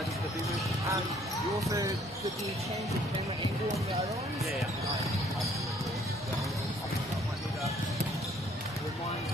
Yeah, just the beavers. You also did you change the camera angle on the other ones? Yeah, yeah. I might need to remind.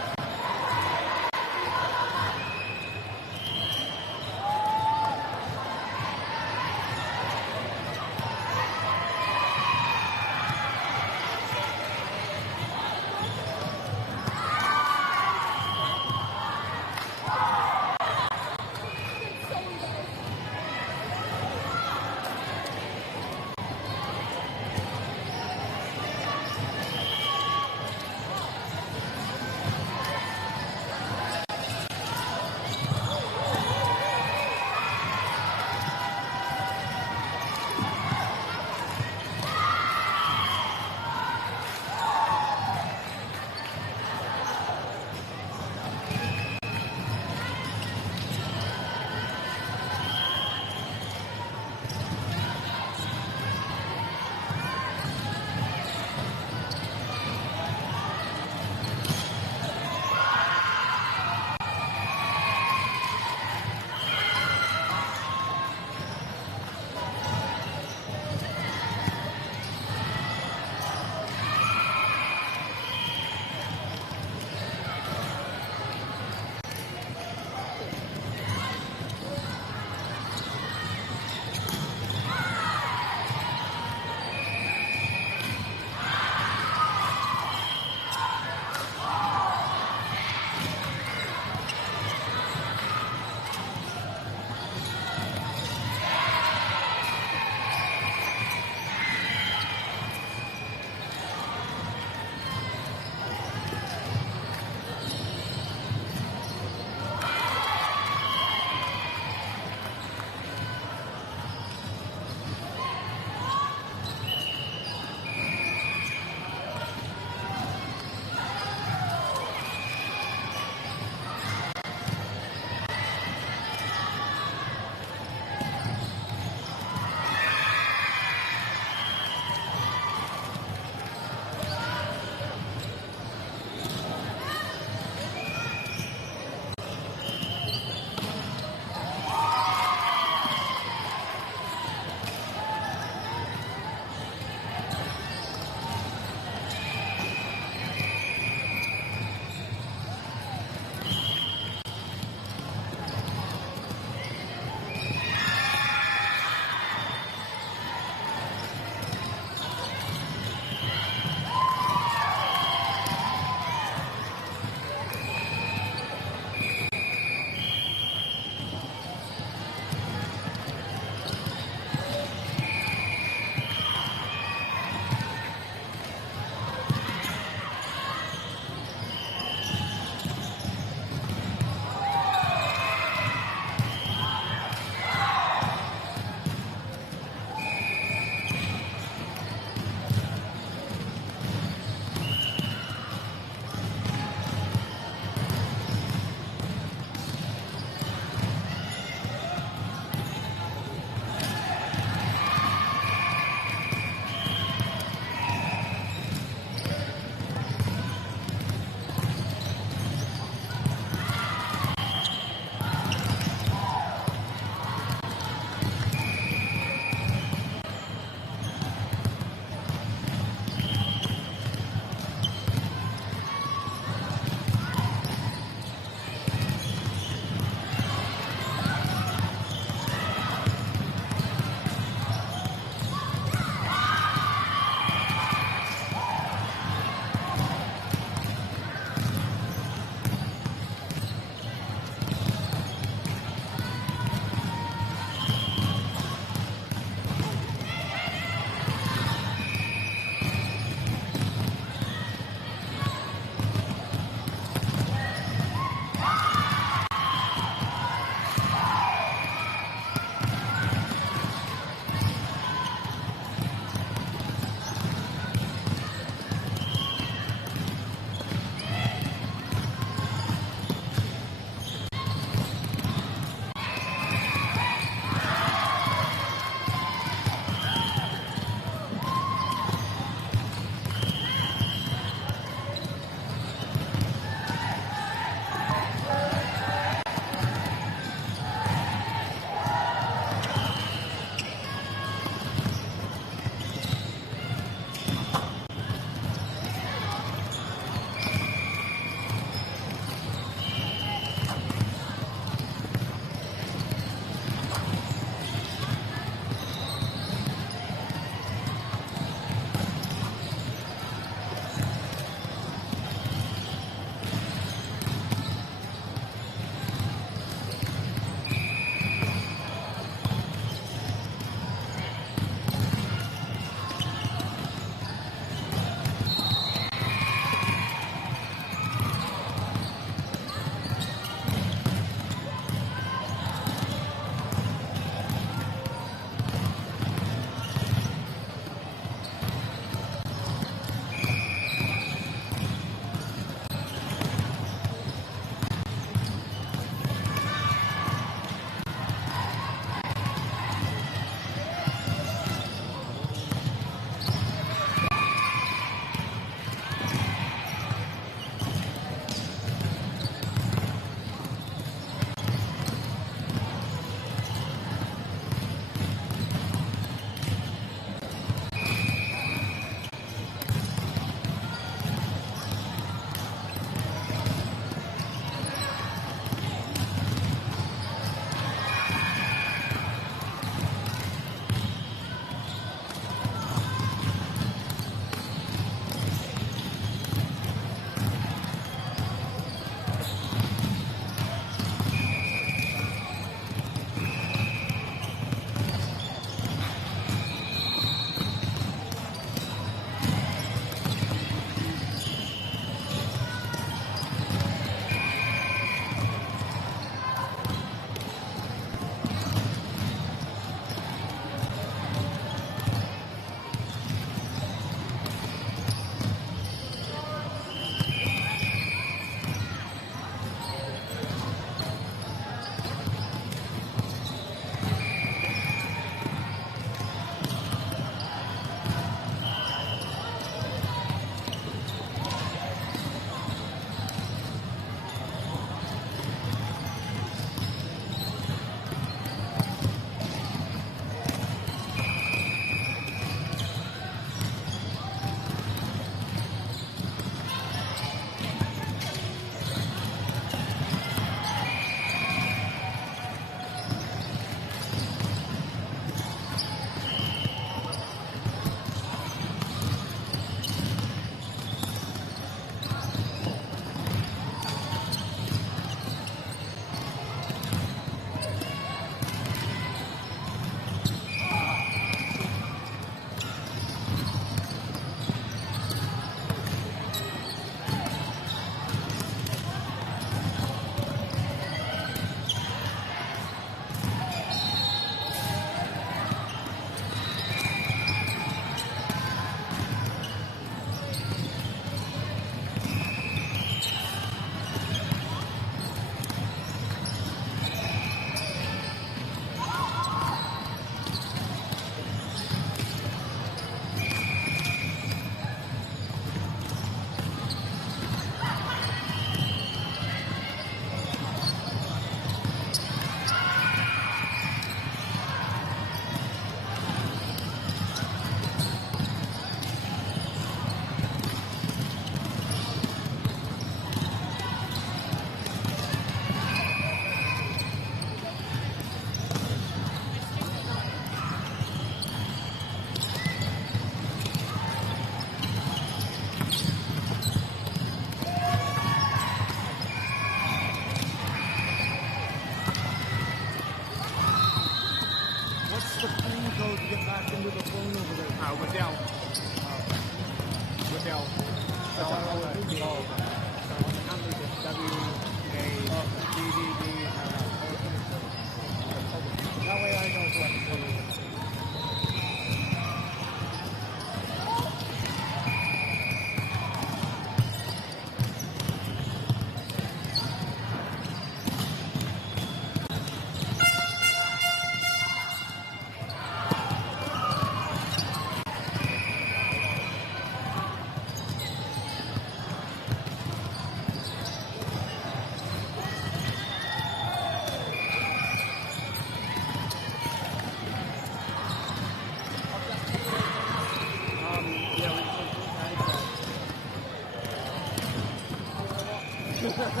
Maybe I should do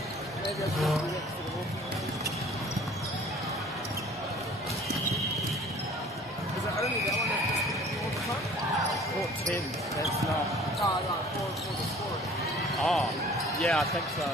that instead of walking around. Is it only that one that's just all the time? Port 10, that's not. No, for the sport. Oh, yeah, I think so.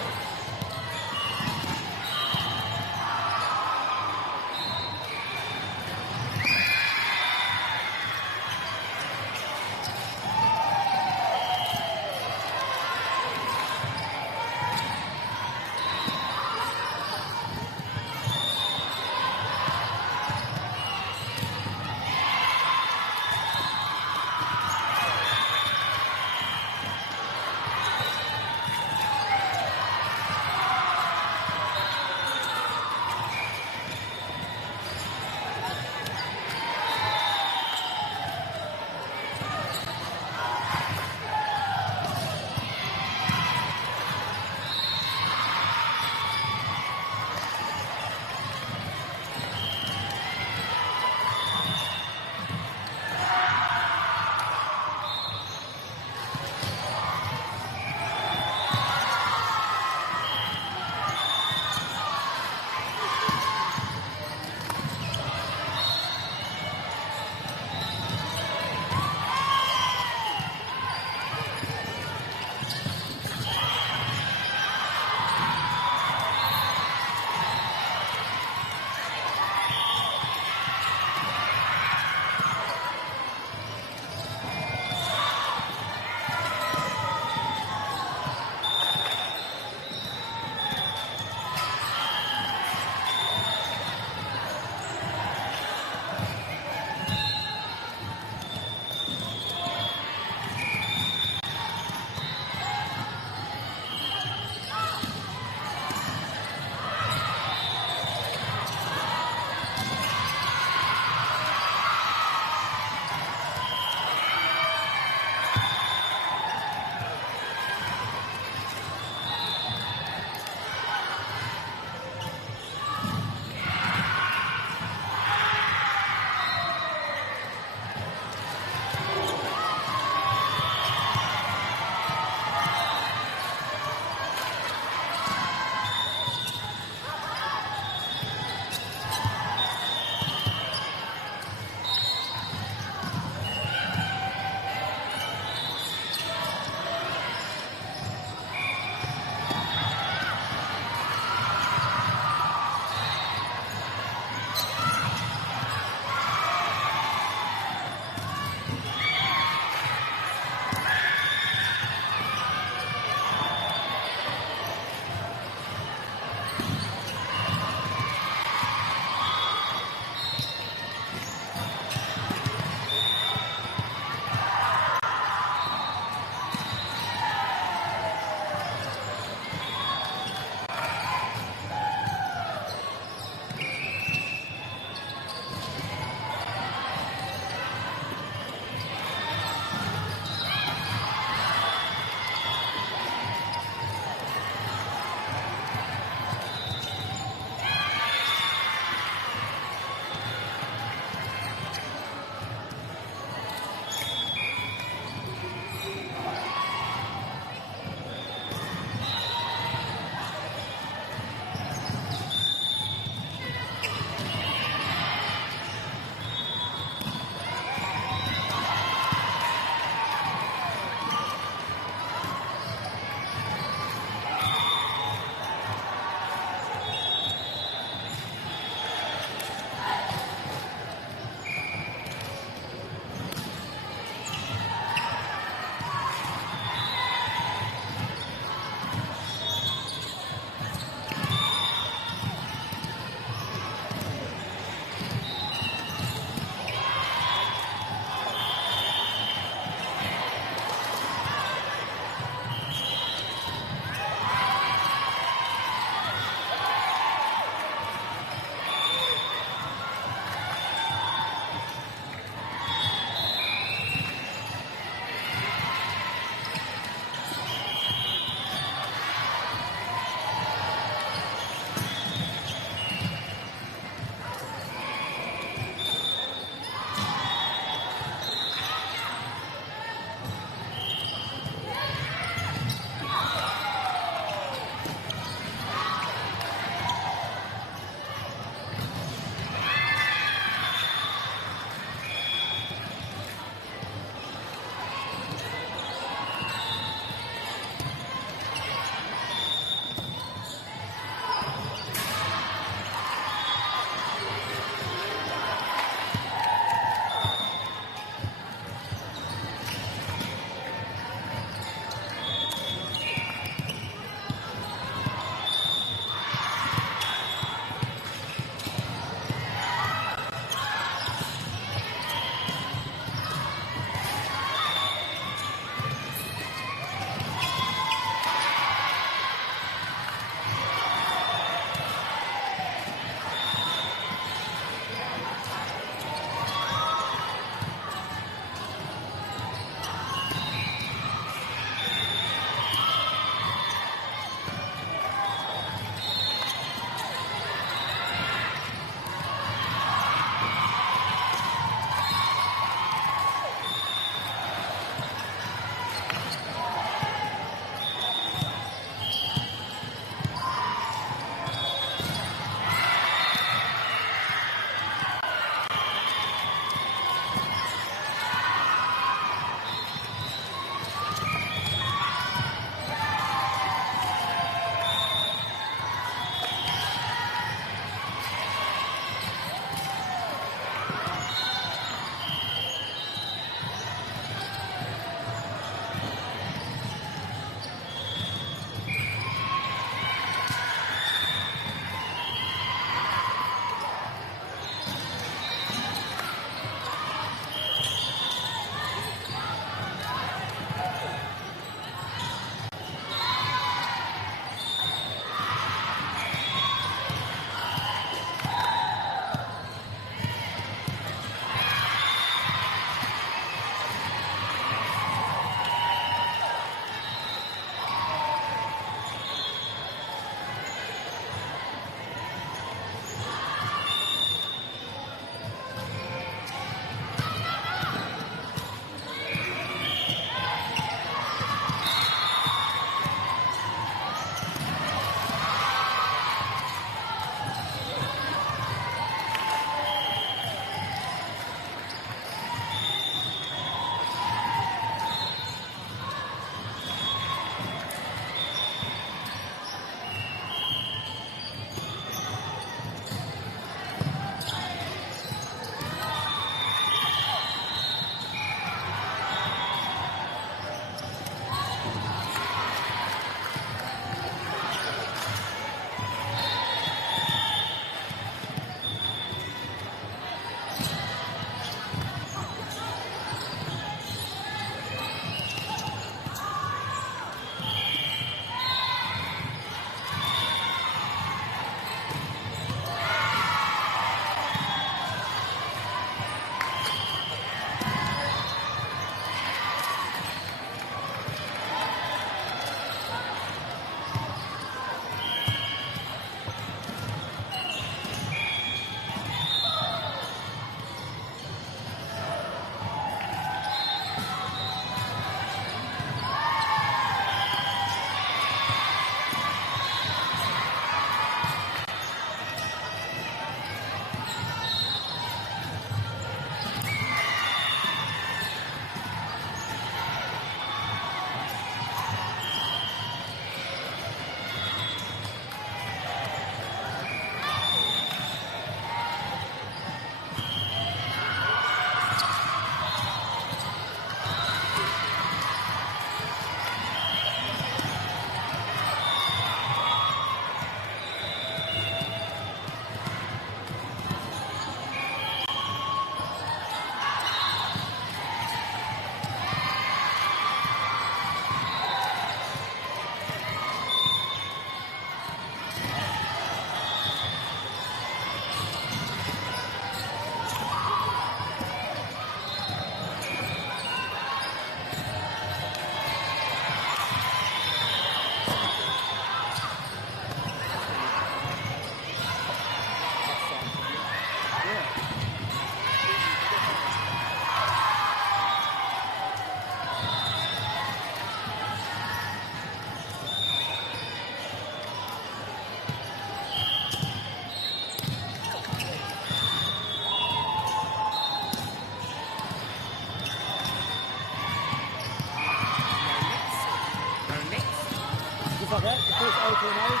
about that. The first article in ours.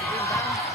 Again, down.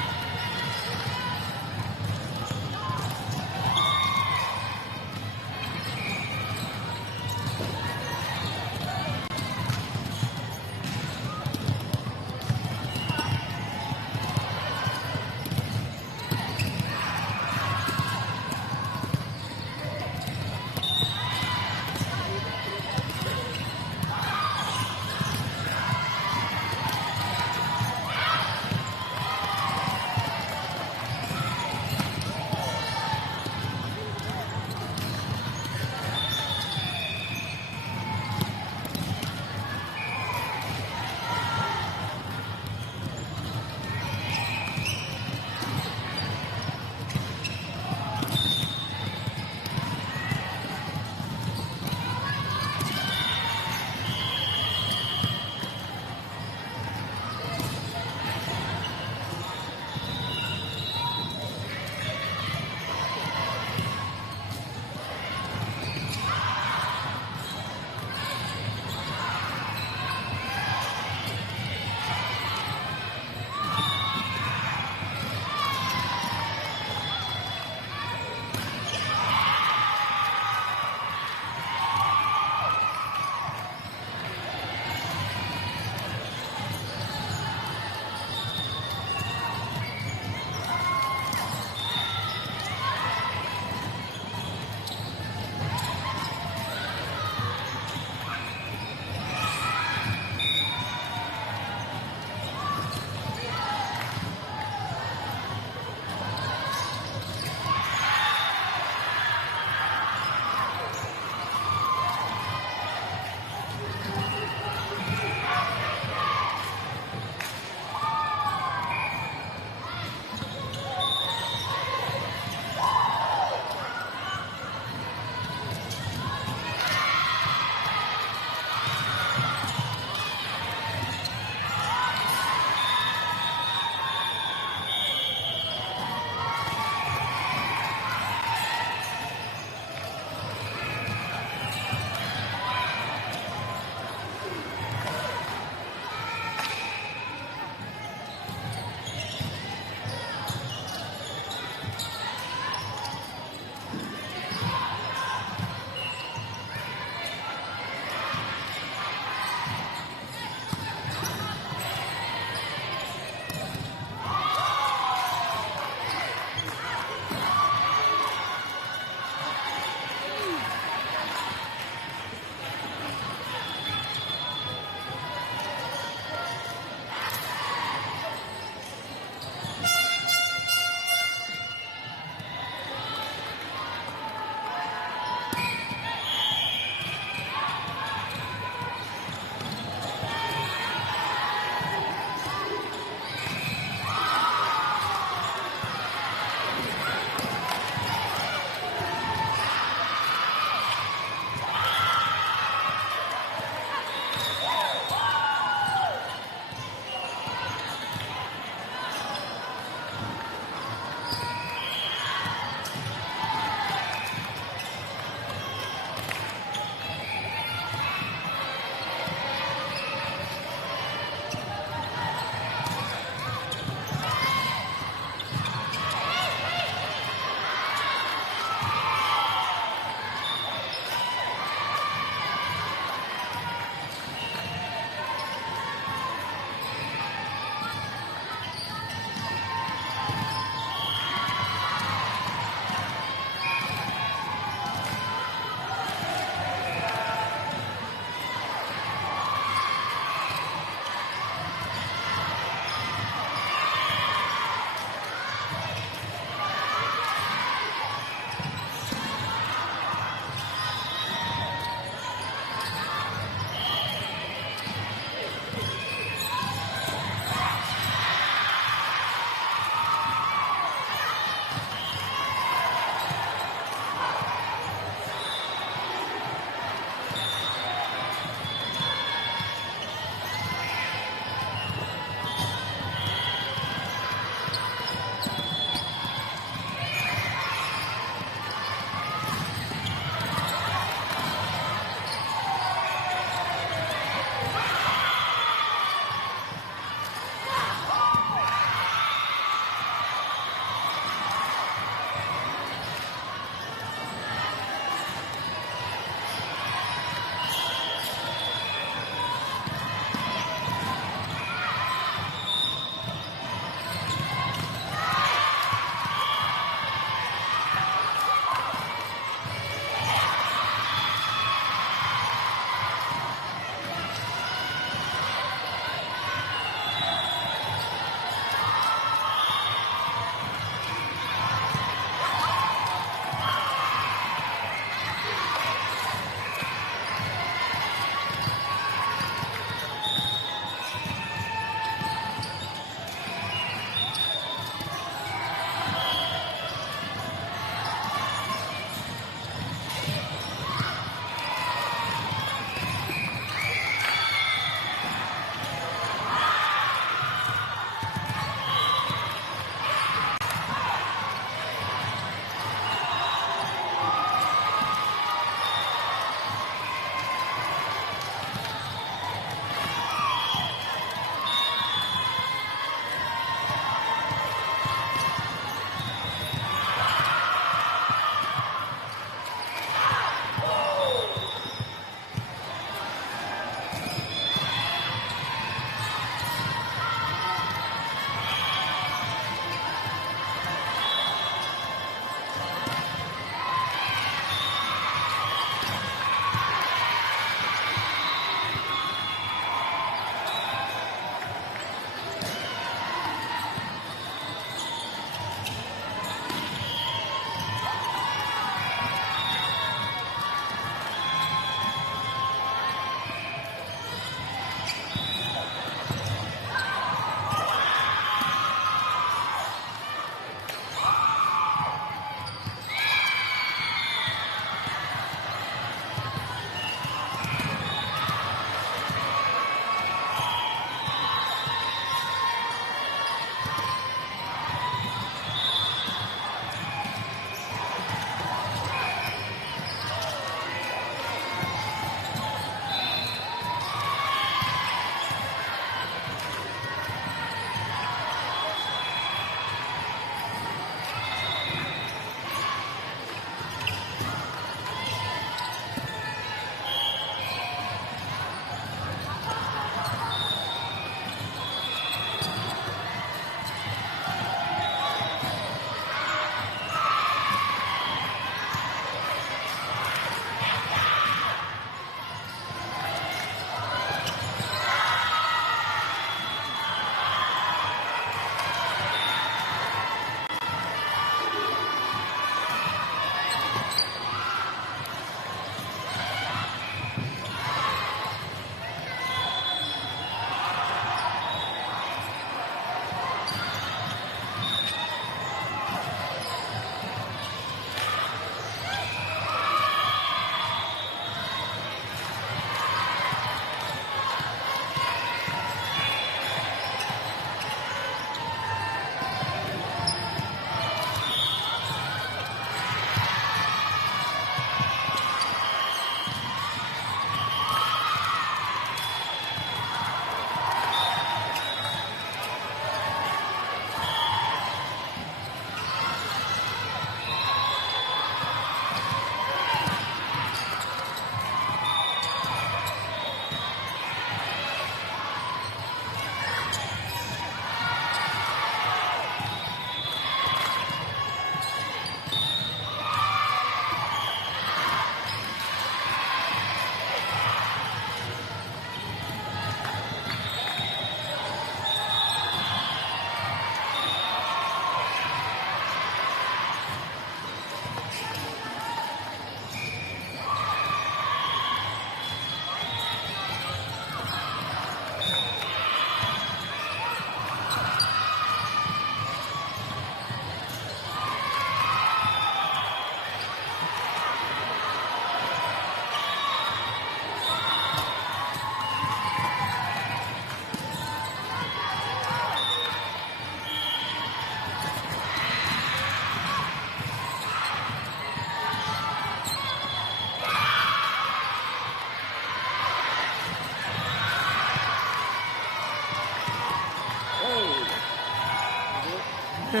Yeah,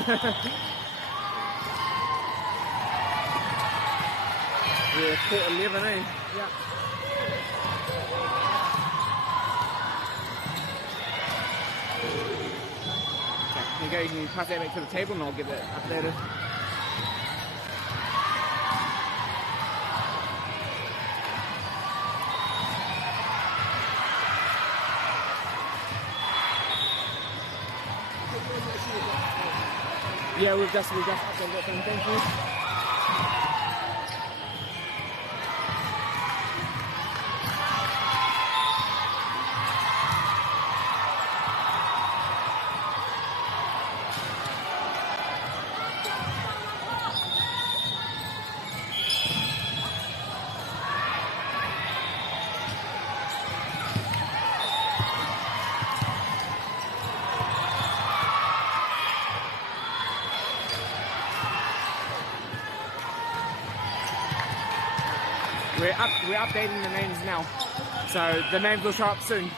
court 11, eh? Yeah. Okay, here you go. Can you pass that back to the table and I'll get it updated. Yeah, we've just updated it. Thank you. We're updating the names now, so the names will show up soon.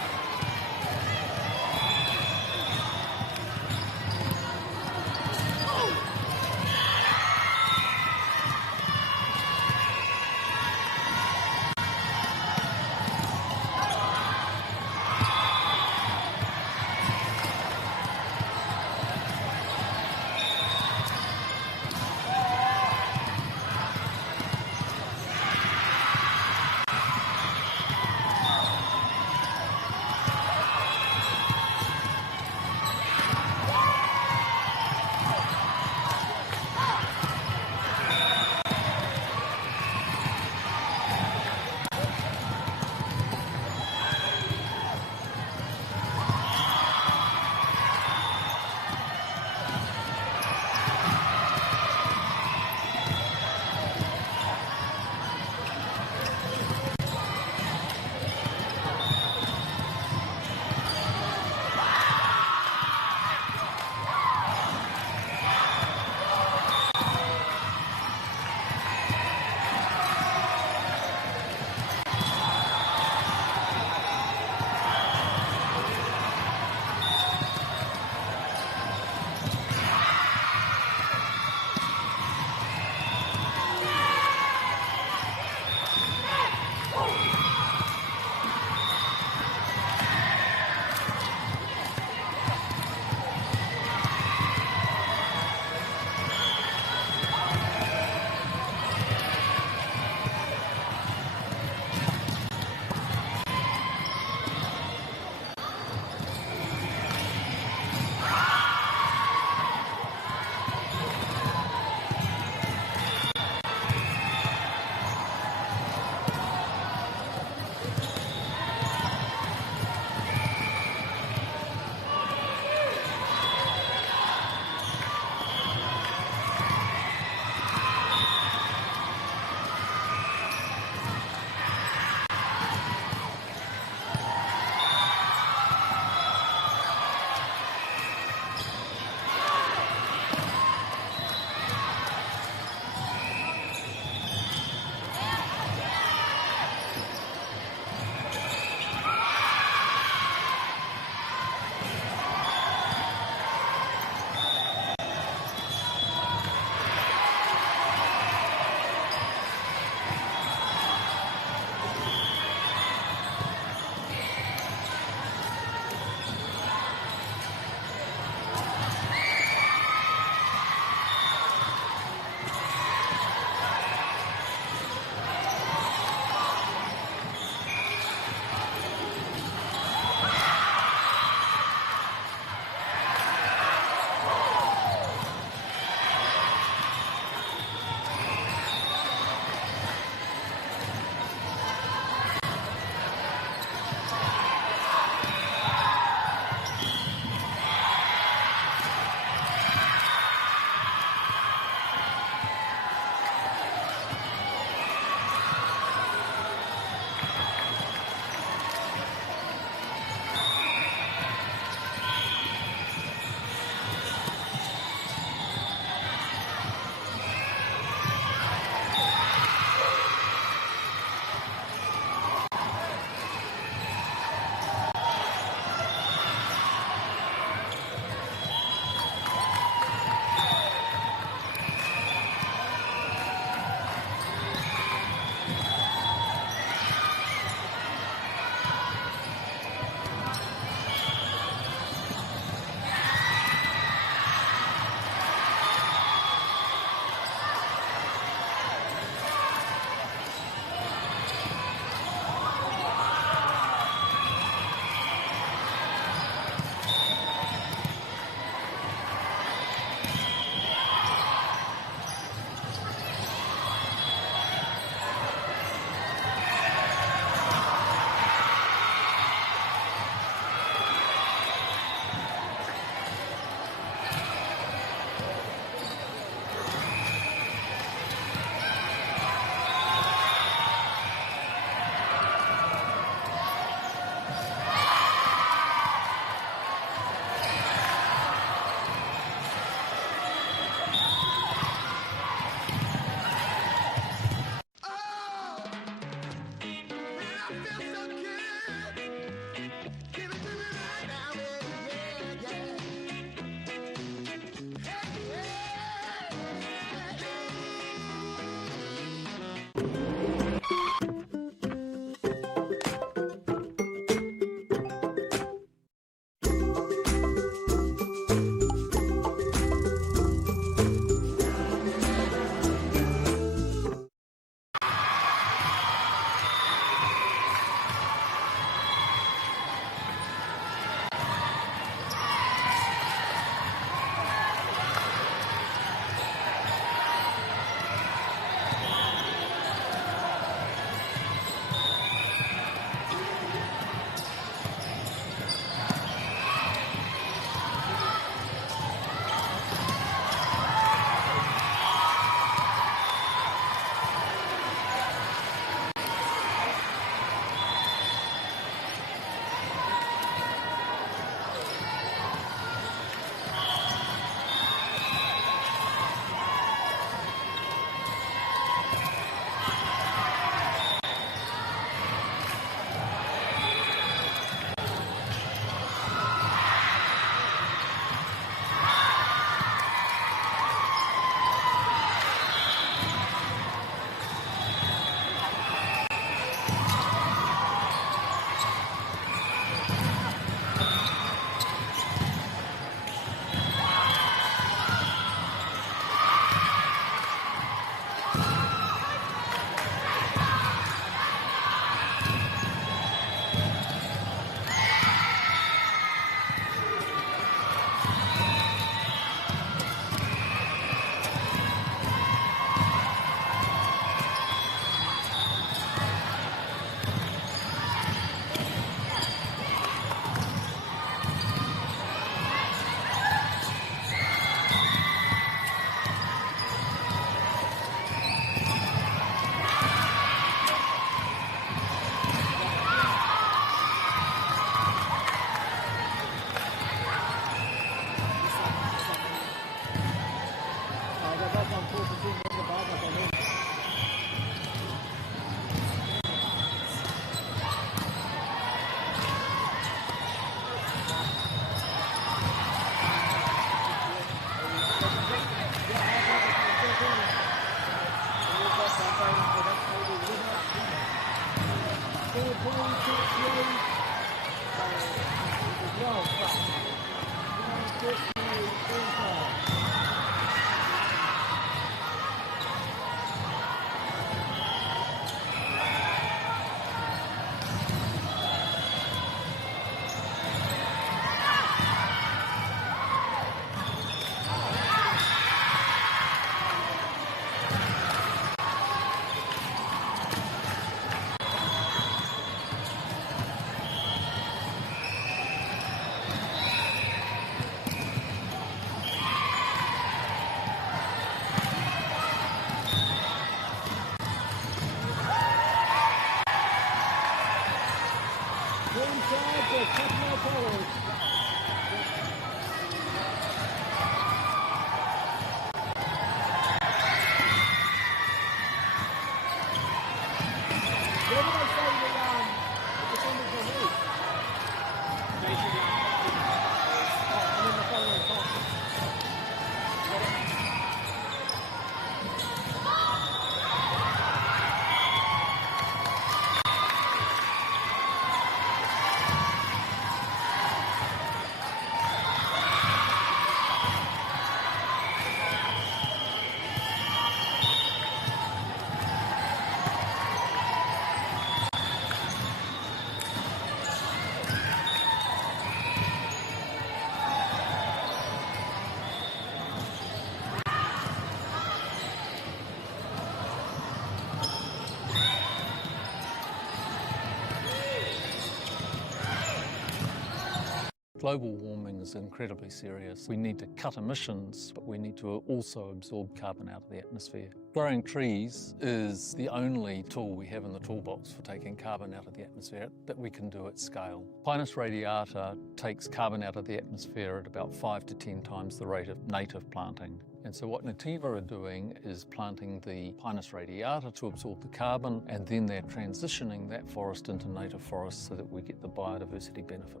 Global warming is incredibly serious. We need to cut emissions, but we need to also absorb carbon out of the atmosphere. Growing trees is the only tool we have in the toolbox for taking carbon out of the atmosphere that we can do at scale. Pinus radiata takes carbon out of the atmosphere at about 5 to 10 times the rate of native planting. And so what Nativa are doing is planting the Pinus radiata to absorb the carbon, and then they're transitioning that forest into native forest so that we get the biodiversity benefit.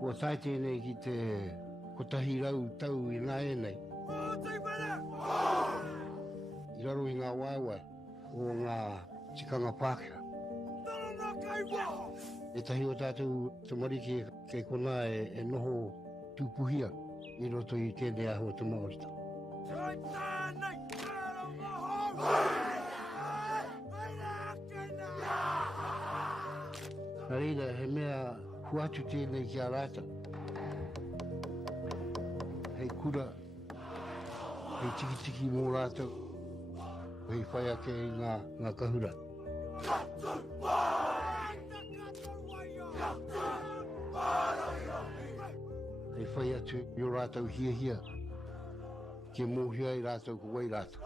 Ko tai tēnei ki te kotahi rau tau I ngā e nei. I raro I ngā waiwai o ngā tikanga Pākehā. E tahi o tātou te mariki kei kona e noho tūpuhia I roto I tēnei aho te Māorita. Nā reira, he mea huatu tēnei ki a rāta. Hei kura, hei tiki mō rātou, hei whaia kei ngā kahura. Hei whaia tu I o rātou hia, ke mōhia I rātou ko wai rātou.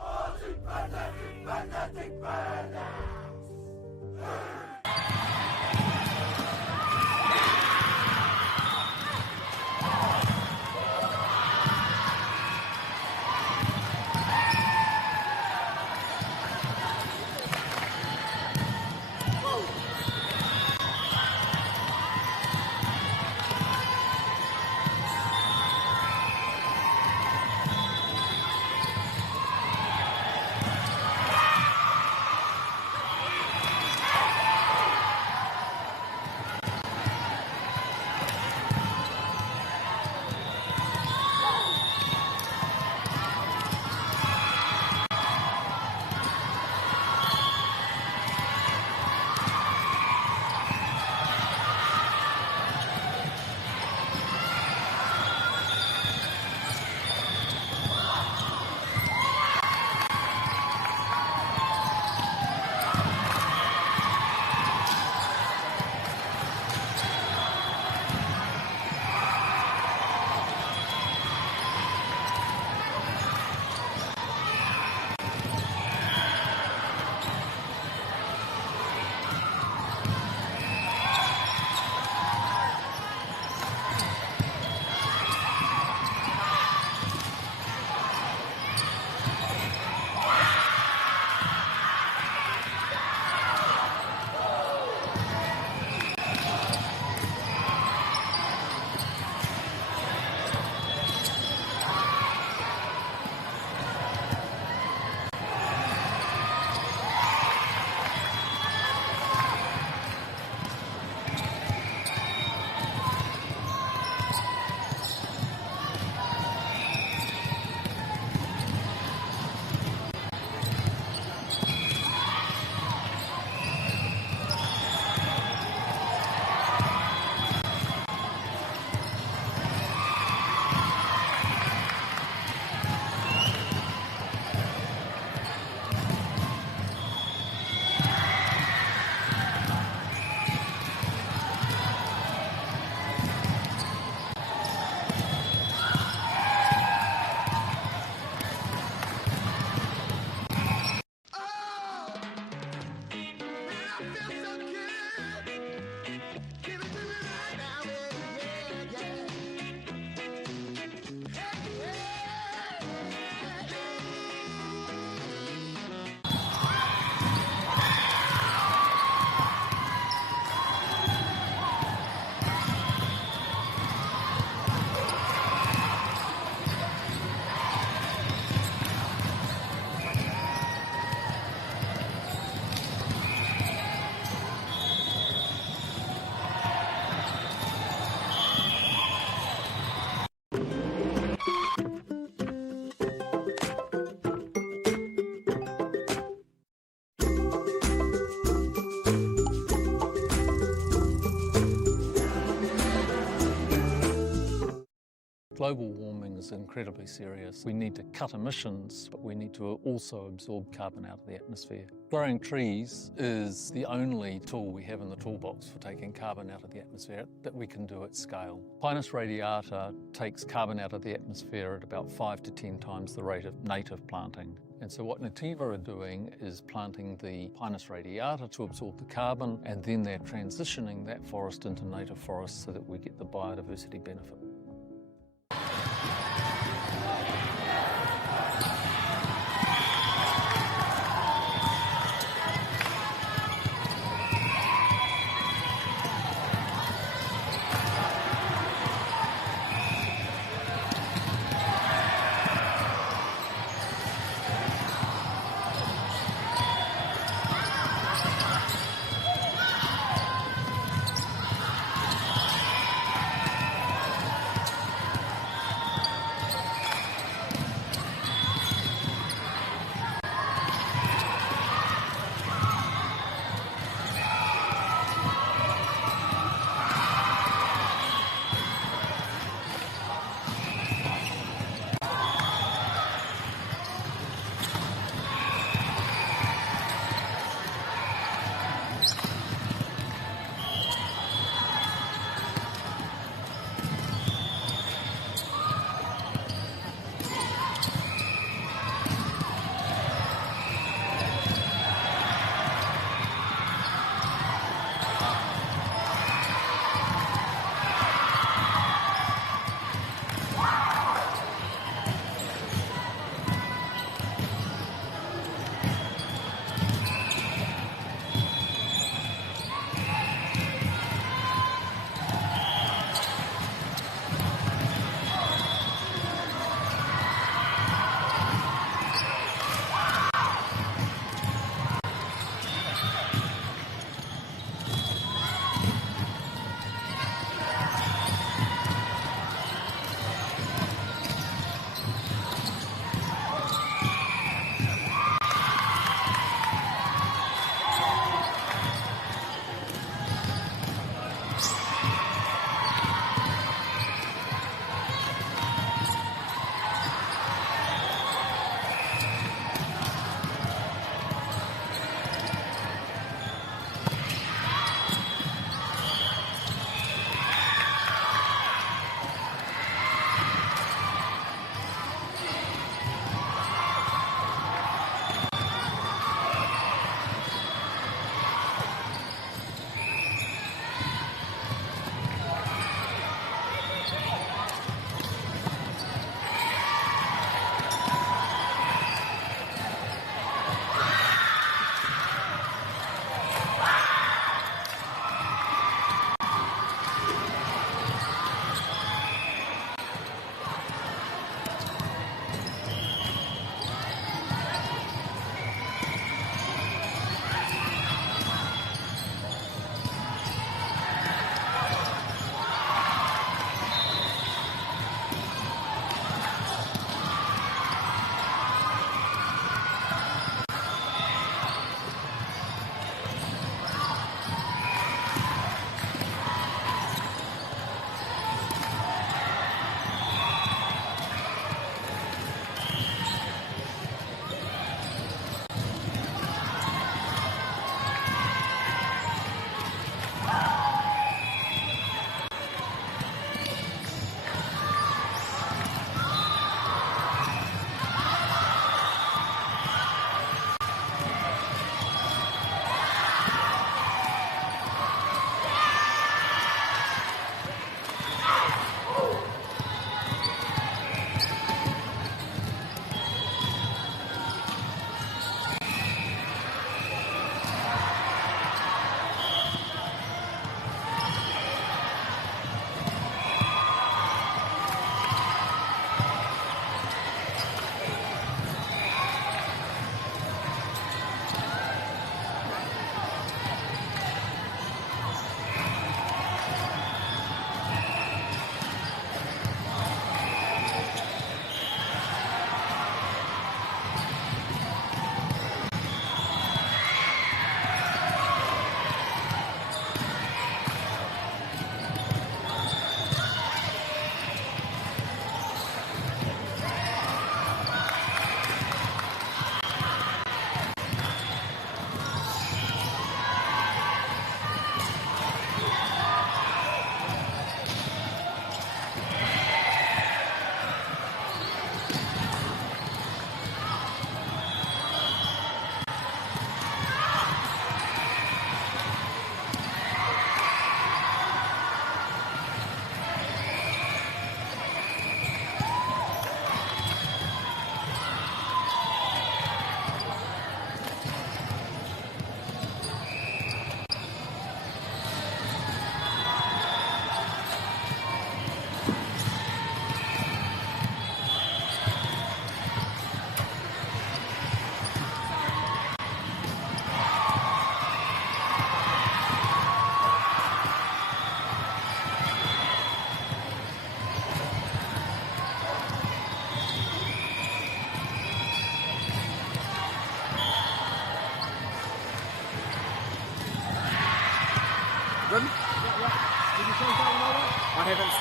Global warming is incredibly serious. We need to cut emissions, but we need to also absorb carbon out of the atmosphere. Growing trees is the only tool we have in the toolbox for taking carbon out of the atmosphere that we can do at scale. Pinus radiata takes carbon out of the atmosphere at about 5 to 10 times the rate of native planting. And so what Nativa are doing is planting the Pinus radiata to absorb the carbon, and then they're transitioning that forest into native forest so that we get the biodiversity benefit.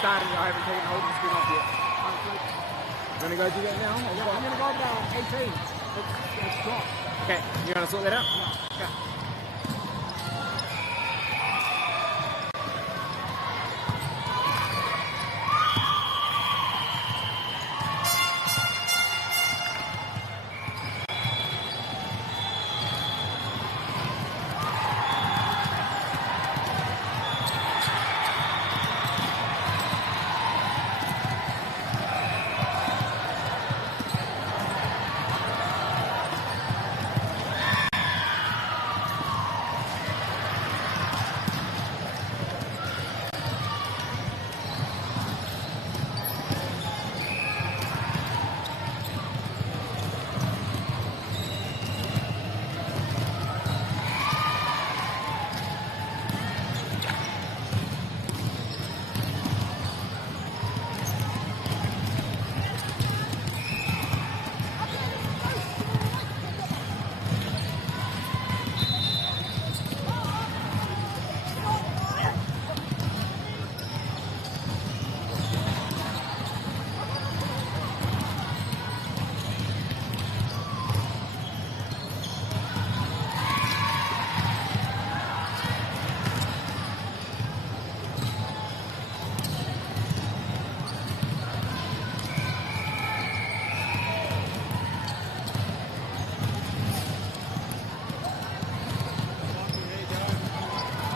started. I haven't taken hold of the spin off yet. You want to go do that now? I'm going to go about 18. It's dropped. Okay, you want to sort that out? Okay.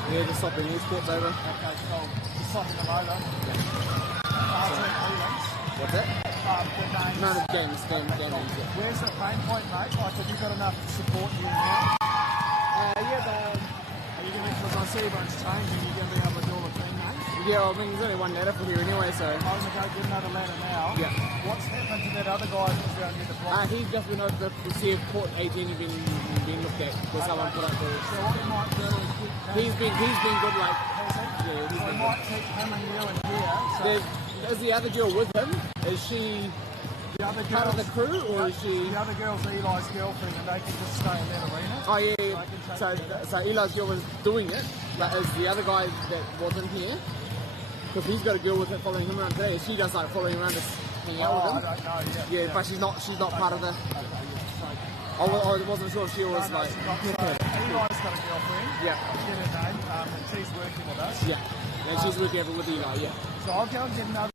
Yeah, just swapping these sports over. Okay, cool. Just swapping them over. What's that? The names. No, the games. Where's the pain point, mate? Like, have you got enough to support you now? Are you going to, because I see everyone's changing, you're going to be able to do all the team names? Yeah, well, I mean, there's only one ladder for here anyway, so. I'm going to go get another ladder now. Yeah. What's happened to that other guy that was down near the block? He's just been over to see if Port 18 has been looked at, because someone put up the. So what we might do is He's been good, like. Has he? Yeah, he's So we been might keep him and you in here. So There's the other girl with him. Is she the other part of the crew, or is she? The other girl's Eli's girlfriend, and they can just stay in that arena. Oh yeah. So Eli's girl was doing it, but is the other guy that wasn't here? Because he's got a girl with him following him around today. Is she just like following around, just hanging out with him? I don't know. Yeah, but she's not part of the. I wasn't sure if she was like. Eli's got a girlfriend. Yeah. I get her name, and she's working with us. Yeah. And she's working over with Eli. Yeah. So I'll go and get another.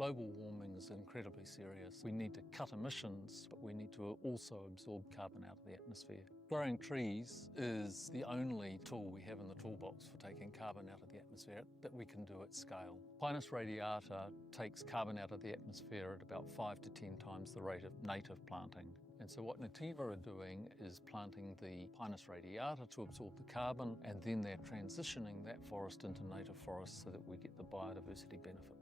Global warming is incredibly serious. We need to cut emissions, but we need to also absorb carbon out of the atmosphere. Growing trees is the only tool we have in the toolbox for taking carbon out of the atmosphere that we can do at scale. Pinus radiata takes carbon out of the atmosphere at about 5 to 10 times the rate of native planting. And so what Nativa are doing is planting the Pinus radiata to absorb the carbon, and then they're transitioning that forest into native forest so that we get the biodiversity benefit.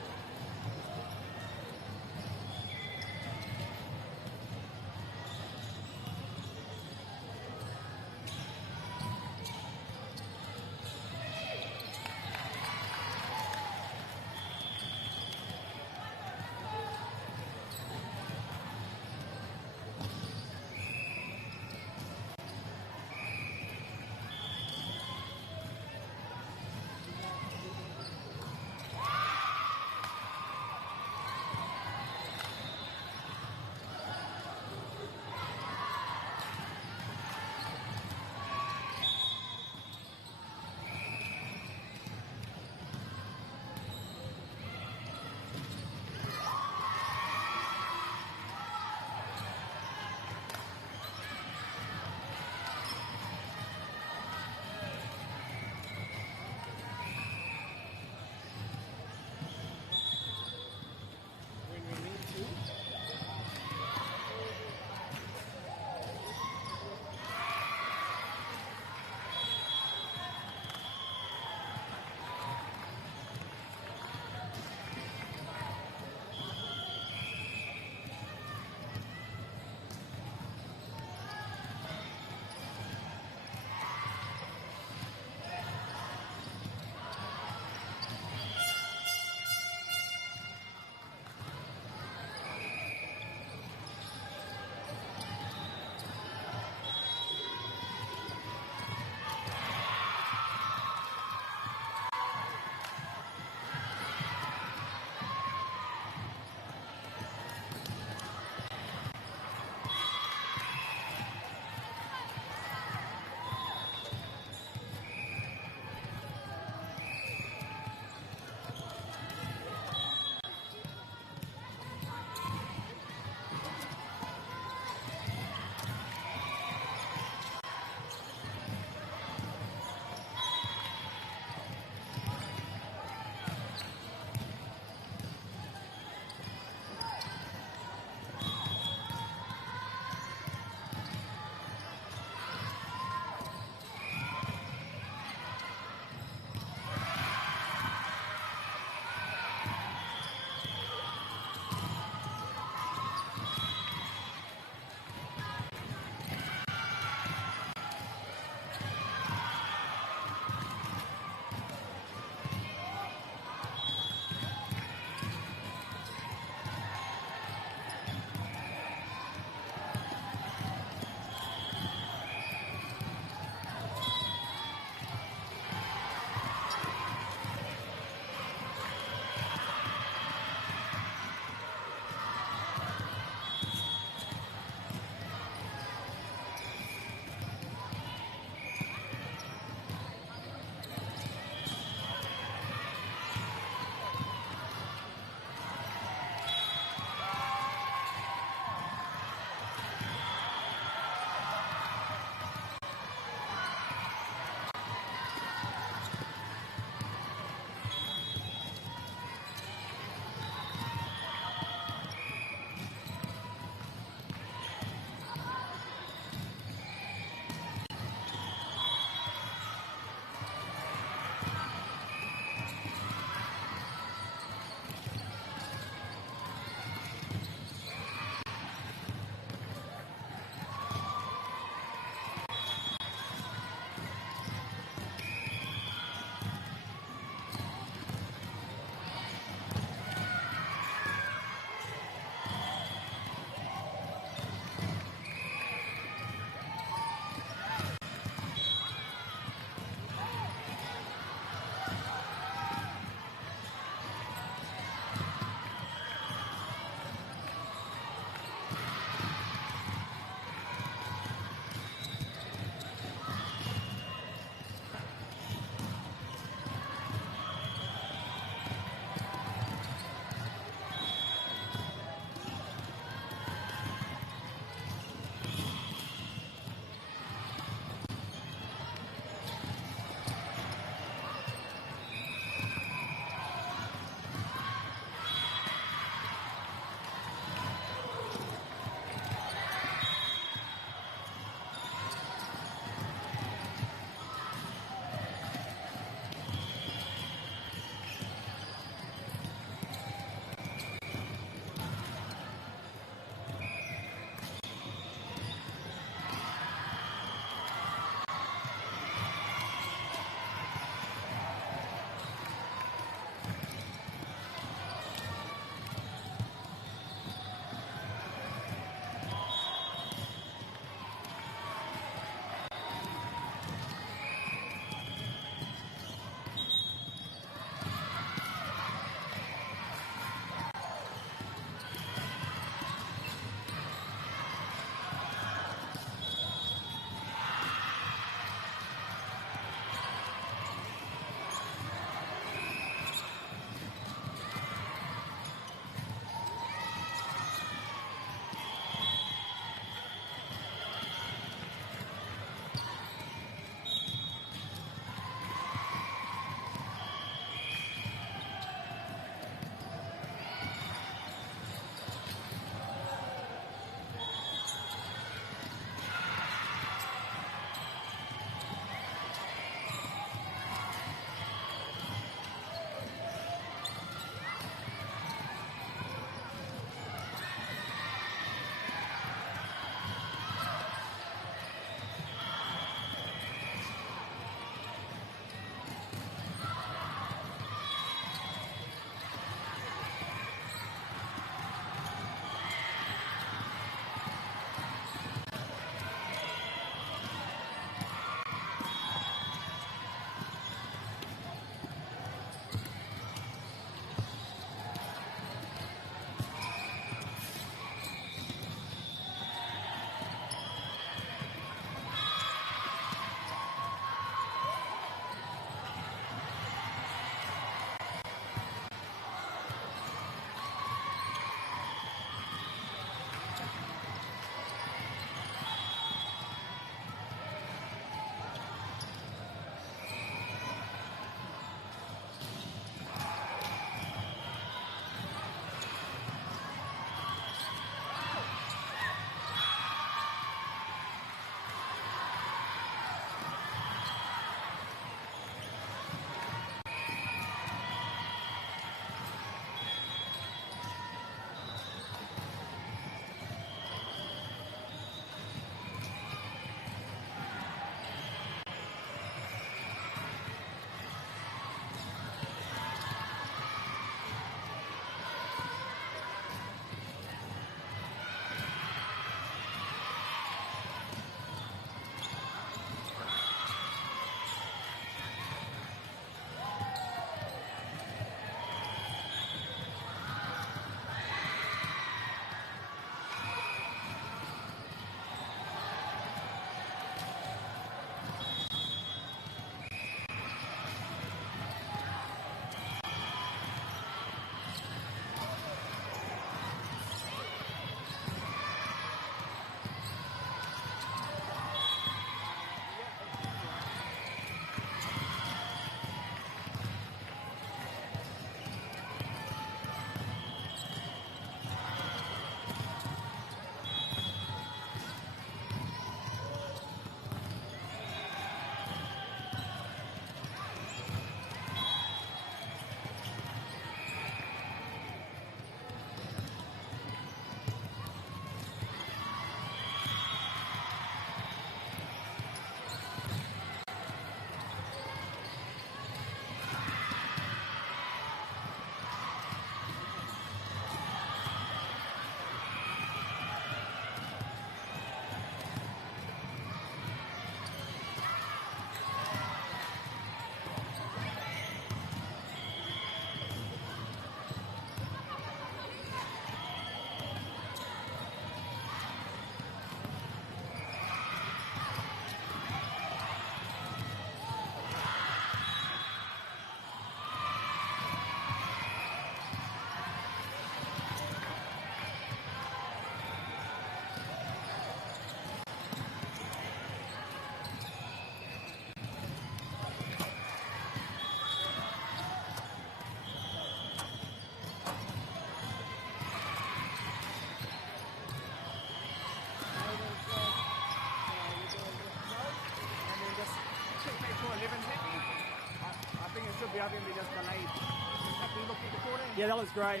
Yeah, that looks great.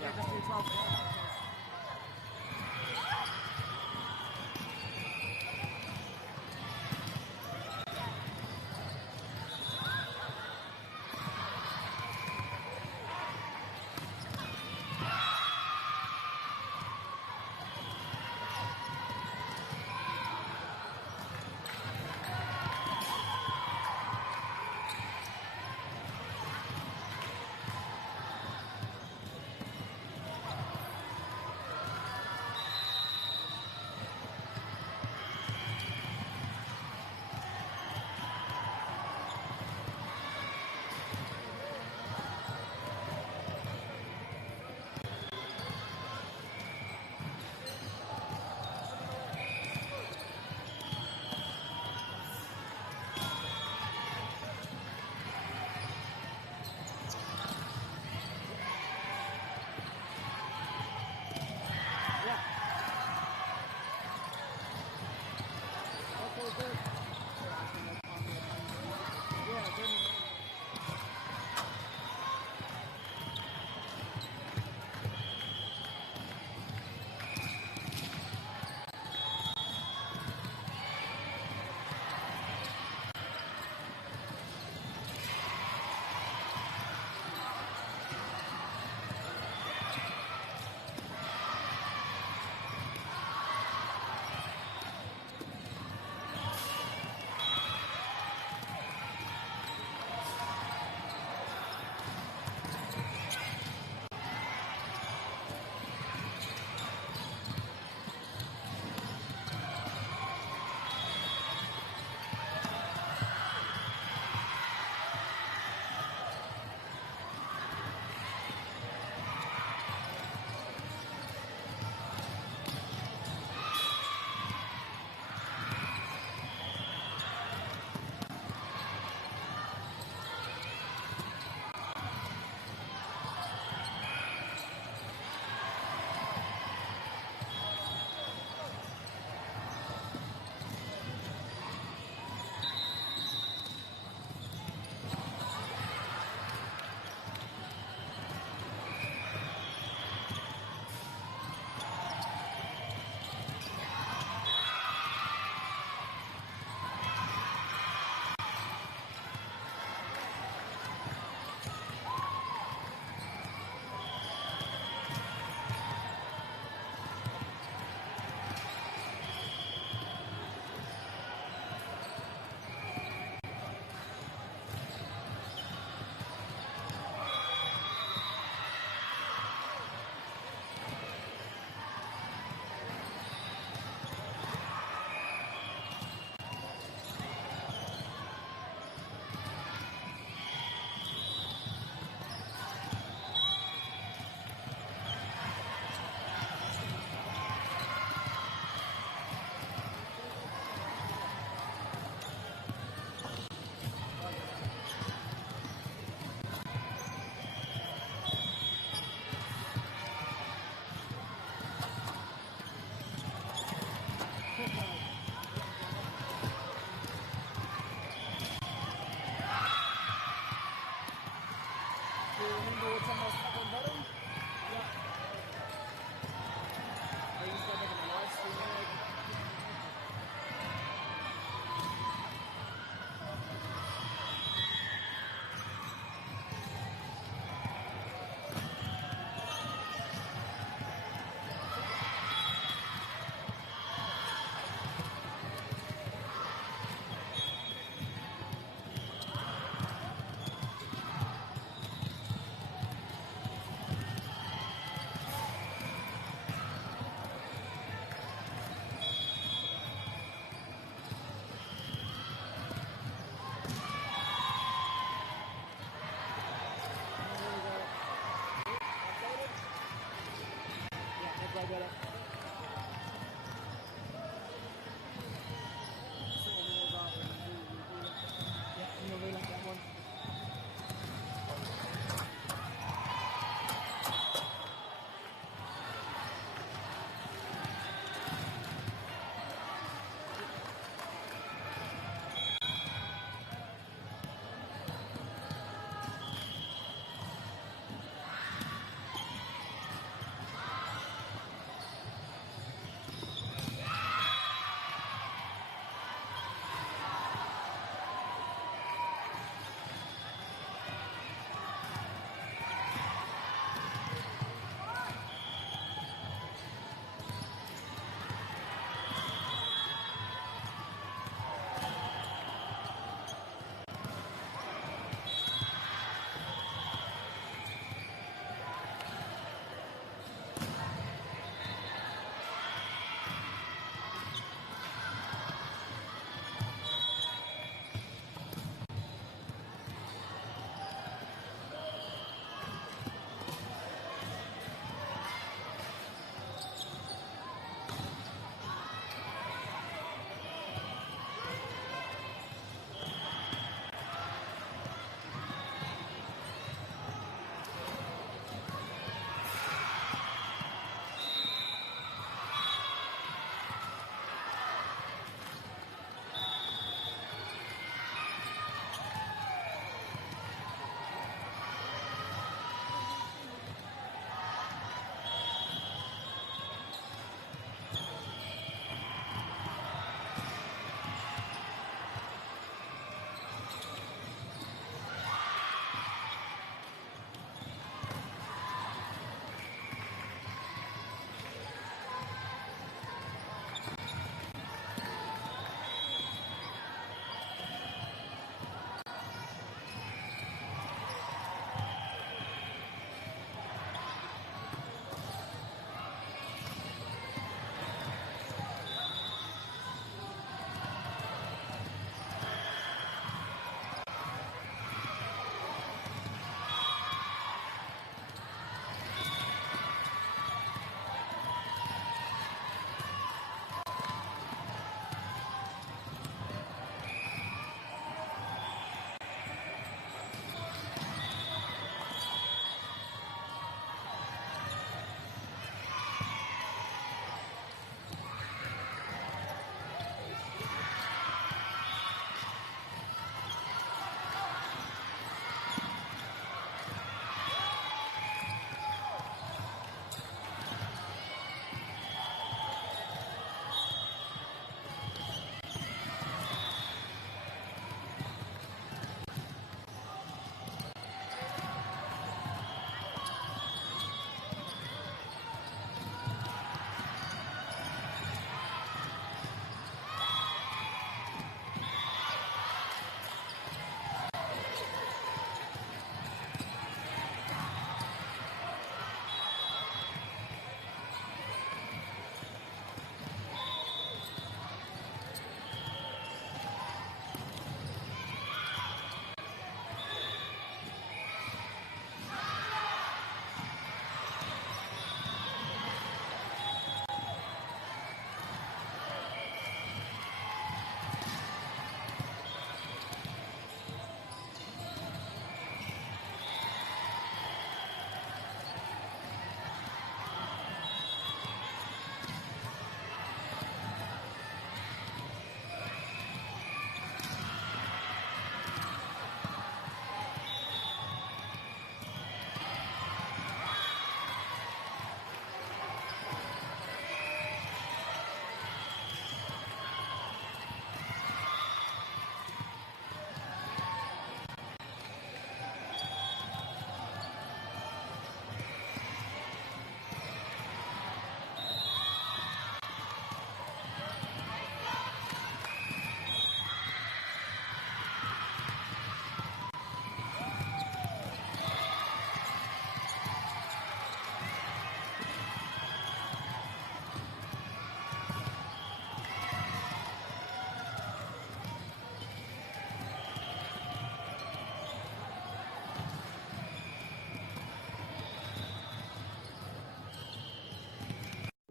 Yeah, just do 12.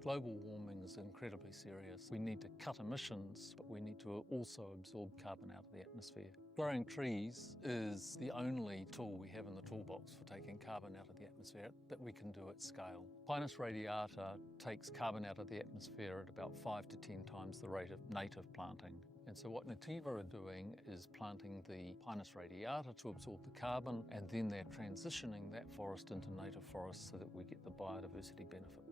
Global warming is incredibly serious. We need to cut emissions, but we need to also absorb carbon out of the atmosphere. Growing trees is the only tool we have in the toolbox for taking carbon out of the atmosphere that we can do at scale. Pinus radiata takes carbon out of the atmosphere at about 5 to 10 times the rate of native planting. And so what Nativa are doing is planting the Pinus radiata to absorb the carbon, and then they're transitioning that forest into native forest so that we get the biodiversity benefit.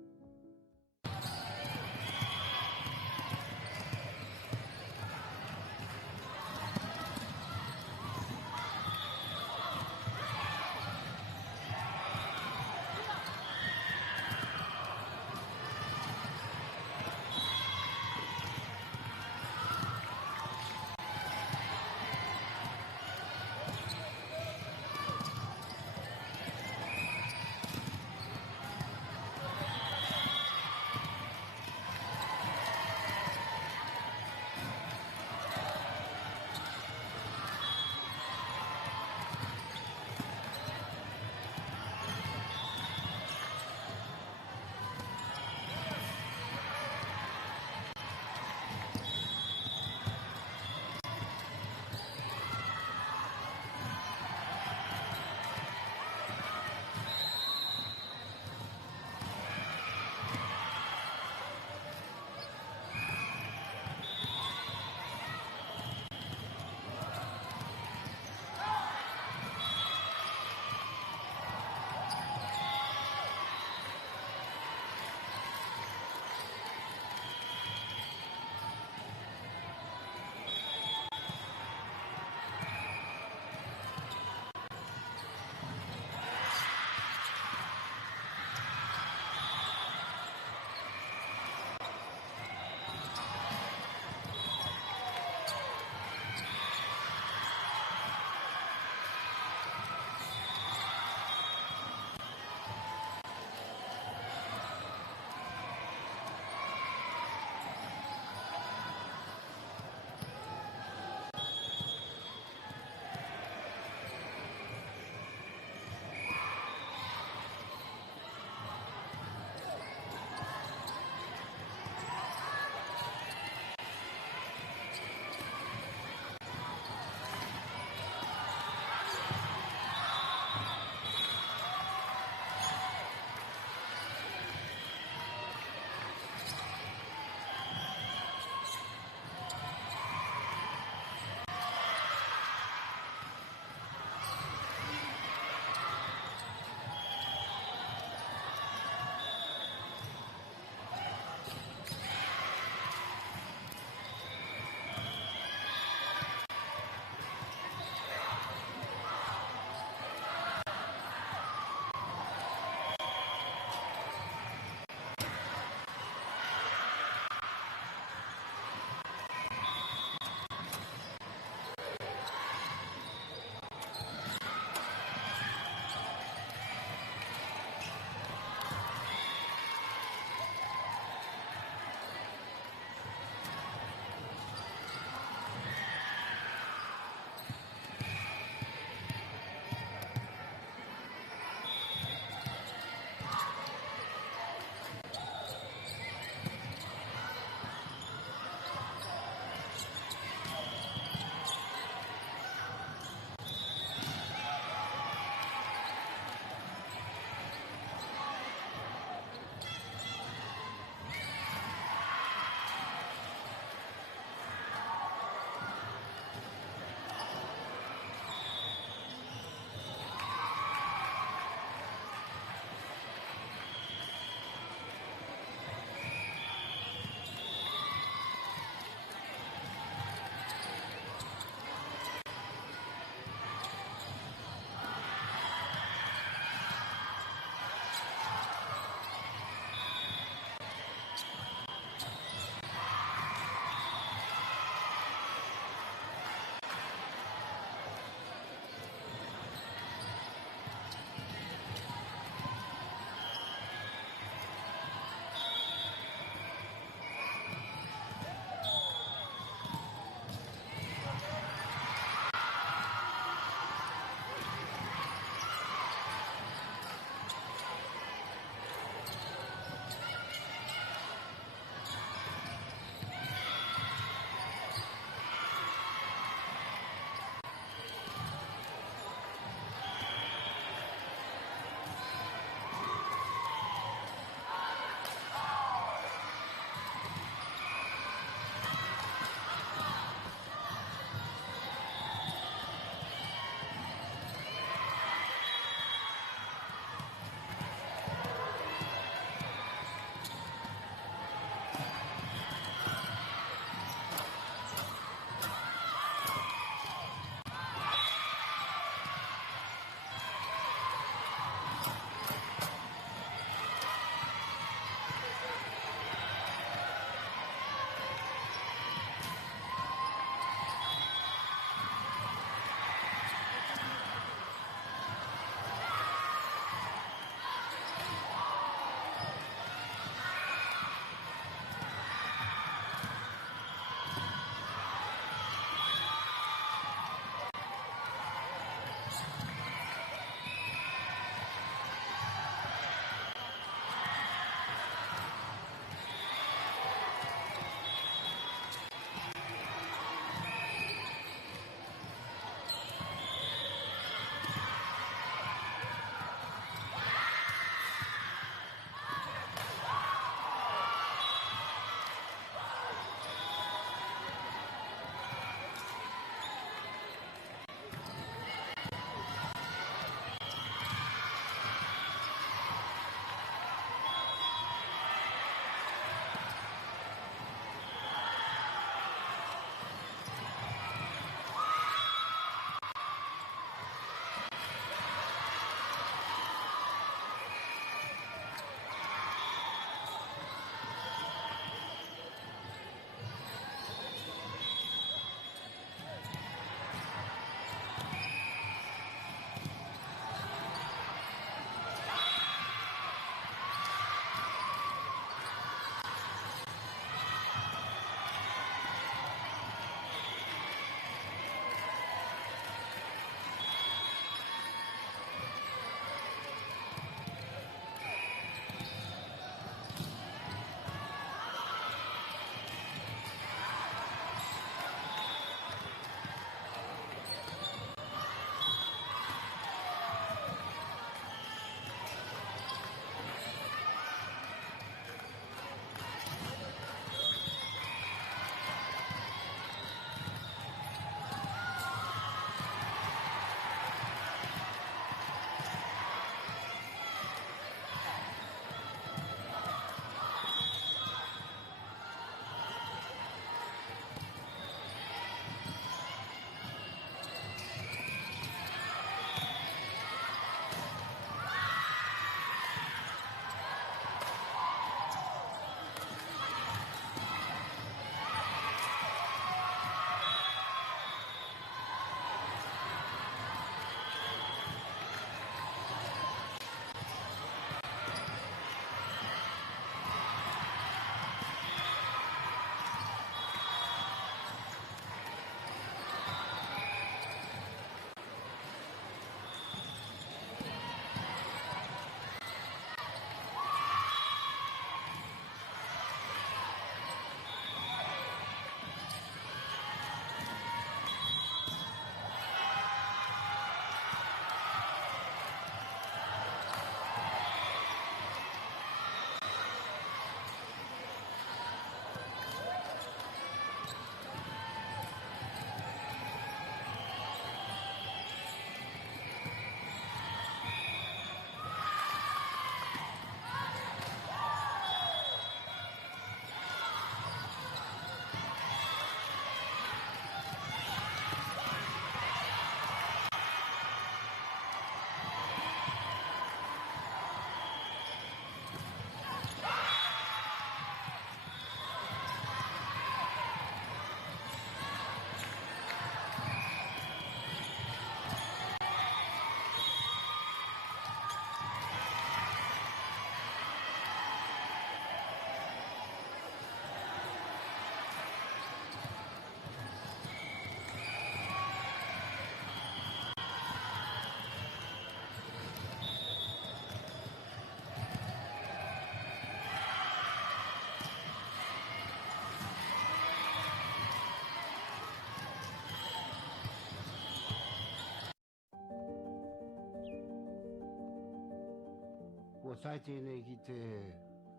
tai tēnei ki te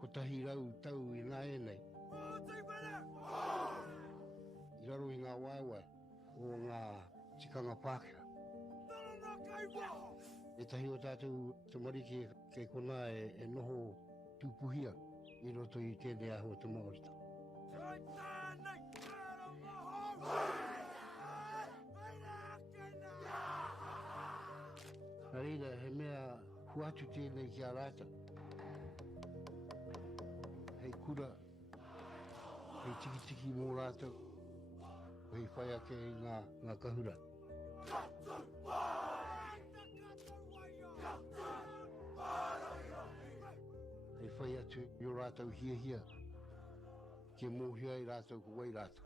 kotahi rau tau I ngā e nei. I raro I ngā waiwai o ngā tikanga Pākehā. E tahi o tātou te marike kei kona e noho tūpuhia I roto I tēnei aho te Māorita. Nā reira, he mea huatu tēnei ki a rāta. Hei kura, hei tiki mō rātou, hei whai ake I ngā kahura. Hei whai atu I o rātou hia, ke mōhia I rātou ko wai rātou.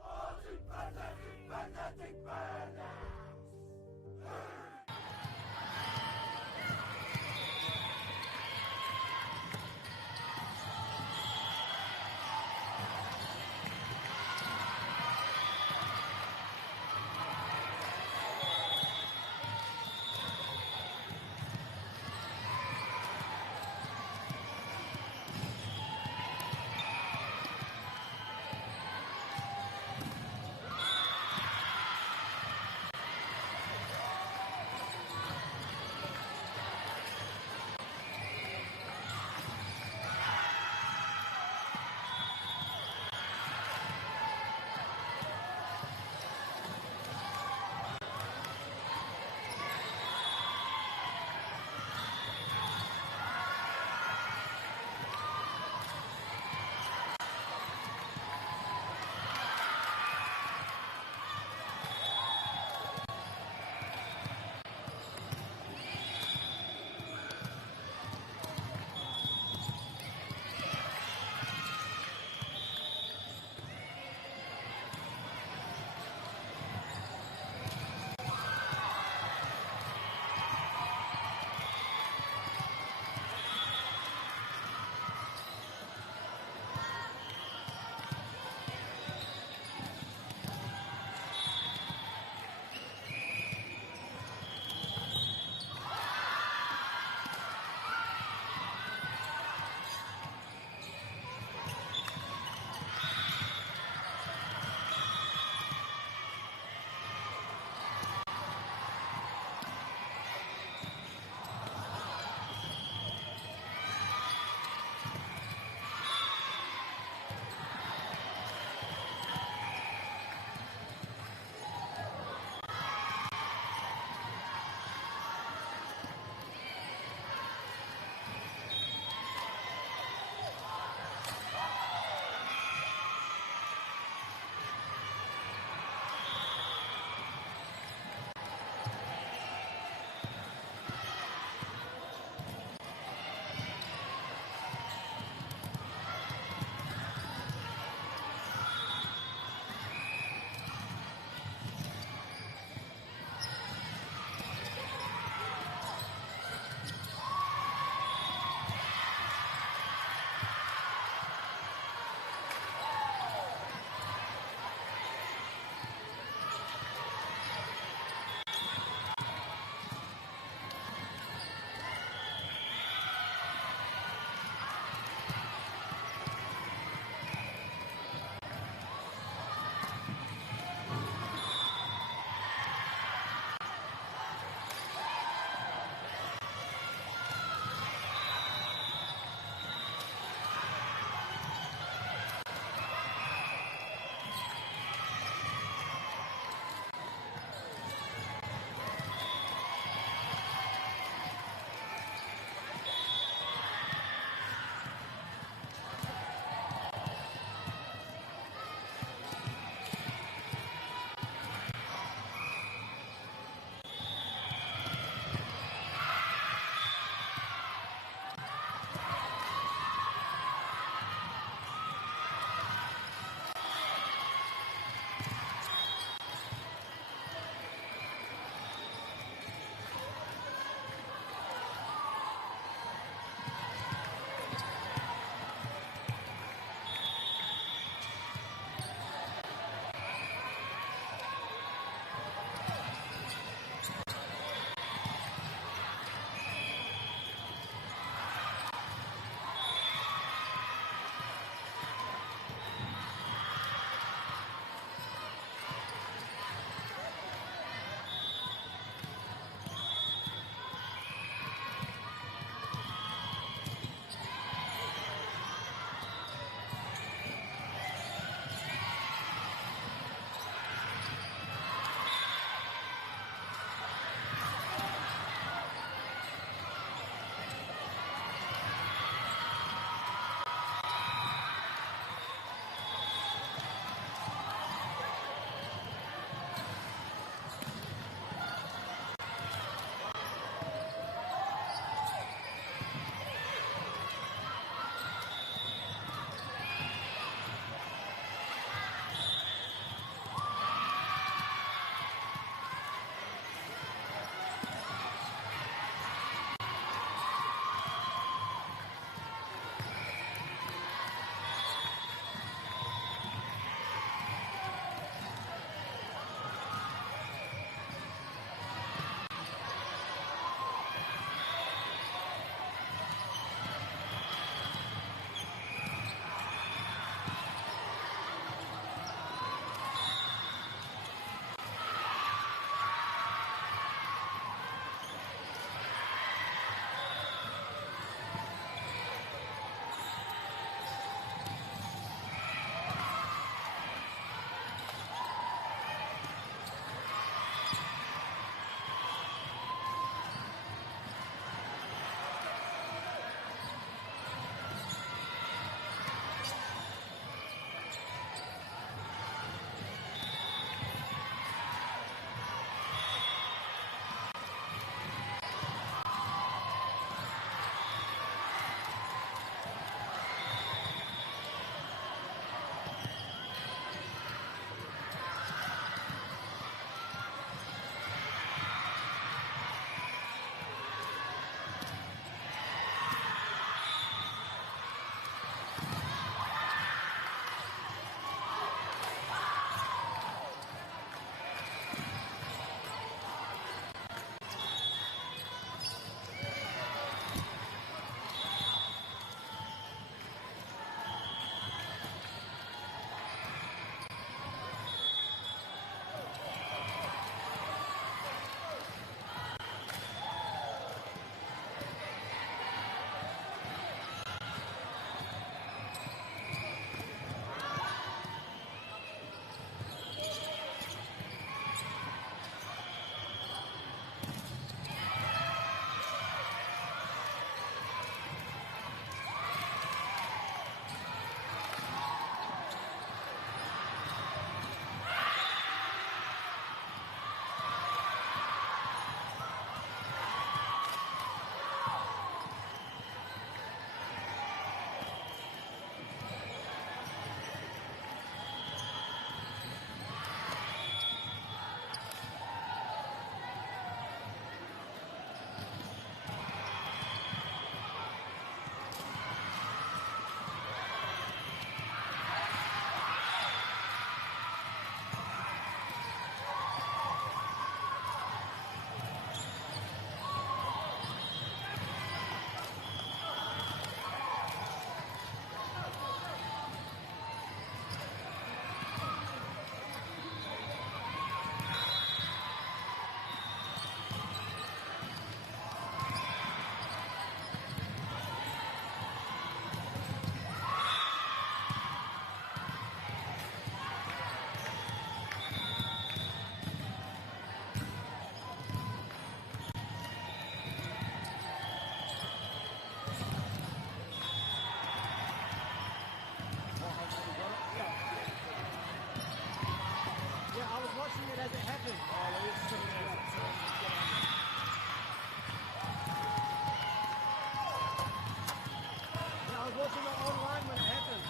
watching it online when it happened.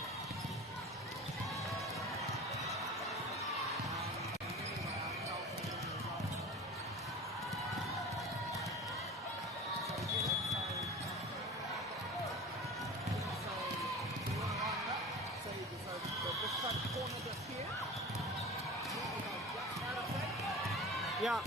Yeah.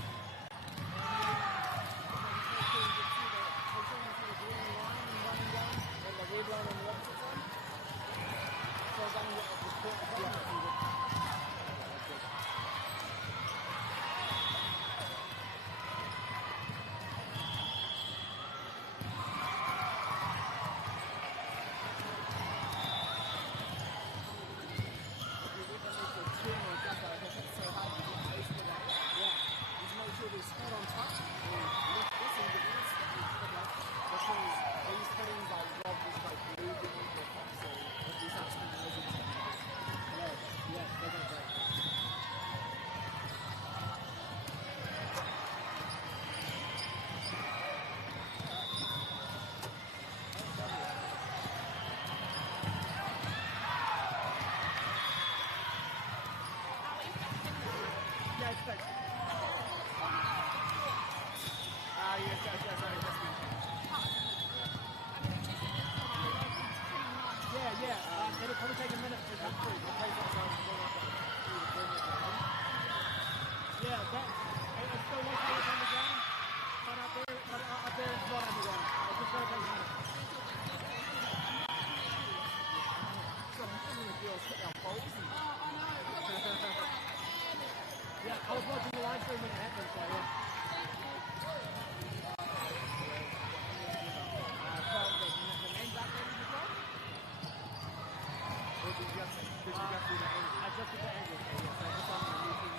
It'll probably take a minute to come through. The place outside is going up. Yeah, it's still located underground, but up there it's not underground. It's just going to take a minute. Yeah, I was watching the live stream when it happened, so yeah. I just did the angle. So I just on the meeting.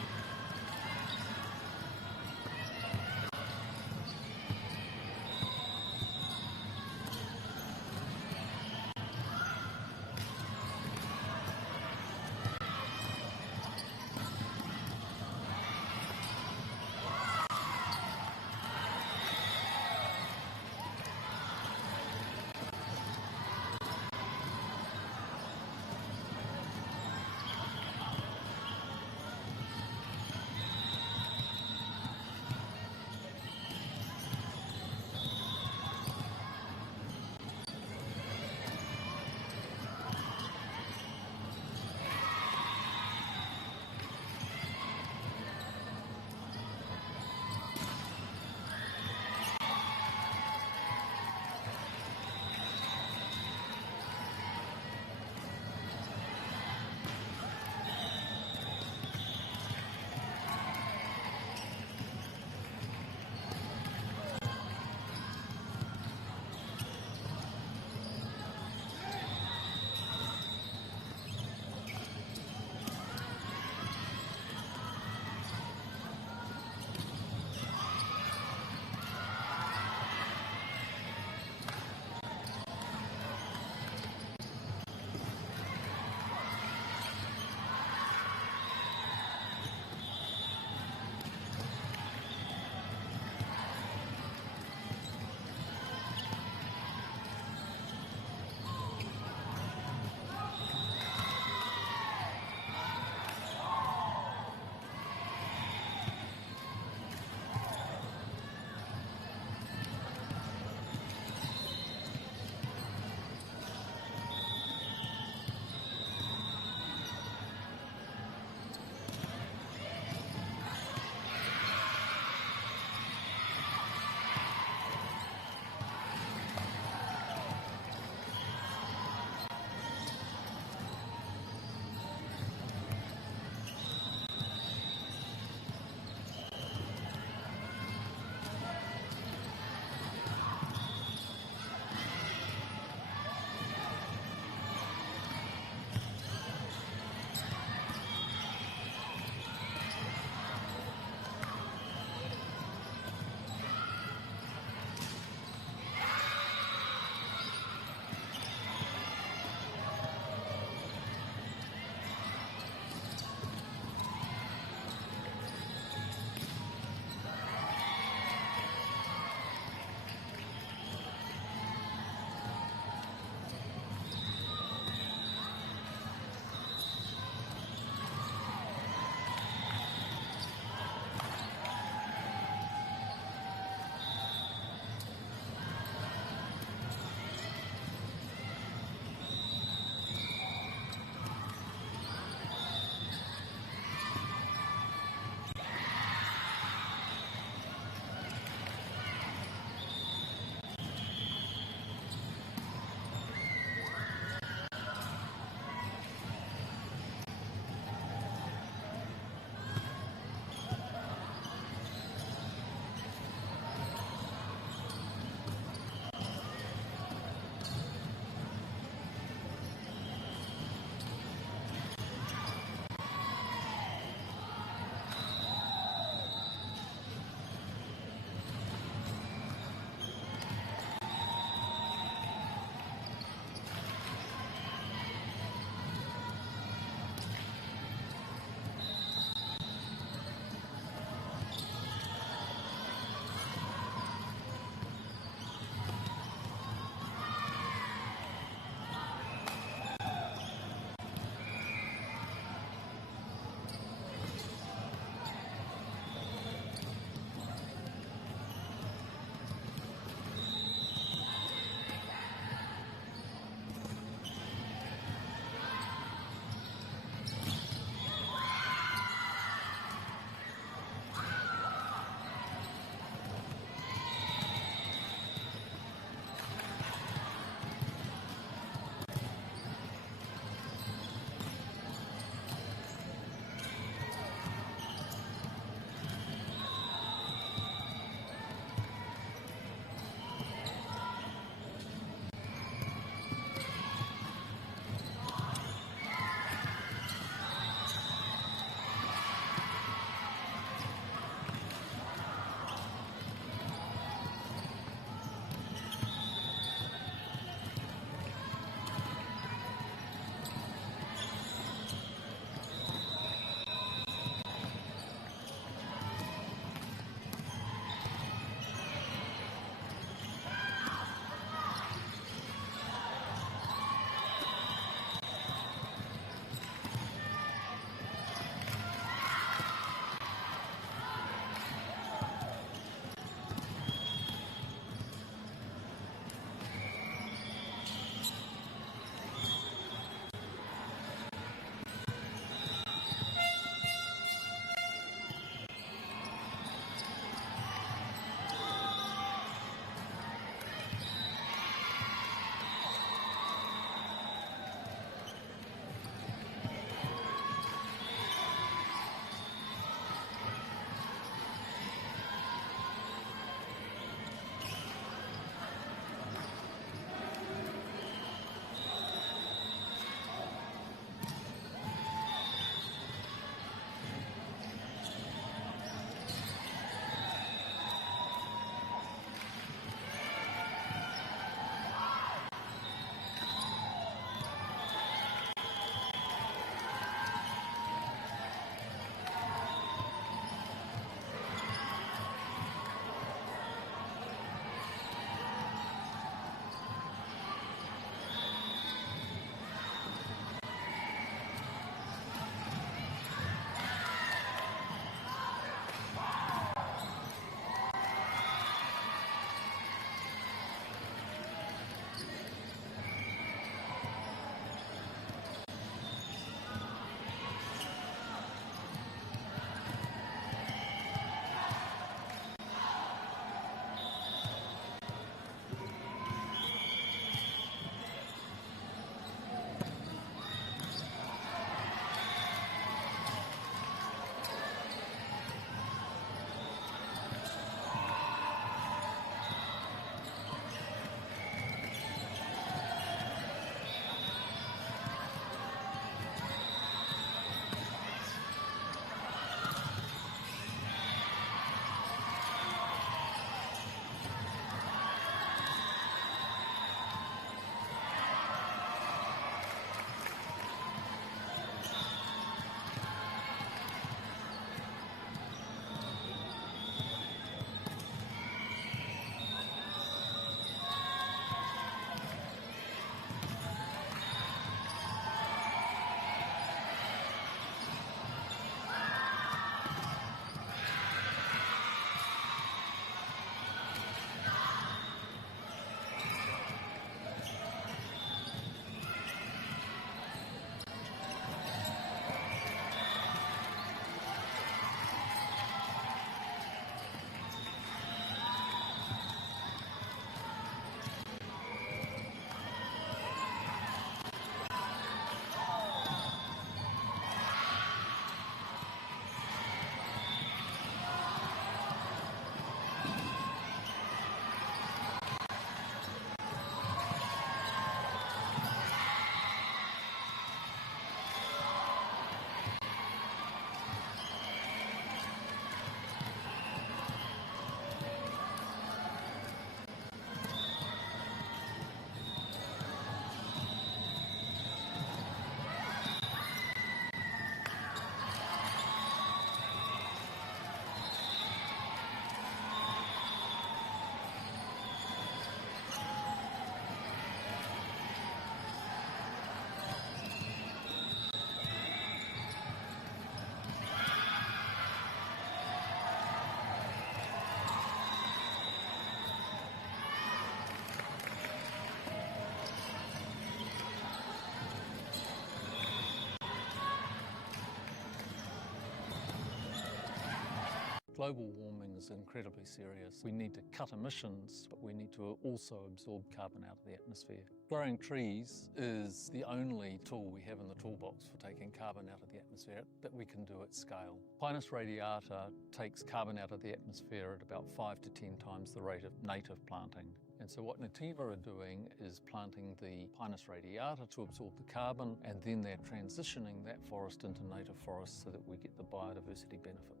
Global warming is incredibly serious. We need to cut emissions, but we need to also absorb carbon out of the atmosphere. Growing trees is the only tool we have in the toolbox for taking carbon out of the atmosphere that we can do at scale. Pinus radiata takes carbon out of the atmosphere at about 5 to 10 times the rate of native planting. And so what Nativa are doing is planting the Pinus radiata to absorb the carbon, and then they're transitioning that forest into native forest so that we get the biodiversity benefit.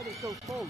why they're so close.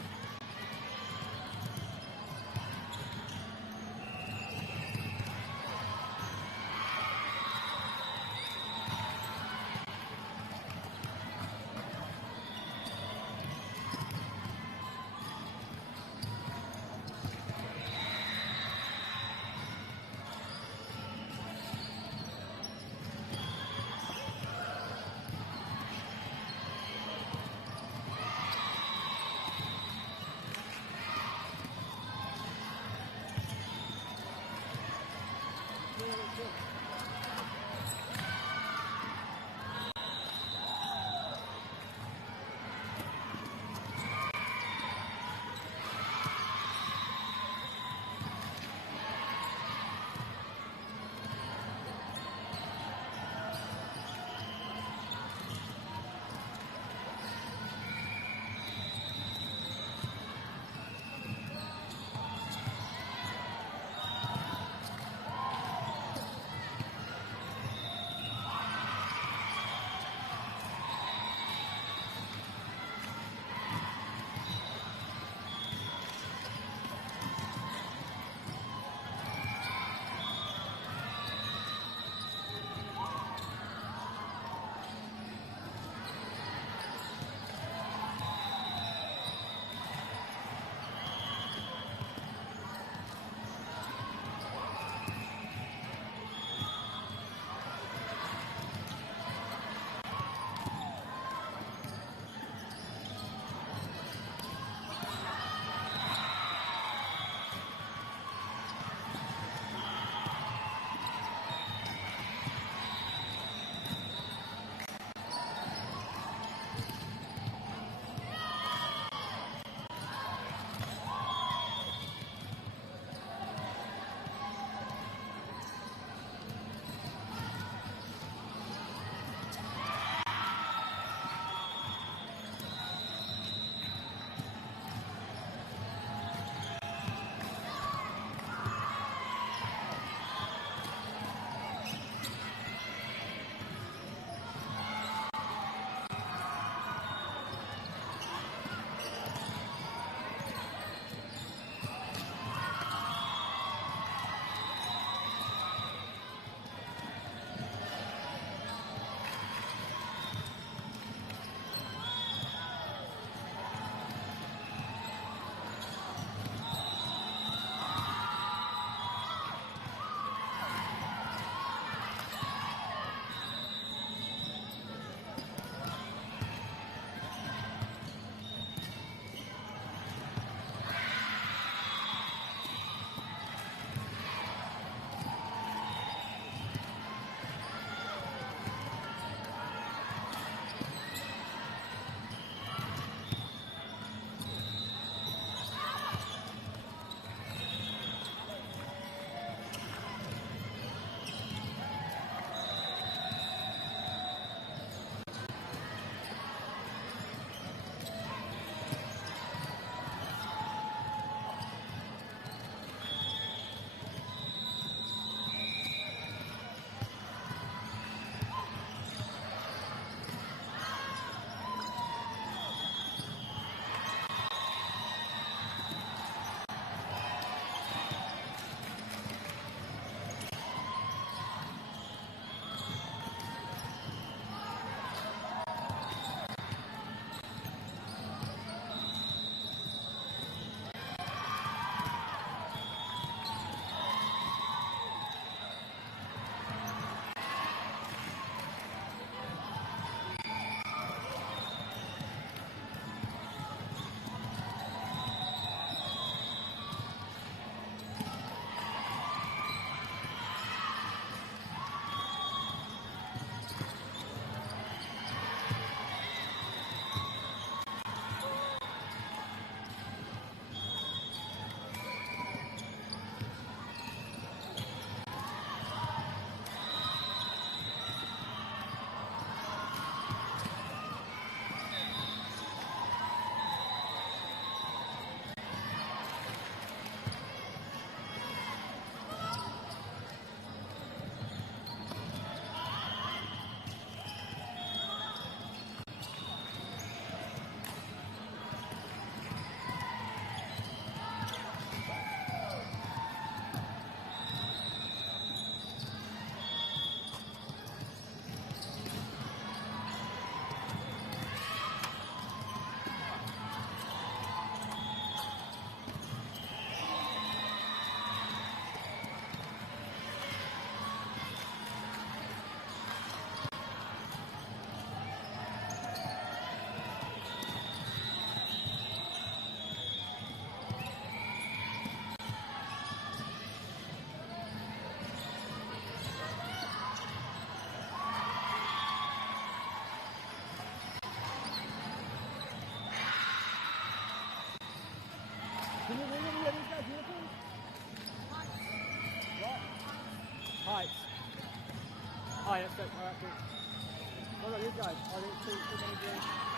go? I think too many greens.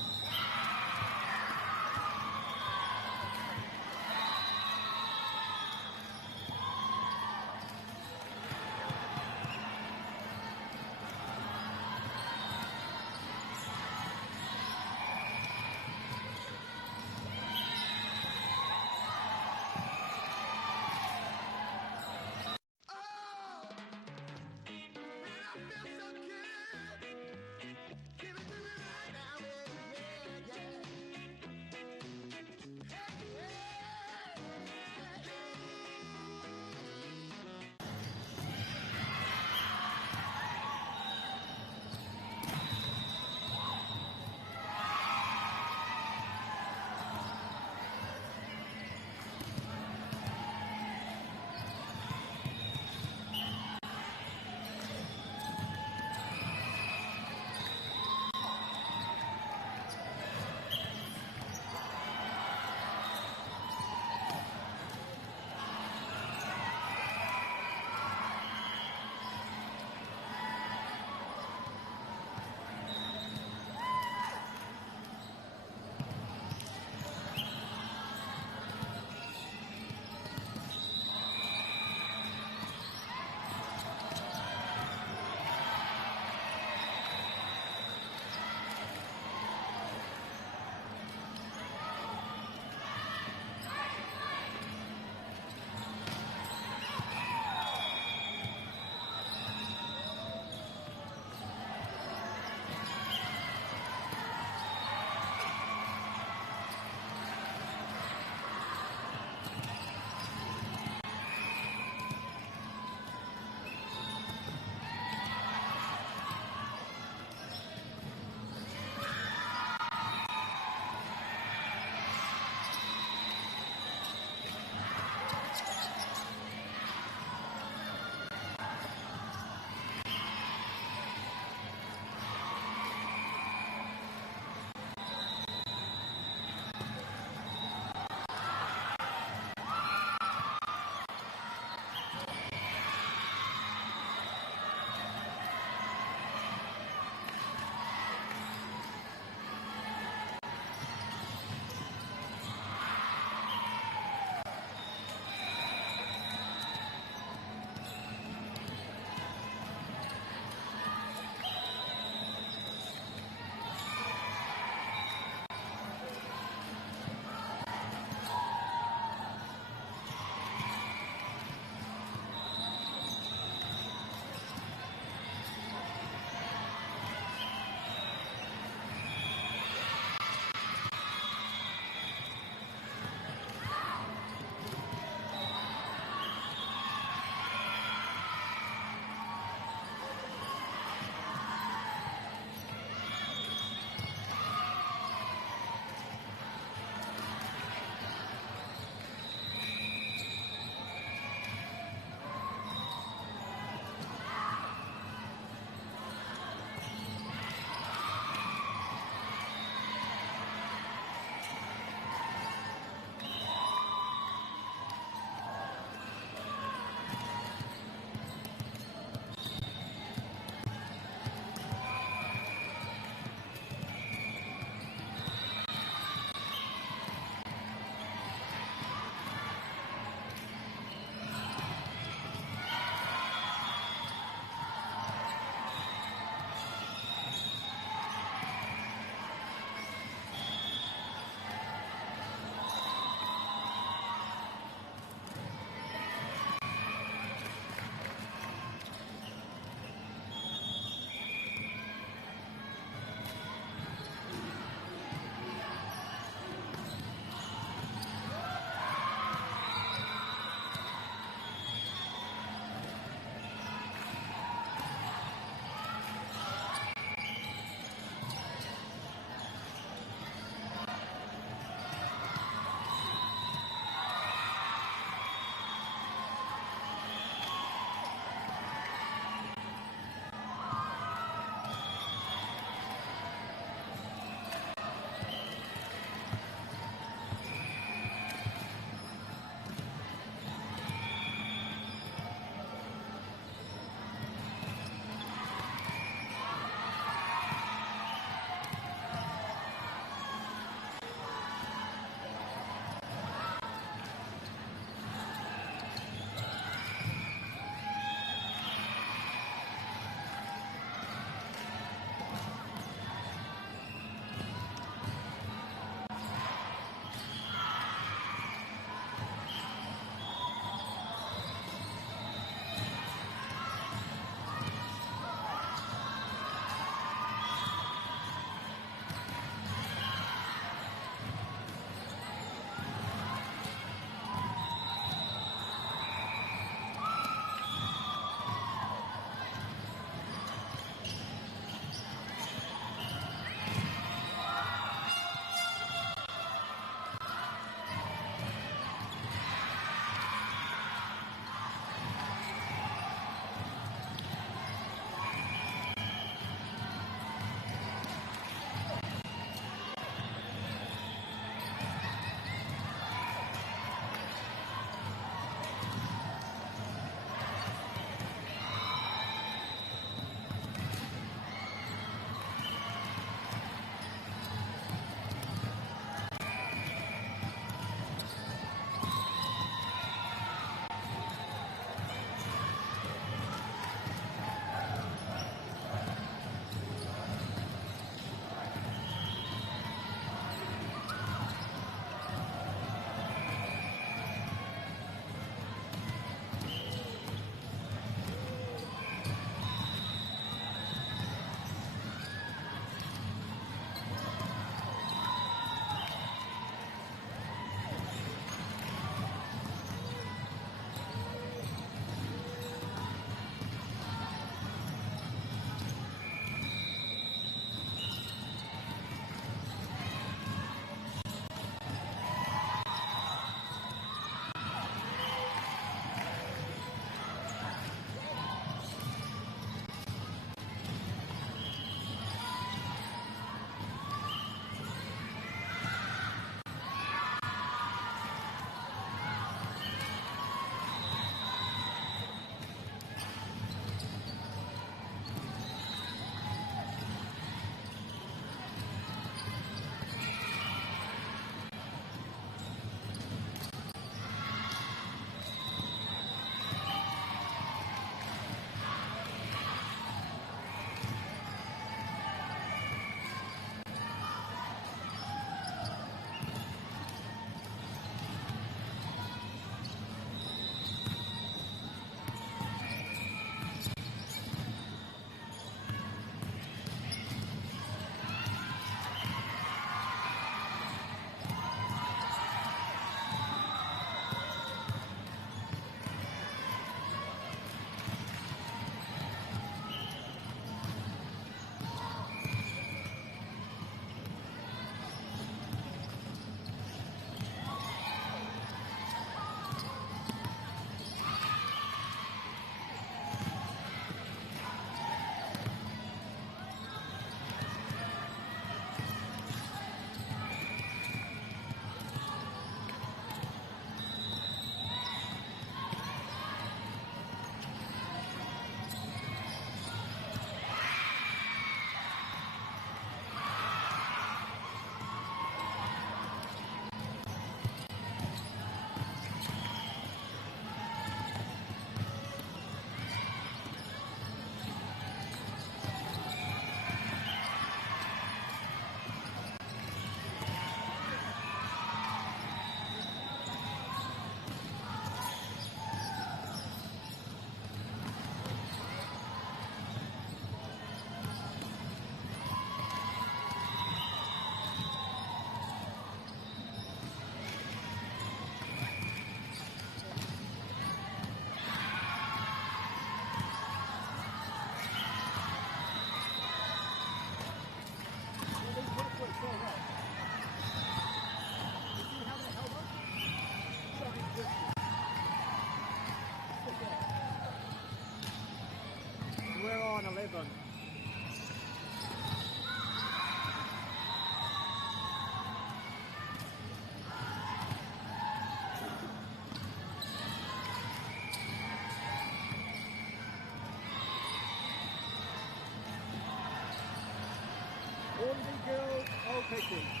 picking.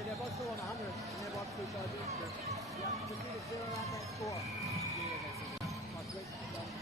Yeah, they're both still on 100, and they're both two charges. Yeah, just need to zero out that score. Yeah, that's it. My great done.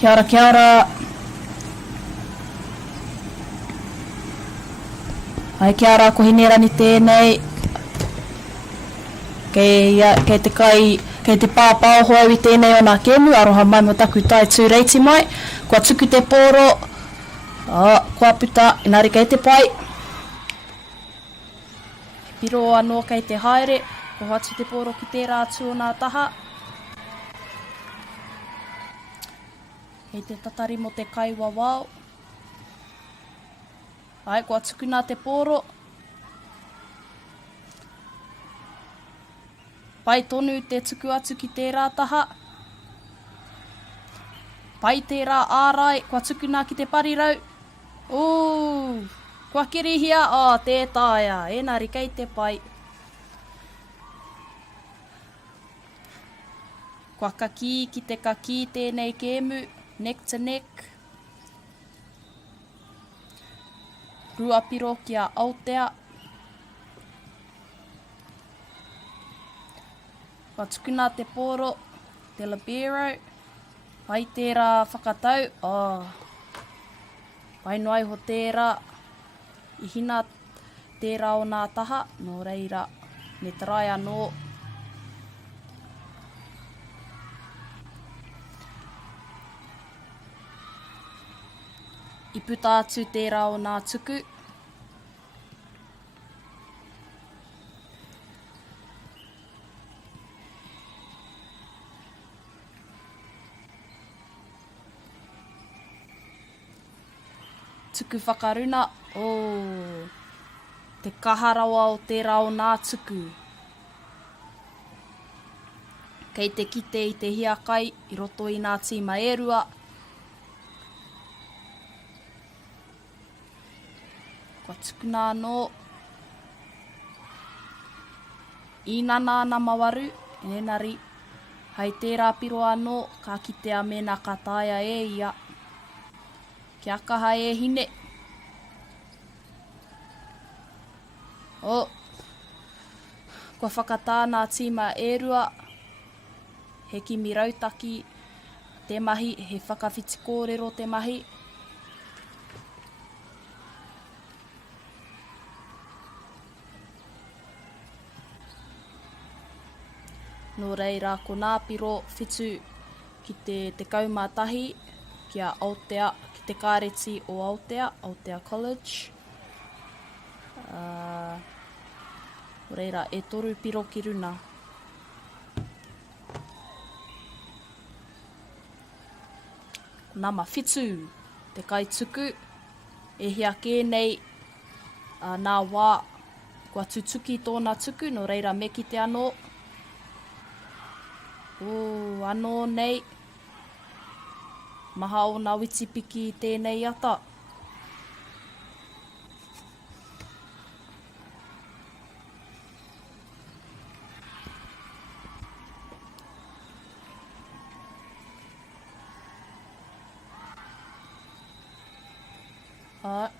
Kia ora, kia ora. Ai kia ora, ko hine rani tēnei. Kei te pāpao hoa i tēnei o nā kēmu, aroha mai mo taku tai tūreiti mai. Kua tuku te pōro, kua puta, engari kei te pai. Piro anō kei te haere, ko hatu te pōro ki tērā atu o nā taha. Kei te tatari mo te kaiwa wao. Ai, kua tuku nā te pōro. Pai tonu te tuku atu ki tērā taha. Pai tērā ārai, kua tuku nā ki te parirau. Kua kirihia, tētāia, enari kei te pai. Kua kaki ki te kaki tēnei kēmu, neck to neck. Ruapiro ki a Aotea. Kua tukuna te pōro, te libero, pai tērā whakatau, pai noai ho tērā, i hina tērā o nā taha, nō reira, me tarai anō. I puta atu tērā o nā tuku. Tuku whakaruna, te kaharawa o tērā o nā tuku. Kei te kite i te hiakai, i roto i nā tīma erua. Kua tukuna anō. I nana ana mawaru, enari, hei tērā piro anō, ka kitea mena ka tāia e ia. Kia kaha e hine. Kua whakatā nā tīma erua, he kimi rautaki te mahi, he whakawhiti kōrero te mahi. Nō reira, ko nā piro whitu ki te kaumātahi, ki a Aotea, ki te kāreti o Aotea, Aotea College. O reira, e toru piro ki runa. Nama whitu, te kaituku, e hia kēnei nā wā, kua tutuki tōna tuku, no reira me ki te anō. Anō nei. Maha o nā witipiki i tēnei ata.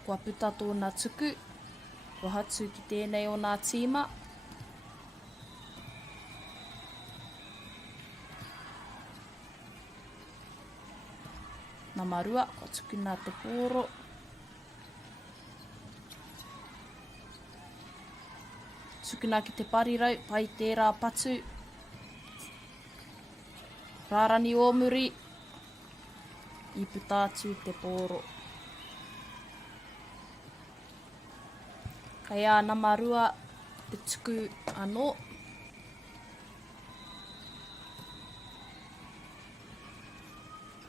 Kua puta tōna tuku. Kua hatu ki tēnei o nā tīma. Nā marua, kua tukuna te pōro. Tukuna ki te parirau, pai tērā patu. Rārani o muri. I puta atu te pōro. Kei a nā marua, te tuku anō.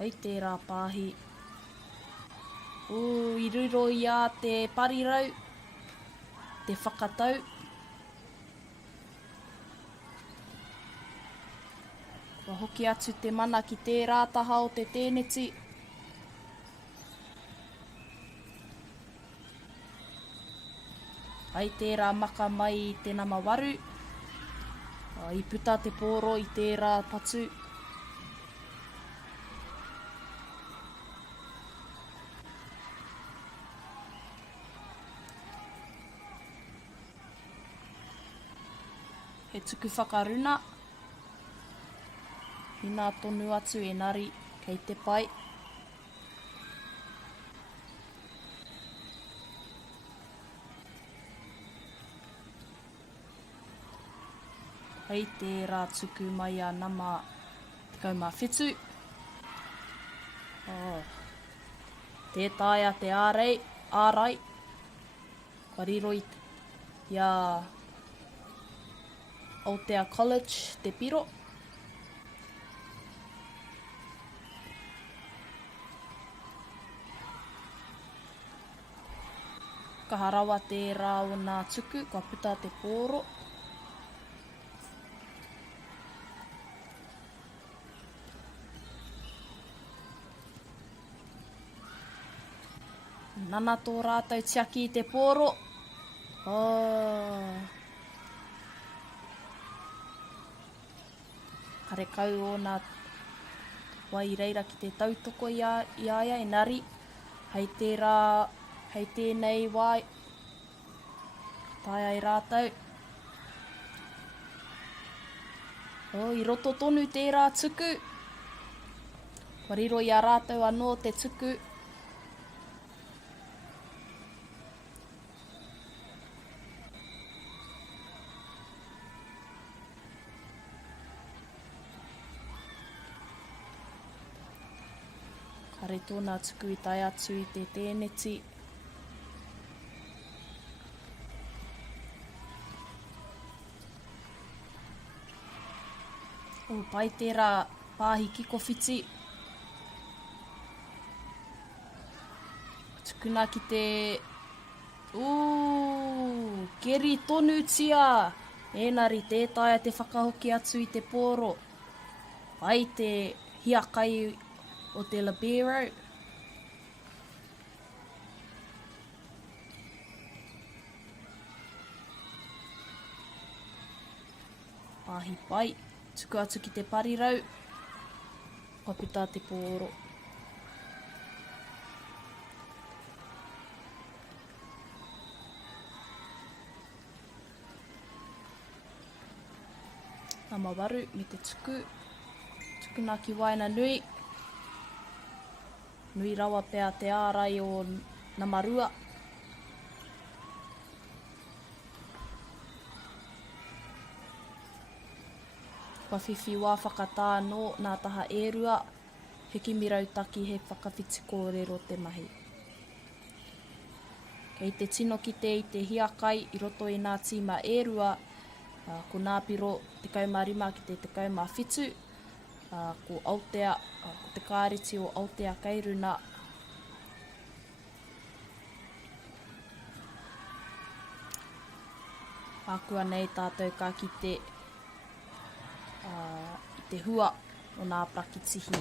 Hei tērā pāhi. I riro i a te parirau, te whakatau. Kua hoki atu te mana ki tērā taha o te tēneti. Ai tērā maka mai i te nama waru. I puta te pōro i tērā patu. He tuku whakaruna. Hina tonu atu e nari kei te pai. Hei tērā tuku mai a nama 17. Te taia te ārai. Wariro ia Aotea College te piro. Ka harawa tērā o nā tuku, ka puta te pōro. Nana tō rātou tiaki i te pōro. Kare kau o nā wai reira ki te tautoko i aia, engari. Hei tēnei wai. Tai ai rātou. I roto tonu tērā tuku. Wariro i a rātou anō te tuku. Kare tōnā tuku i tai atu i te tēneti. Pai tērā pāhi kikowhiti. Tukuna ki te... Keri tonu tia! Engari tētaia te whakahoki atu i te pōro. Pai te hiakai o te libero. Pāhi pai. Tuku atu ki te parirau. Paputa te pōro. Nama waru me te tuku. Tukuna ki waina nui. Nui rawa pēr te ārai o Namarua. Whawhiwhi wā whakatā no nā taha ērua, hiki mirau taki he whakawhiti kōrero te mahi. Kei te tino ki te i te hiakai, i roto i nā tīma ērua, ko Ngāpiro 15 ki te 17, ko Aotea, ko te kāreti o Aotea Kairuna. Ākua nei tātou ka ki te i te hua o nā prakitihi.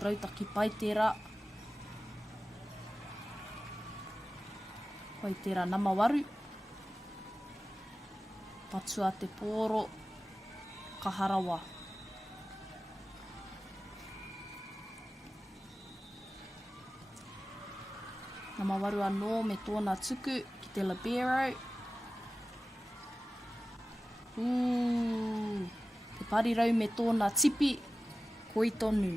Rautaki pai tērā. Pai tērā nama waru. Patua te pōro. Kaharawa. Nama waru anō me tōna tuku ki te libero. Te parirau me tōna tipi. Koi tonu.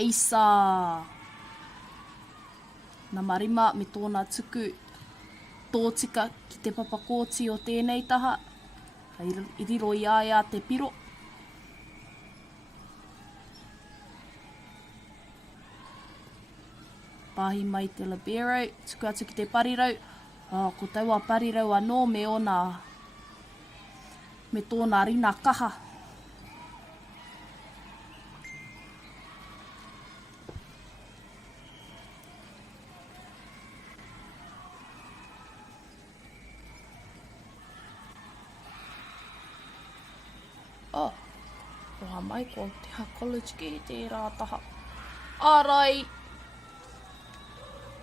Eisa. Nā marima me tōna tuku tōtika ki te papakōti o tēnei taha. I riro i aia te piro. Pāhi mai te libero, tuku atu ki te parirau. Ko taua parirau anō me ona me tōna rina kaha. Roha mai ko te college ki tērā taha. Ārai!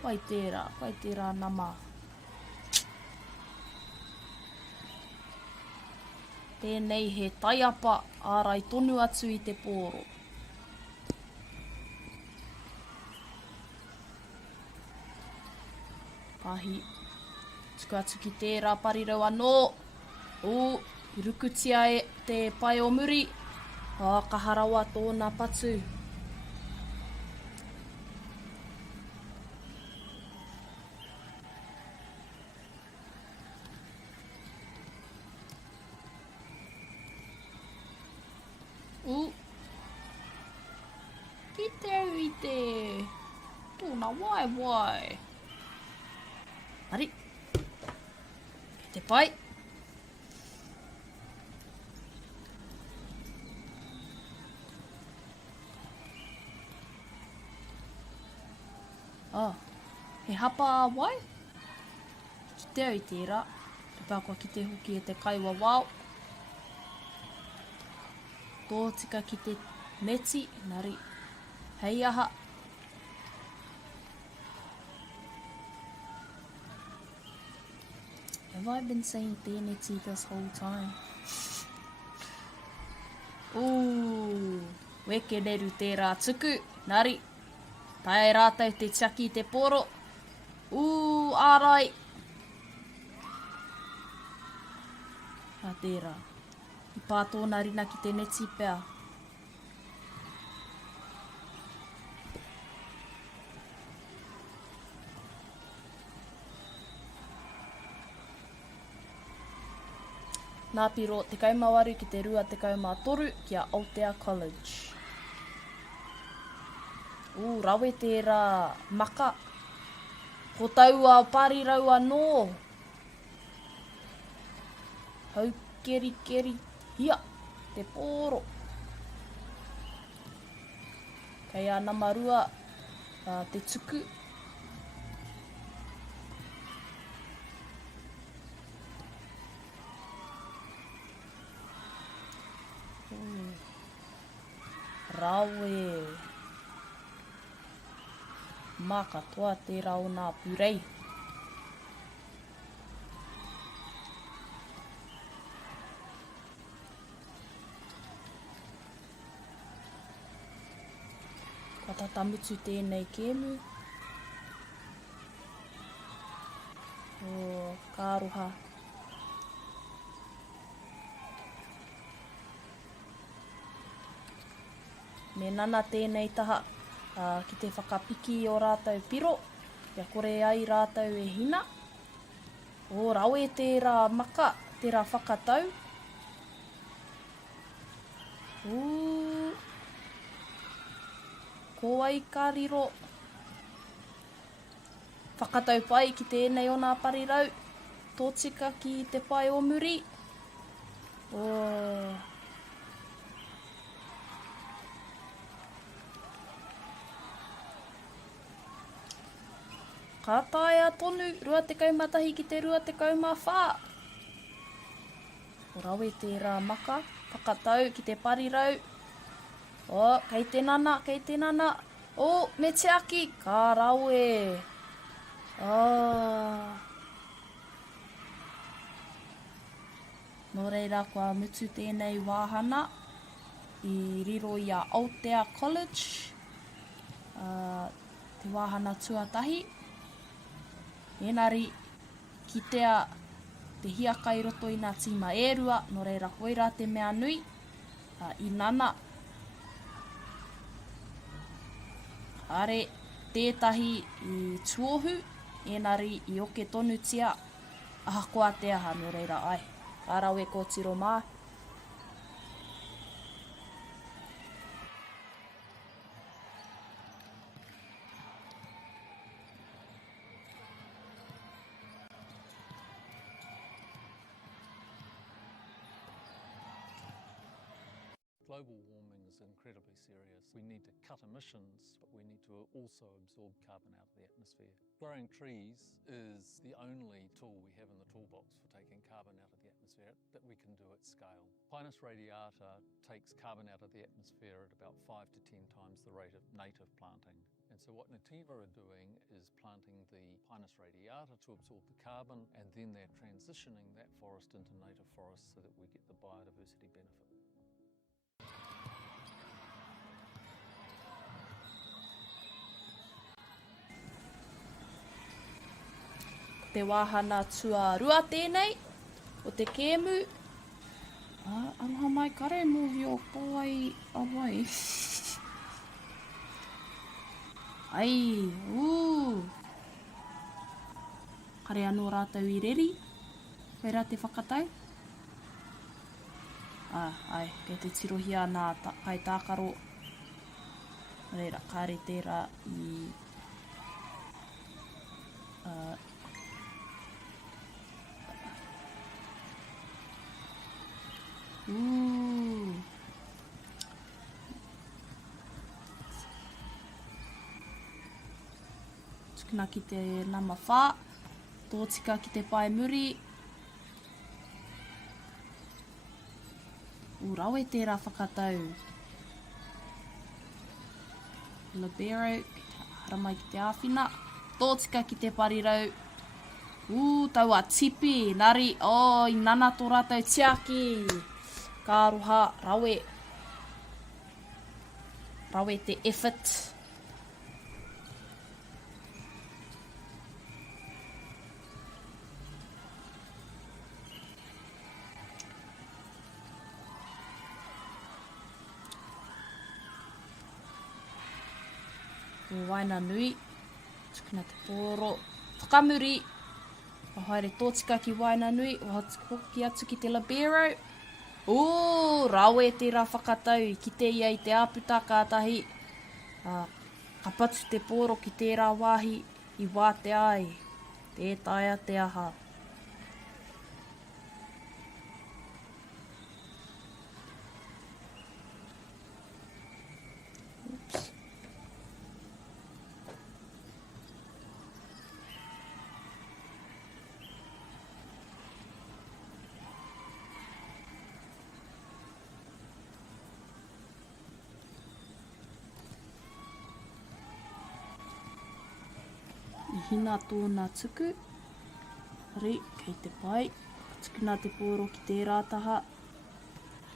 Pai tērā nama. Tēnei he taiapa ārai tonu atu i te pōro. Pahi, tuku atu ki tērā parirau anō. I rukutia e te pai o muri. Ka harawa tōna patu. Ki te au i te tōna wai. Ari, ki te pai. He hapa wai. Ki te au i tērā. Te pākua ki te hoki e te kaiwa wao. Tō tika ki te neti, nari. Hei aha. Have I been saying te neti this whole time? Weke reru tērā tuku. Nari. Tai rātau te tiaki te poro. Ārai. Tērā. I pā tōna rina ki te neti pēr. Nā piro, te kaumawaru ki te rua te kaumatoru ki a Aotea College. Rawe tērā maka. Ko taua parirau anō. Hau keri hia, te pōro. Kei a namarua te tuku. Rawe. Mā katoa tērā o nā purei. Ka tatamutu tēnei kēmu. Kāroha. Me nana tēnei taha ki te whakapiki o rātau piro. Kia kore ai rātau e hina. Rawe tērā maka, tērā whakatau. Ko ai ka riro. Whakatau pai ki tēnei o nā parirau. Tōtika ki te pai o muri. Ka taea tonu, rua te kaumatahi ki te rua te kaumawhā. Rawe tērā maka, whakatau ki te parirau. Kei te nana. Me te aki, ka rawe. Nō reira kua mutu tēnei wāhana i riro i a Aotea College. Te wāhana tuatahi. Engari, kitea te hiaka i roto i ngā tīma ērua, nō reira koira te mea nui, i nana. Are, tētahi i tuohu, engari i oke tonutia, ahakoa te aha, nō reira ai. Arawe ko tiro mā. Global warming is incredibly serious. We need to cut emissions, but we need to also absorb carbon out of the atmosphere. Growing trees is the only tool we have in the toolbox for taking carbon out of the atmosphere that we can do at scale. Pinus radiata takes carbon out of the atmosphere at about 5 to 10 times the rate of native planting. And so what Nativa are doing is planting the Pinus radiata to absorb the carbon, and then they're transitioning that forest into native forest so that we get the biodiversity benefit. Te wāhana tuarua tēnei, o te kēmu. Aroha mai kare mōhi o kawai awai. Ai, Kare anō rātou I reri. Koe rā te whakatau. Ai, kei te tirohia nā kai tākaro. Reira, kāre tērā I... Tukuna ki te nama whā, tōtika ki te pai muri. Rawe tērā whakatau. Libero, haramai ki te āwhina, tōtika ki te parirau. Taua tipi, nari, I nana tō rātou tiaki. Ka aroha, rawe. Rawe te effort. O waina nui, tukuna te pōro, whakamuri. Haere tōtika ki waina nui, hoki atu ki te libero. Rawe tērā whakatau, ki te ia I te āputa kātahi. Ka patu te pōro ki tērā wāhi I wā te ai. Tētaia te aha. I hina tōna tuku. Rei, kei te pai. Tukuna te pōro ki tērā taha.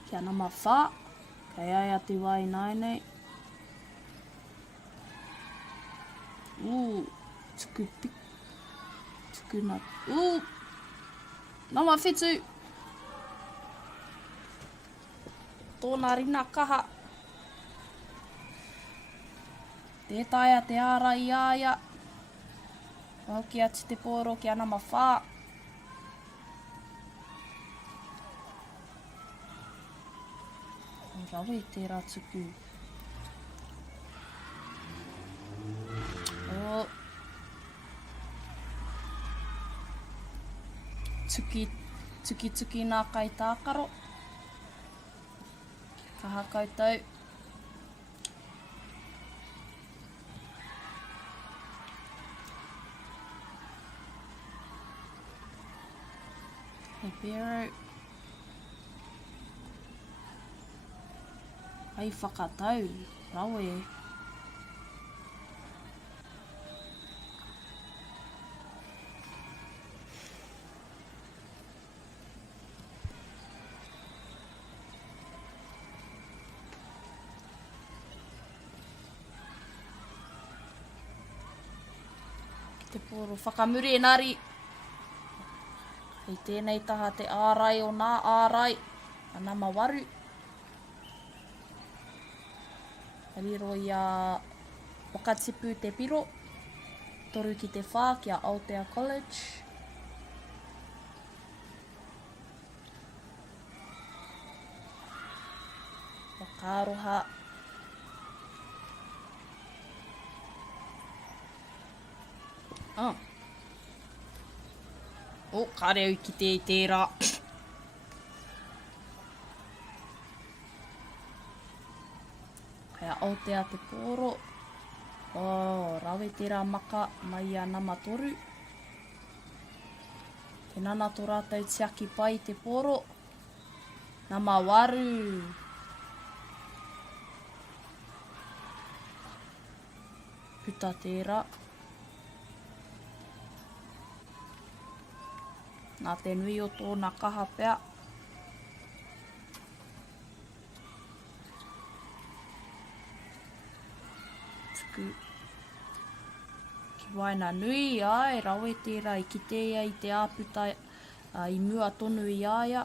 Kia nama whā. Kei ai atu wai nainei. Tuku pik. Tukuna. Nama whetu. Tōna rina kaha. Tētaia te āra I āia. Hoki atu te pōro ki ana mawhā. Rawe tērā tuku. Tuki nā kai tākaro. Kaha koutou. Libero. Ai whakatau, rawe. Ki te pōro whakamuri nari. Hei tēnei taha te ārai o nā ārai, ana mawaru. Riro I a Wakatipu te piro, toru ki te whā ki a Aotea College. Whakaaroha. Kareu ki te tērā. Kei a Aotea te pōro. Rawe tērā maka mai a nama toru. Te nana tō rātou tiaki pai te pōro. Nama waru. puta tērā. Nā te nui o tōna kaha pea. Tuku. Ki waina nui, ai, rawe tērā i kite ia i te āputa i mua tonu i aia.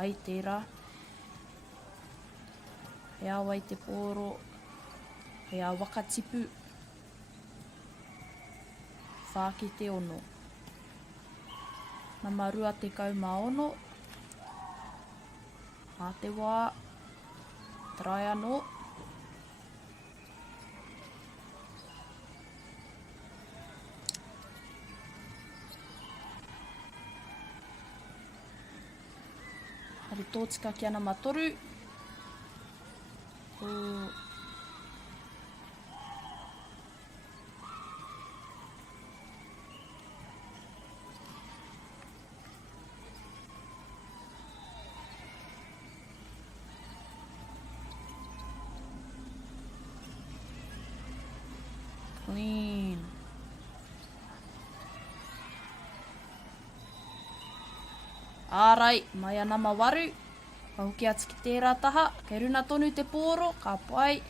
Ai tērā. He awa i te pōro. He a wakatipu. Whāki te ono. Nā marua te kaumaono. Nā te wā. Trai anō. Hari tōtika ki ana matoru. Clean. Ārai, mai ana mawaru. Ka hoki atu ki tērā taha. Kei runa tonu te pōro, ka pai.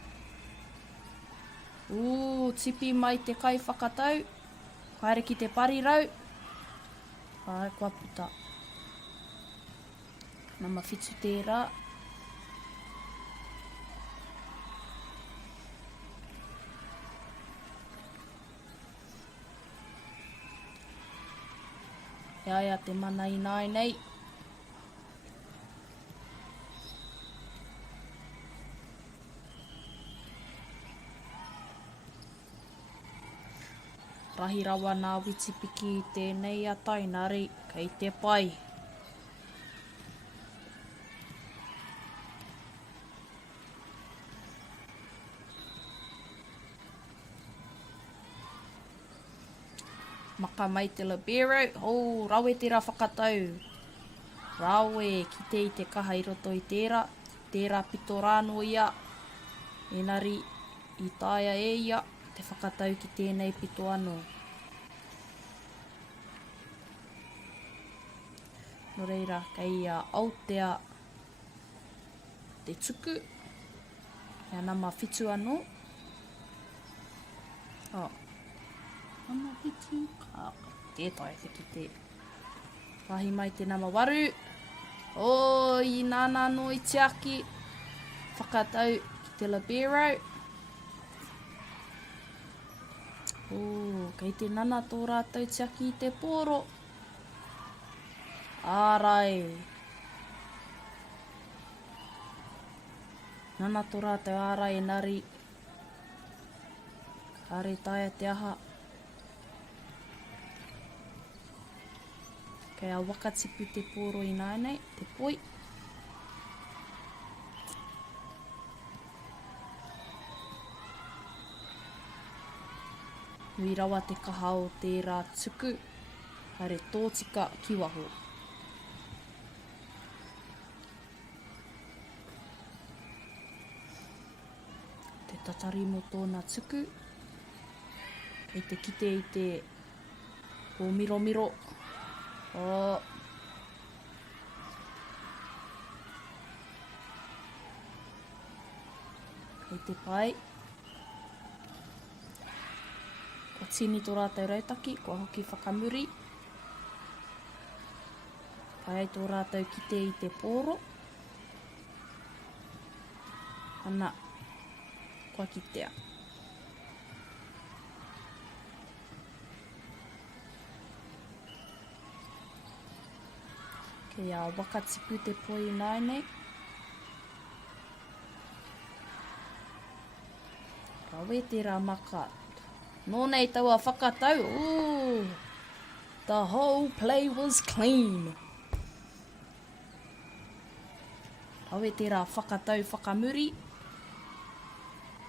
Tipi mai te kai whakatau. Kaere ki te parirau. Ai, kua puta. Nā mawhitu tērā. Ia te mana i nai nei. Rahi rawa nā witipiki i tēnei a tainari, kei te pai. Maka mai te libero, rawe tērā whakatau. Rawe, ki te i te kaha i roto i tērā. Tērā pito rāno ia. Engari, i tāia e ia. Te whakatau ki tēnei pito anō. No reira, kei Aotea te tuku. Hea nama whitu anō. Nama whitu ka. Tētai whitu te. Rahi mai te nama waru. I nāna no i te aki. Whakatau ki te libero. Kei te nana tō rātou tiaki i te pōro. Ārai. Nana tō rātou ārai engari. Kāre taia te aha. Kei a wakatipu te pōro i nānei, te poi. Nui rawa te kaha o tērā tuku. Haere tōtika ki waho. Te tatari mo tōna tuku. Kei te kite i te miro. Kei te pai. Kua tini tō rātou rautaki, kua hoki whakamuri. Pai ai tō rātou kite i te pōro. Ana, kua kitea. Kei a wakatipu te poi nānei. Rawe tērā maka. Nōnei taua whakatau. The whole play was clean. Rawe tērā whakatau whakamuri.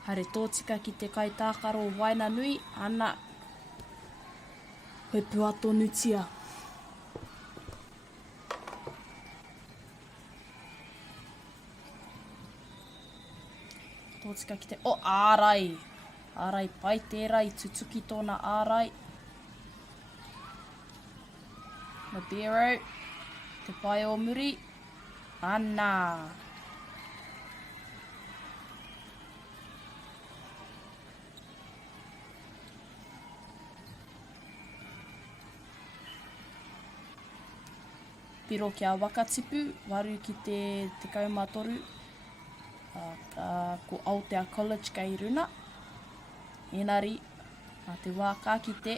Haere tōtika ki te kai tākaro waina nui. Ana. Hoi puato nutia. Tōtika ki te... ārai. Ārai pai tērā i tutuki tōna ārai. Libero, te pai o muri. Ana. Piro kia wakatipu, waru ki te 13. Ko Aotea College kei runa. Engari, te wā ka kite.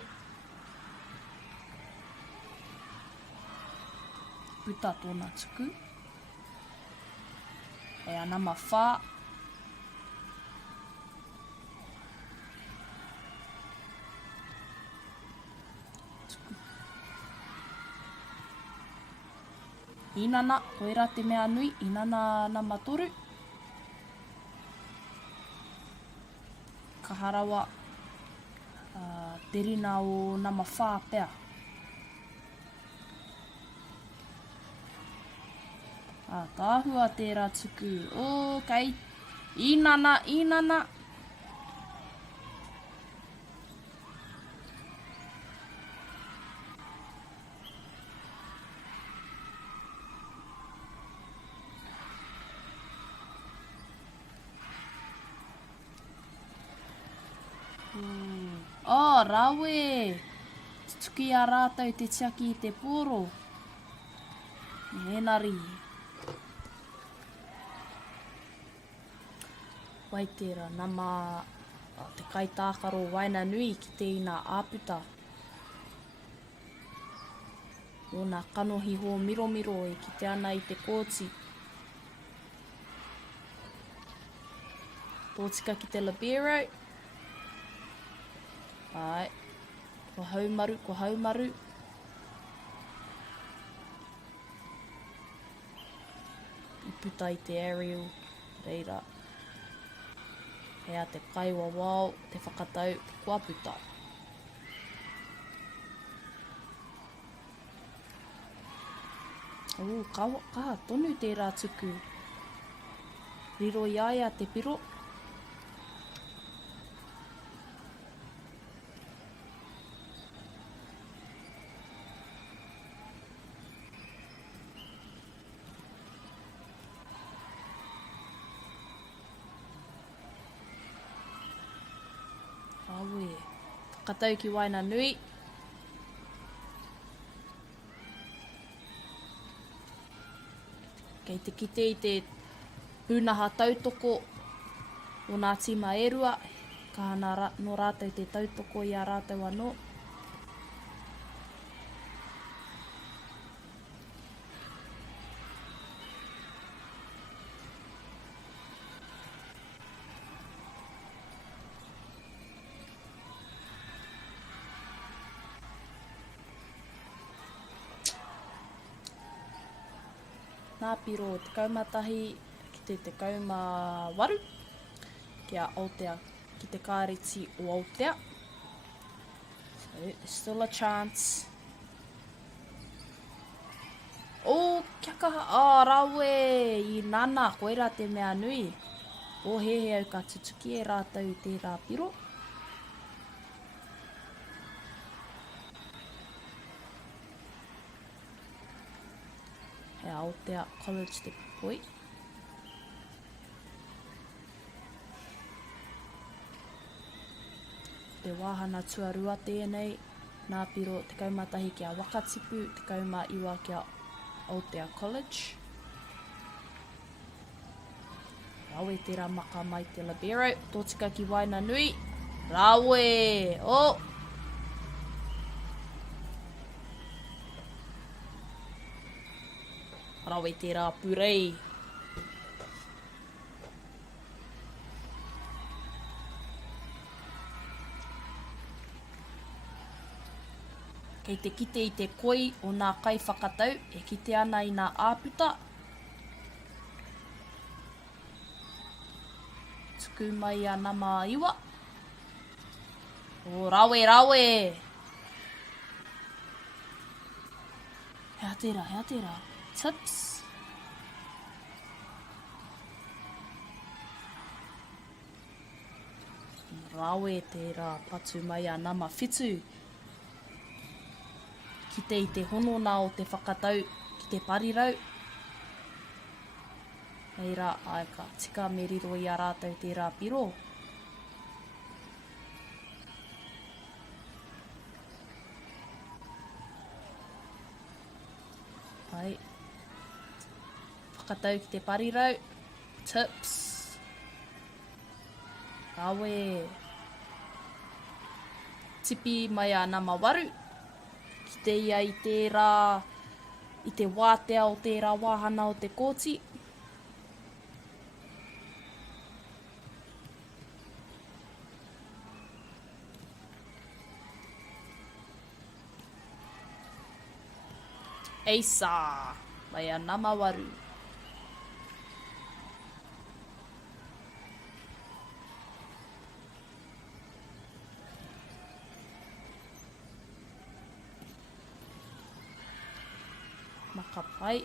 Puta tōna tuku. E ana mawhā. Tuku. Inana, koera te mea nui, inana na matoru. Ka harawa te rina o nama whā pea. Tāhua tērā tuku. O, kei. Inana, inana. Oh, rawe. Tuki a rātau te tiaki i te pōro. Engari. Wai tērā, nama te kaitākaro waina nui ki te ina āputa. O nā kanohi ho miro e ki te ana i te kōti. Tōtika ki te libero. Ai, ko haumaru, ko haumaru. I puta i te aerial, reira. Hea te kaiwa wao, te whakatau, te kua puta. Ka tonu tērā tuku. Riro iaia te piro. Awe, whakatau ki waina nui. Kei te kite i te pūnaha tautoko o nā tima erua. Ka hana no rātou te tautoko i a rātou anō. Nā piro te kaumatahi ki te 18 kia Aotea ki te kāreti o Aotea. So, there's still a chance. O, kia kaha, rawe, i nana, koera te mea nui. O hehe au ka tutuki e rātou tērā piro. He Aotea College te poi. Te wāhana tuarua tēnei, nā piro te kaumatahi kia Wakatipu, te kauma iwa kia Aotea College. Rawe tērā maka mai te libero, tōtika ki waina nui. Rawe, o! Rawe tērā purei. Kei te kite i te koi o nā kai whakatau, e kite ana i nā āputa. Tuku mai a nama iwa. O, rawe, rawe! Hea tērā, hea tērā. Tips. Rāwe tērā patu mai a nama whitu. Ki te i te honona o te whakatau ki te parirau. Eira, ai ka tika me riro i a rātou tērā piro. Ai. Whakatau ki te parirau. Tips. Awe. Tipi mai a nama waru. Ki te ia i tērā, i te wātea o tērā wāhana o te kōti. Eisa, mai a nama waru. Maka pai.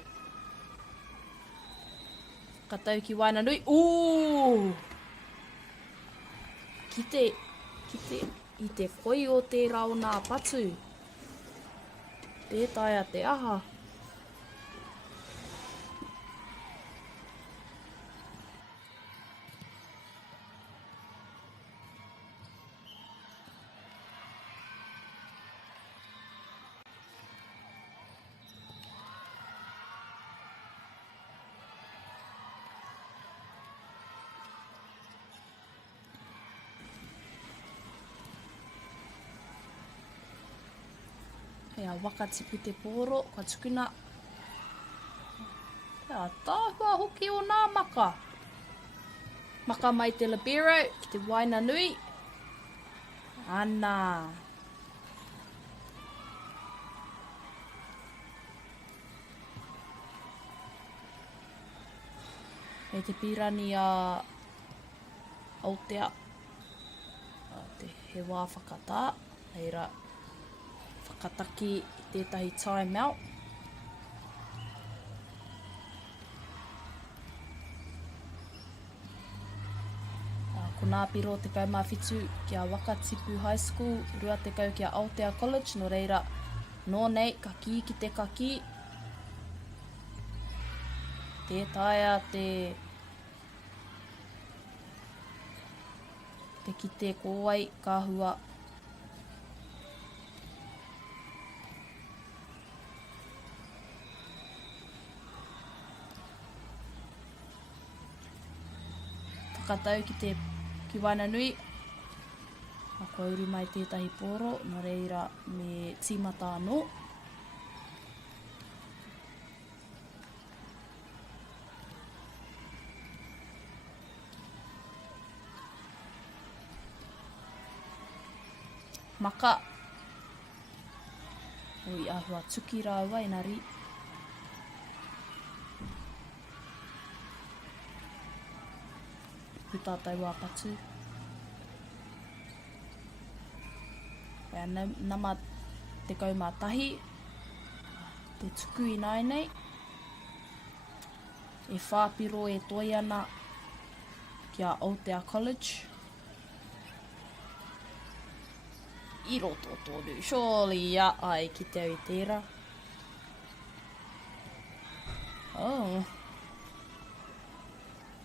Katau ki Wainanui. Ki te, i te whoi o tērā o nā patu. Tētai a te aha. Hea waka tipu te pōro, ka tukuna. Hea tāhua hoki o nā maka. Maka mai te libero, ki te Wainanui. Ana. E te pirani a Aotea. Te he wā whakatā. Eira. Whakataki i tētahi time out. Ko nā piro te kaumawhitu ki a Wakatipu High School, rua te kau ki a Aotea College, no reira, nō nei, ka ki ki te kaki. Tētai a te ki te kōwai, kāhua. Whakatau ki Wainanui. A kauri mai tētahi pōro, no reira me tīmata anō. Maka. Oi ahua tuki rā Wainari. Putātai wā patu. Pea nama te kaumātahi. Te tuku i nai nei. E whāpiro e toi ana ki a Aotea College. I roto tonu. Surely ia ai ki te au i tērā. Oh.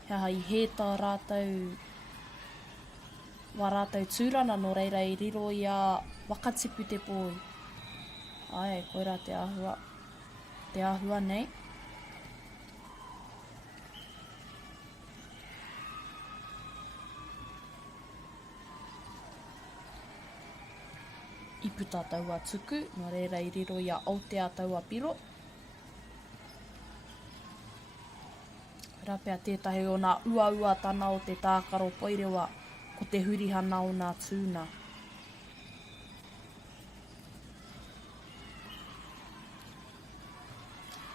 Hea i hētā rātou, wā rātou tūrana, no reira i riro i a Wakatipu te pōi. Ai, koira te āhua nei. I puta taua tuku, no reira i riro i a Aotea taua piro. Rapea tētahi o nā ua tana o te tākaro poirewa ko te hurihana o nā tūna.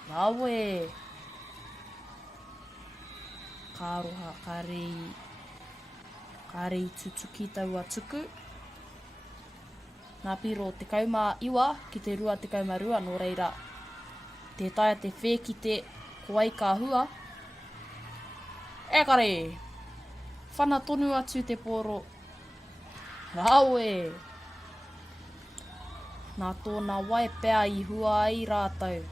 Rawe! Kāroha, kārei tutuki taua tuku. Nā piro te kauma iwa ki te rua te kauma rua, no reira tētai te whē ki te kowai kāhua. E kare, whana tonu atu te pōro. Hea waka tipu te pōro. Ko te hurihana o nā tūna. Nā piro te kauma iwa ki te rua te kauma rua, no reira tētai te whē ki te kowai kāhua. E kare, whana tonu atu te pōro. Hea waka tipu te pōro. Ko te hurihana o nā tūna. Nā piro te kauma iwa ki te rua te kauma rua, no reira tētai te whē ki te kowai kāhua. E kare, whana tonu atu te pōro. Rawe. Nā tōna wai pēa I hua ai rātou.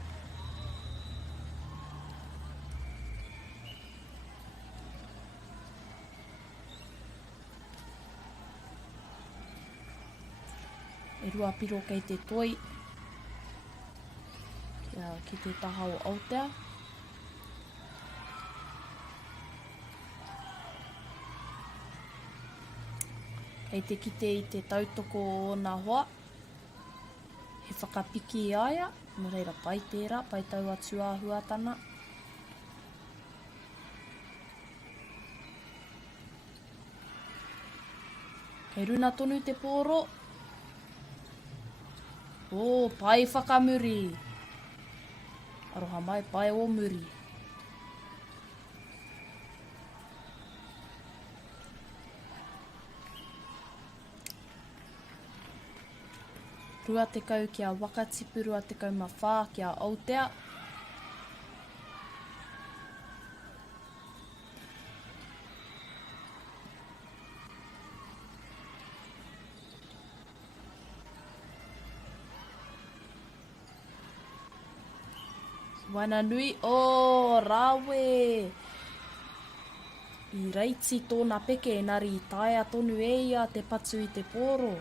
E rua piro kei te toi. Ki te taha o Aotea. Kei te kite I te tautoko o nā hoa. He whakapiki I aia. Nō reira pai tērā, pai tau atu āhuatana. Kei runa tonu te pōro. Pai whakamuri. Aroha mai, pai o muri. Rua te kau kia Wakatipu, rua te kau mawhā kia Aotea. Wainanui, Rawe! I reiti tōna peke, engari I taia tonu e ia te patu I te pōro.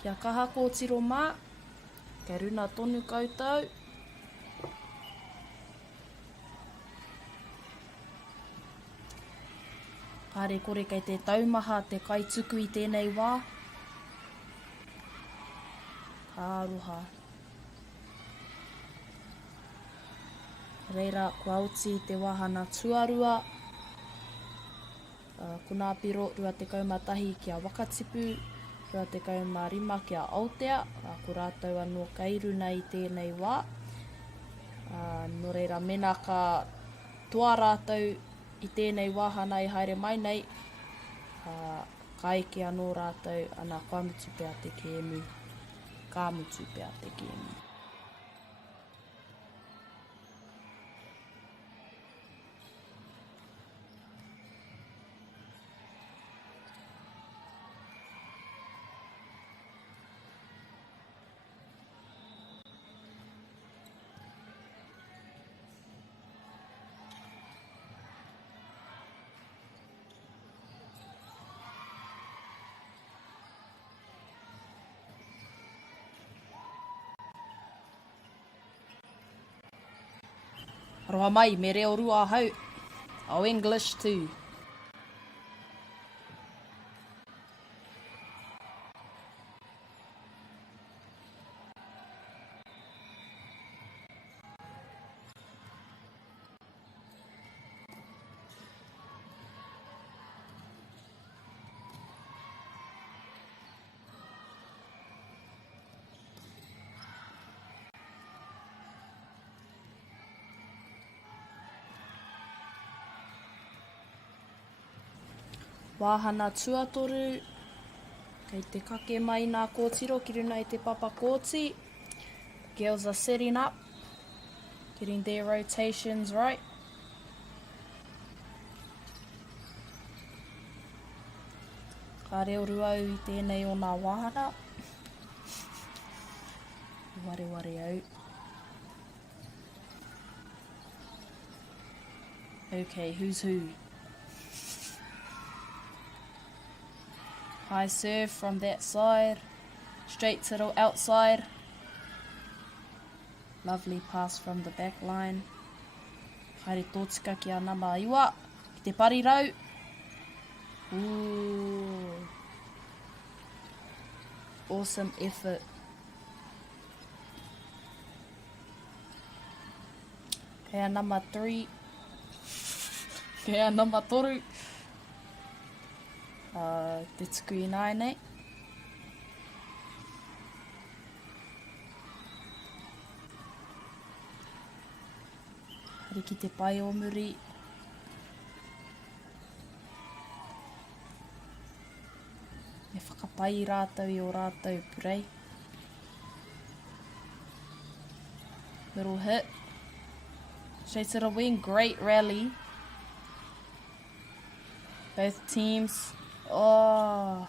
Kia kaha ko tiro mā, kia runa tonu koutou. Kāre kore kei te taumaha te kaituku I tēnei wā. Ka aroha. Reira, kua uti te wahana tuarua. Kuna piro, rua te kaumatahi kia Wakatipu, rua te kaumarima kia Aotea. Ko rātou anō kairuna I tēnei wā. Nō reira, mena ka toa rātou I tēnei wāhana I haere mai nei. Ka eke anō rātou ana kamutu pēr te kēmu. Kāmutu pēr te kēmu. Roa mai, me reo rua hau. Au English too. Wāhana tuatoru, kei te kake mai nā kōtiro, ki runa I te papa kōti. Girls are setting up, getting their rotations right. Ka reo ruau I tēnei o nā wāhana. Ware au. Okay, who's who? High serve from that side, straight to the outside. Lovely pass from the back line. Haere tōtika ki a nama iwa, ki te parirau. Ooh. Awesome effort. Kei a nama 3. Kei a nama 3. Te tuku I nai nei. Hari ki te pai o muri. Me whakapai rātou I o rātou purei. Little hit. Straight to the wing, great rally. Both teams Oh.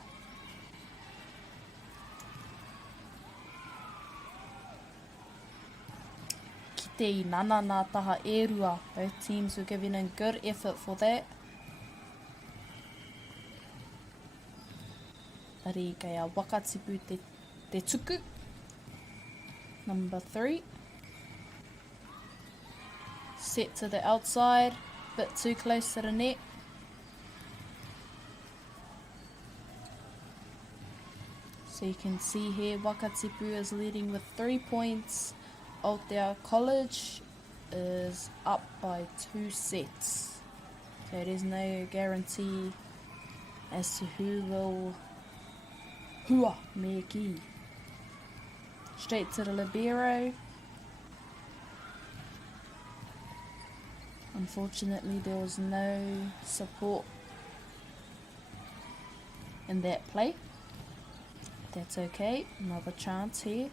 Ki te I nana nā taha e rua. Both teams were giving in good effort for that. Ari kei a wakatipu te tuku. Number 3. Set to the outside. Bit too close to the net. So you can see here, Wakatipu is leading with 3 points. Aotea College is up by 2 sets. So there's no guarantee as to who will hua me ki. Straight to the libero. Unfortunately, there was no support in that play. That's okay. Another chance here.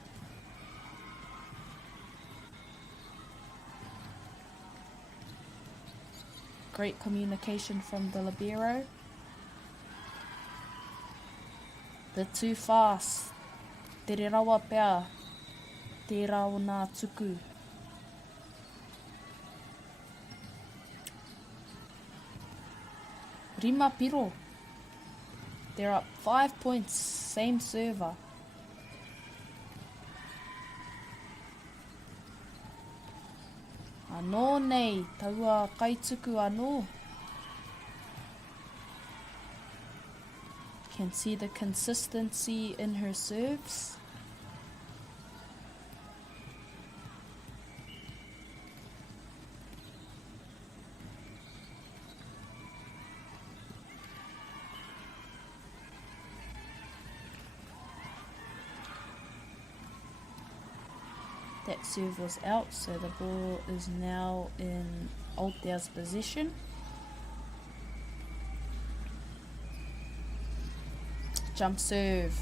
Great communication from the libero. They're too fast. Te re rawa pea. Te rao nā tuku. Rima piro. They're up 5 points. Same server. Anō nei. Taua kaituku anō. Can see the consistency in her serves. That serve was out, so the ball is now in Aotea's possession. Jump serve.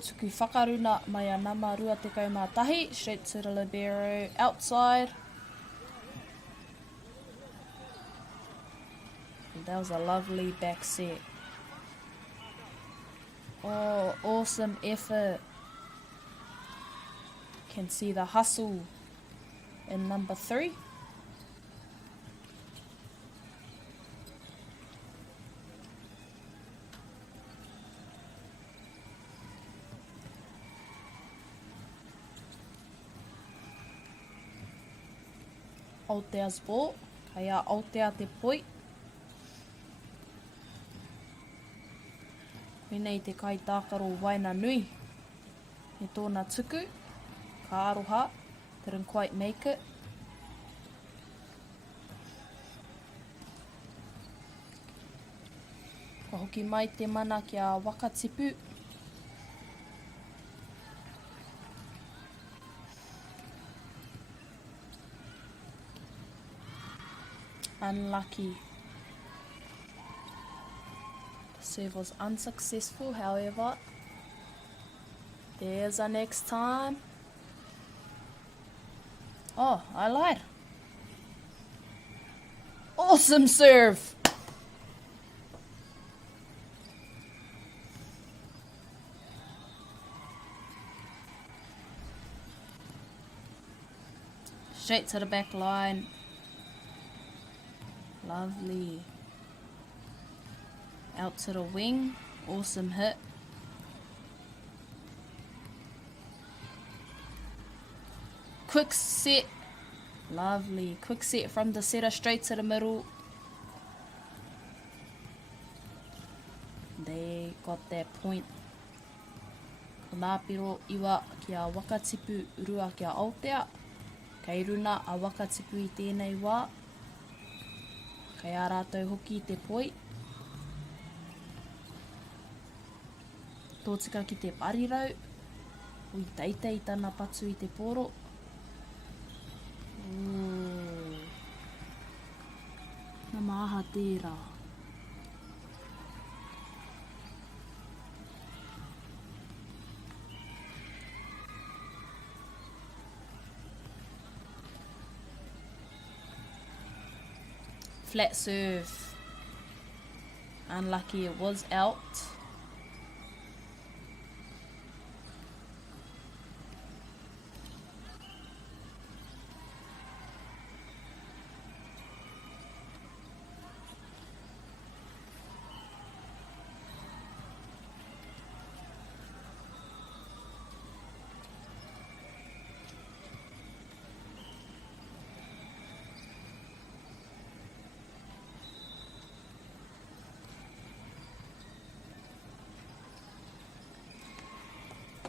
Tuku whakaruna mai a nama rua te kaumātahi. Straight to the libero outside. That was a lovely back set. Oh, awesome effort. Can see the hustle in number 3. Aotea's ball. Kaya Aotea te poi. Menei te kai tākaro waina nui. Me tōna tuku. Ka aroha. Didn't quite make it. Ka hoki mai te mana ki a Wakatipu. Unlucky. The serve was unsuccessful, however. There's our next time. Oh, I lied. Awesome serve. Straight to the back line. Lovely. Out to the wing. Awesome hit. Quick set. Lovely. Quick set from the setter straight to the middle. They got that point. Ko nā piro iwa ki a Wakatipu urua ki a Aotea. Kei runa a Wakatipu I tēnei wā. Kei ā rātou hoki te poi. Tōtika ki te parirau. Ui teitei tana patu I te poro. Nā maaha tērā. Flat serve. Unlucky, it was out.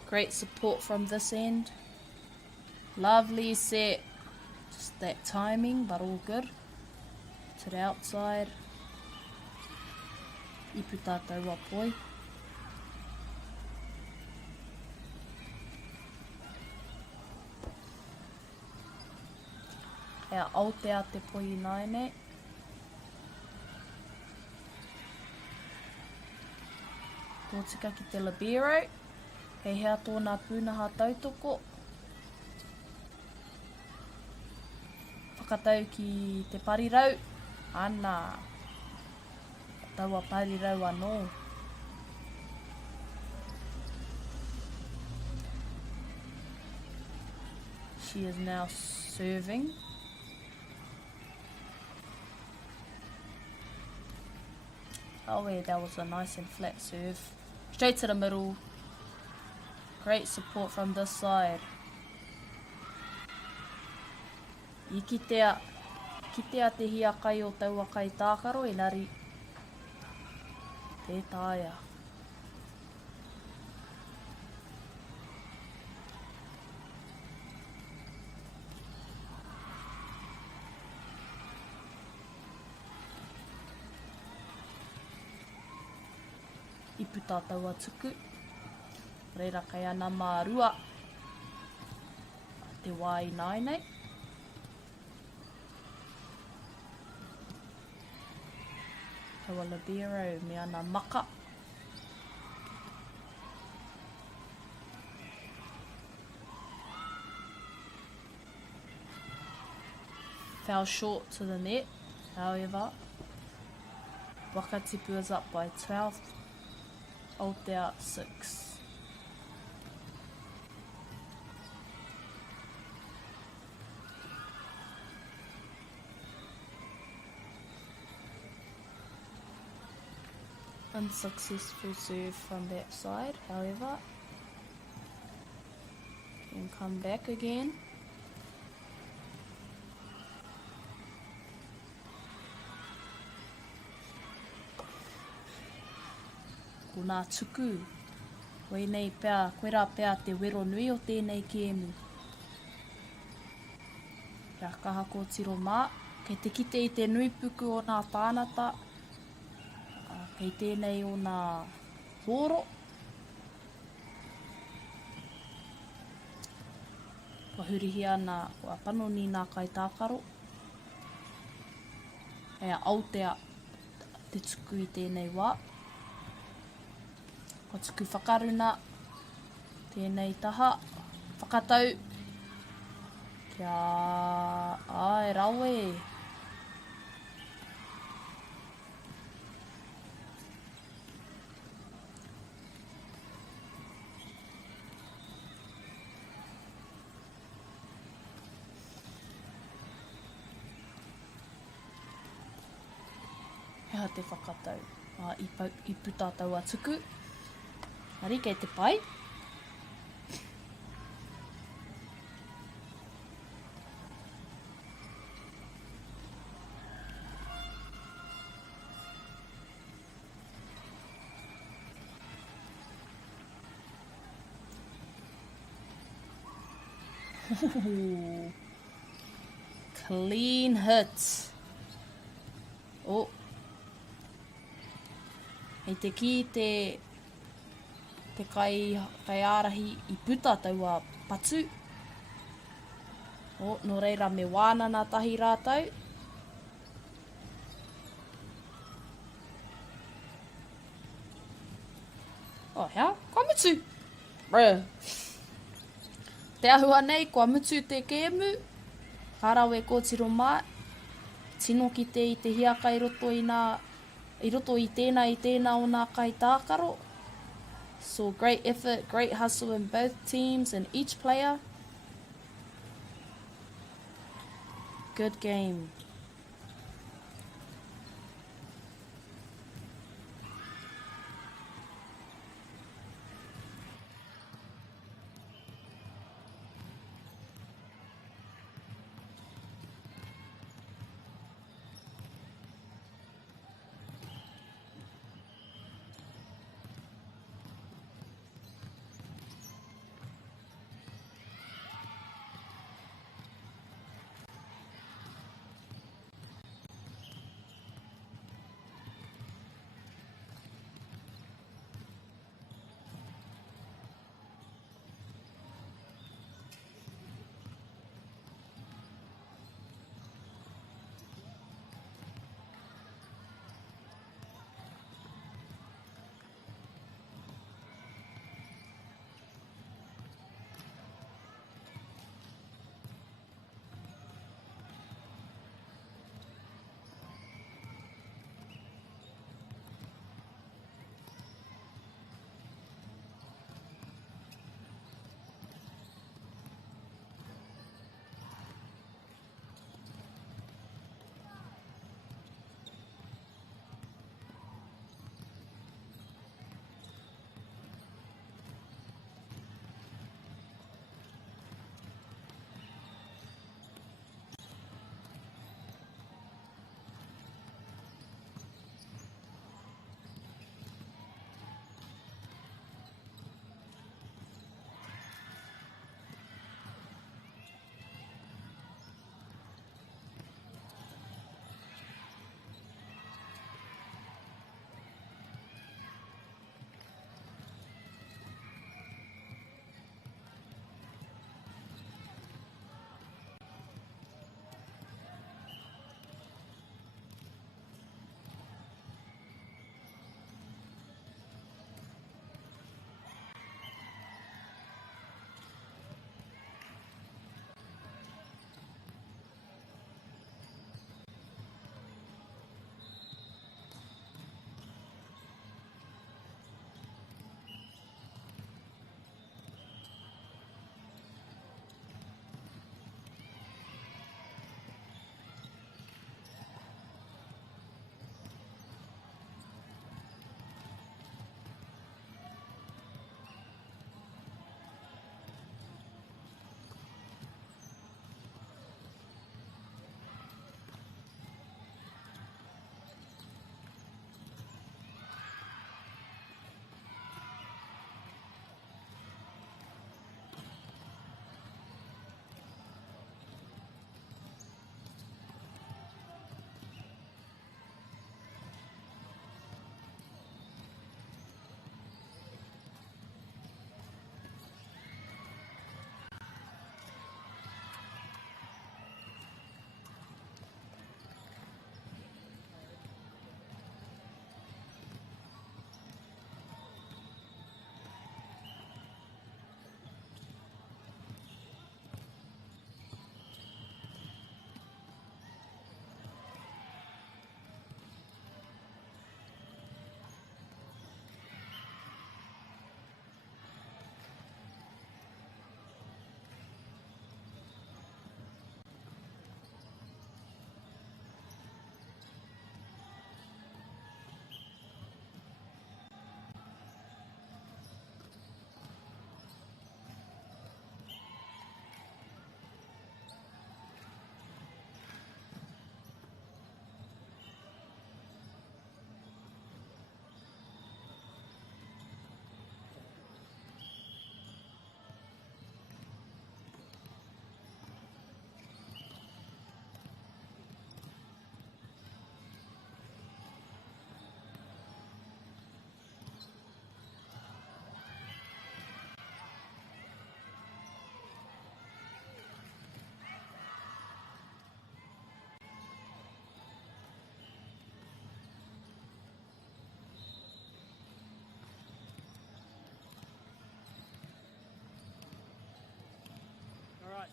Great support from this end. Lovely set. Just that timing, but all good. To the outside. Ipu tātou wā poi. Ea Aotea te poi naine. Tōtika ki te libero. Hei hea tōna pūnaha tautoko. Whakatau ki te parirau. Ana. Taua parirau anō. She is now serving. Oh yeah, that was a nice and flat serve. Straight to the middle. Great support from this side. I kitea te hiakai o taua kai tākaro, engari te tāia. Ipu tātou atuku. Reira kai ana mā rua. Te wai nainei. Taua libero me ana maka. Fell short to the net, however. Wakatipu is up by 12. Aotea 6. Unsuccessful serve from that side, however. And come back again. Ko nā tuku. Weinei pēr, koera pēr te wero nui o tēnei kēmu. Kia kaha ko tiro mā. Kei te kite i te nui puku o nā tānata. Kei tēnei o nā hōro. Kua hurihi ana, kua panoni nā kai tākaro. Ea Aotea te tuku i tēnei wā. Kua tuku whakaruna, tēnei taha, whakatau. Kia ai rawe. Hea te whakatau. Ipu tātou atuku. Ari, kei te pai. Clean hit. Oh. Hei te ki te kai ārahi i puta taua patu. O, no reira me wāna nā tahi rātau. Oh, hea, kua mutu. Bruh. Te ahua nei, kua mutu te kēmu. Harawe kōtiro mai. Tino ki te i te hiaka i roto i tēnā o nā kai tākaro. So great effort, great hustle in both teams and each player. Good game.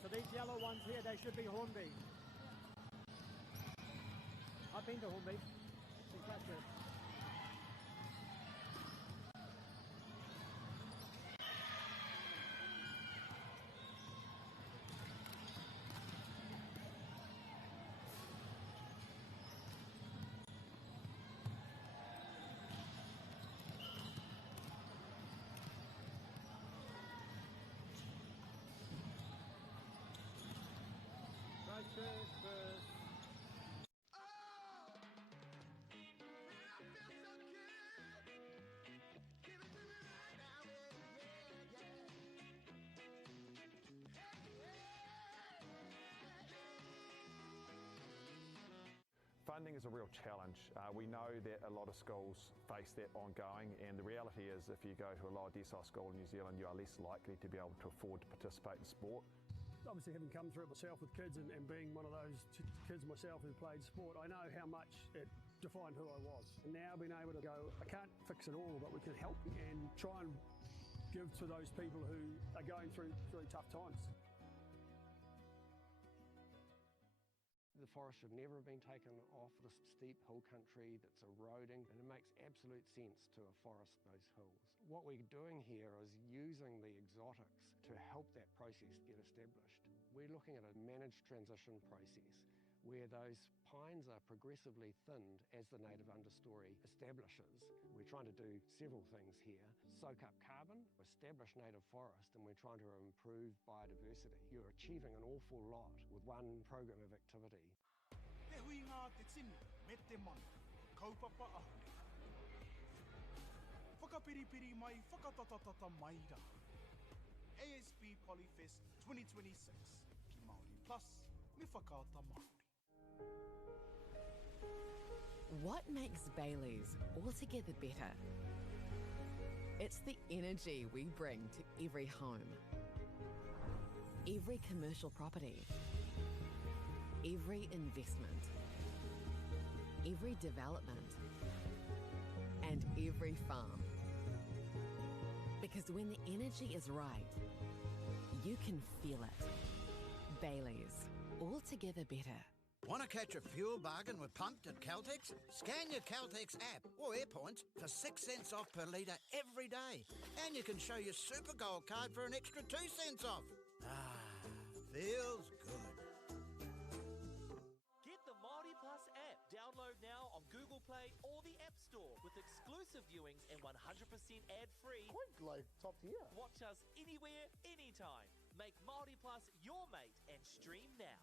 So these yellow ones here, they should be hornbeam. I've been to hornbeam. It's quite good. Funding is a real challenge. We know that a lot of schools face that ongoing, and the reality is if you go to a lower decile school in New Zealand, you are less likely to be able to afford to participate in sport. Obviously, having come through it myself with kids and being one of those kids myself who played sport, I know how much it defined who I was. And now being able to go, I can't fix it all, but we can help and try and give to those people who are going through really tough times. The forest should never have been taken off this steep hill country that's eroding, and it makes absolute sense to afforest those hills. What we're doing here is using the exotics to help that process get established. We're looking at a managed transition process where those pines are progressively thinned as the native understory establishes. We're trying to do several things here. Soak up carbon, establish native forest, and we're trying to improve biodiversity. You're achieving an awful lot with one program of activity. Te hui ngā te tinu, me te mana, kaupapa ahuri. Whakapiripiri mai, whakatatatata mai rā. ASB Polyfest 2026, ki Māori Plus, me whakaata Māori. What makes Bailey's altogether better? It's the energy we bring to every home, every commercial property, every investment, every development, and every farm. Because when the energy is right, you can feel it. Bailey's, altogether better. Want to catch a fuel bargain with Pumped at Caltex? Scan your Caltex app or AirPoints for 6 cents off per litre every day. And you can show your Super Gold card for an extra 2 cents off. Ah, feels good. Get the Māori Plus app. Download now on Google Play or the App Store with exclusive viewings and 100% ad-free. Quite like top tier. Watch us anywhere, anytime. Make Māori Plus your mate and stream now.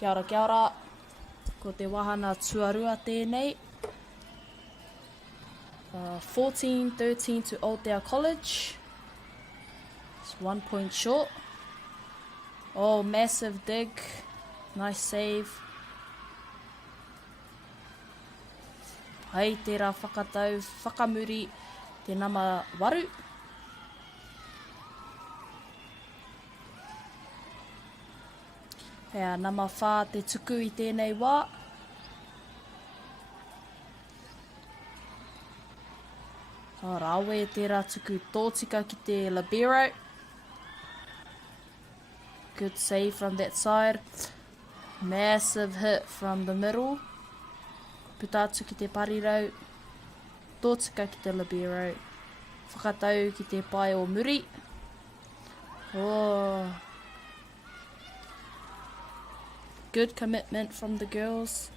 Kia ora. Ko te wahana tuarua tēnei. 14-13 to Aotea College. It's 1 point short. Oh, massive dig. Nice save. Hei, tērā whakatau, whakamuri, te nama waru. Hea, nama whā te tuku i tēnei wā. Rāwe tērā tuku tōtika ki te libero. Good save from that side. Massive hit from the middle. Putātu ki te parirau. Tōtika ki te libero. Whakatau ki te pai o muri. Oh. Good commitment from the girls.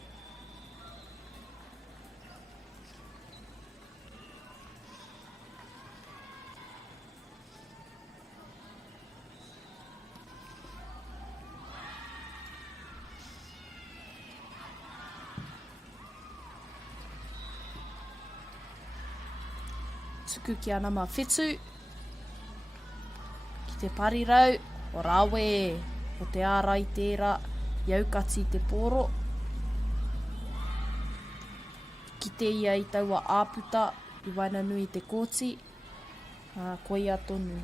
Tuku ki ana ma whetū. Ki te parirau. O rāwe. O te ārai tērā. Iaukati te pōro. Ki te ia i taua āputa. I Wainanui te kōti. Koia tonu.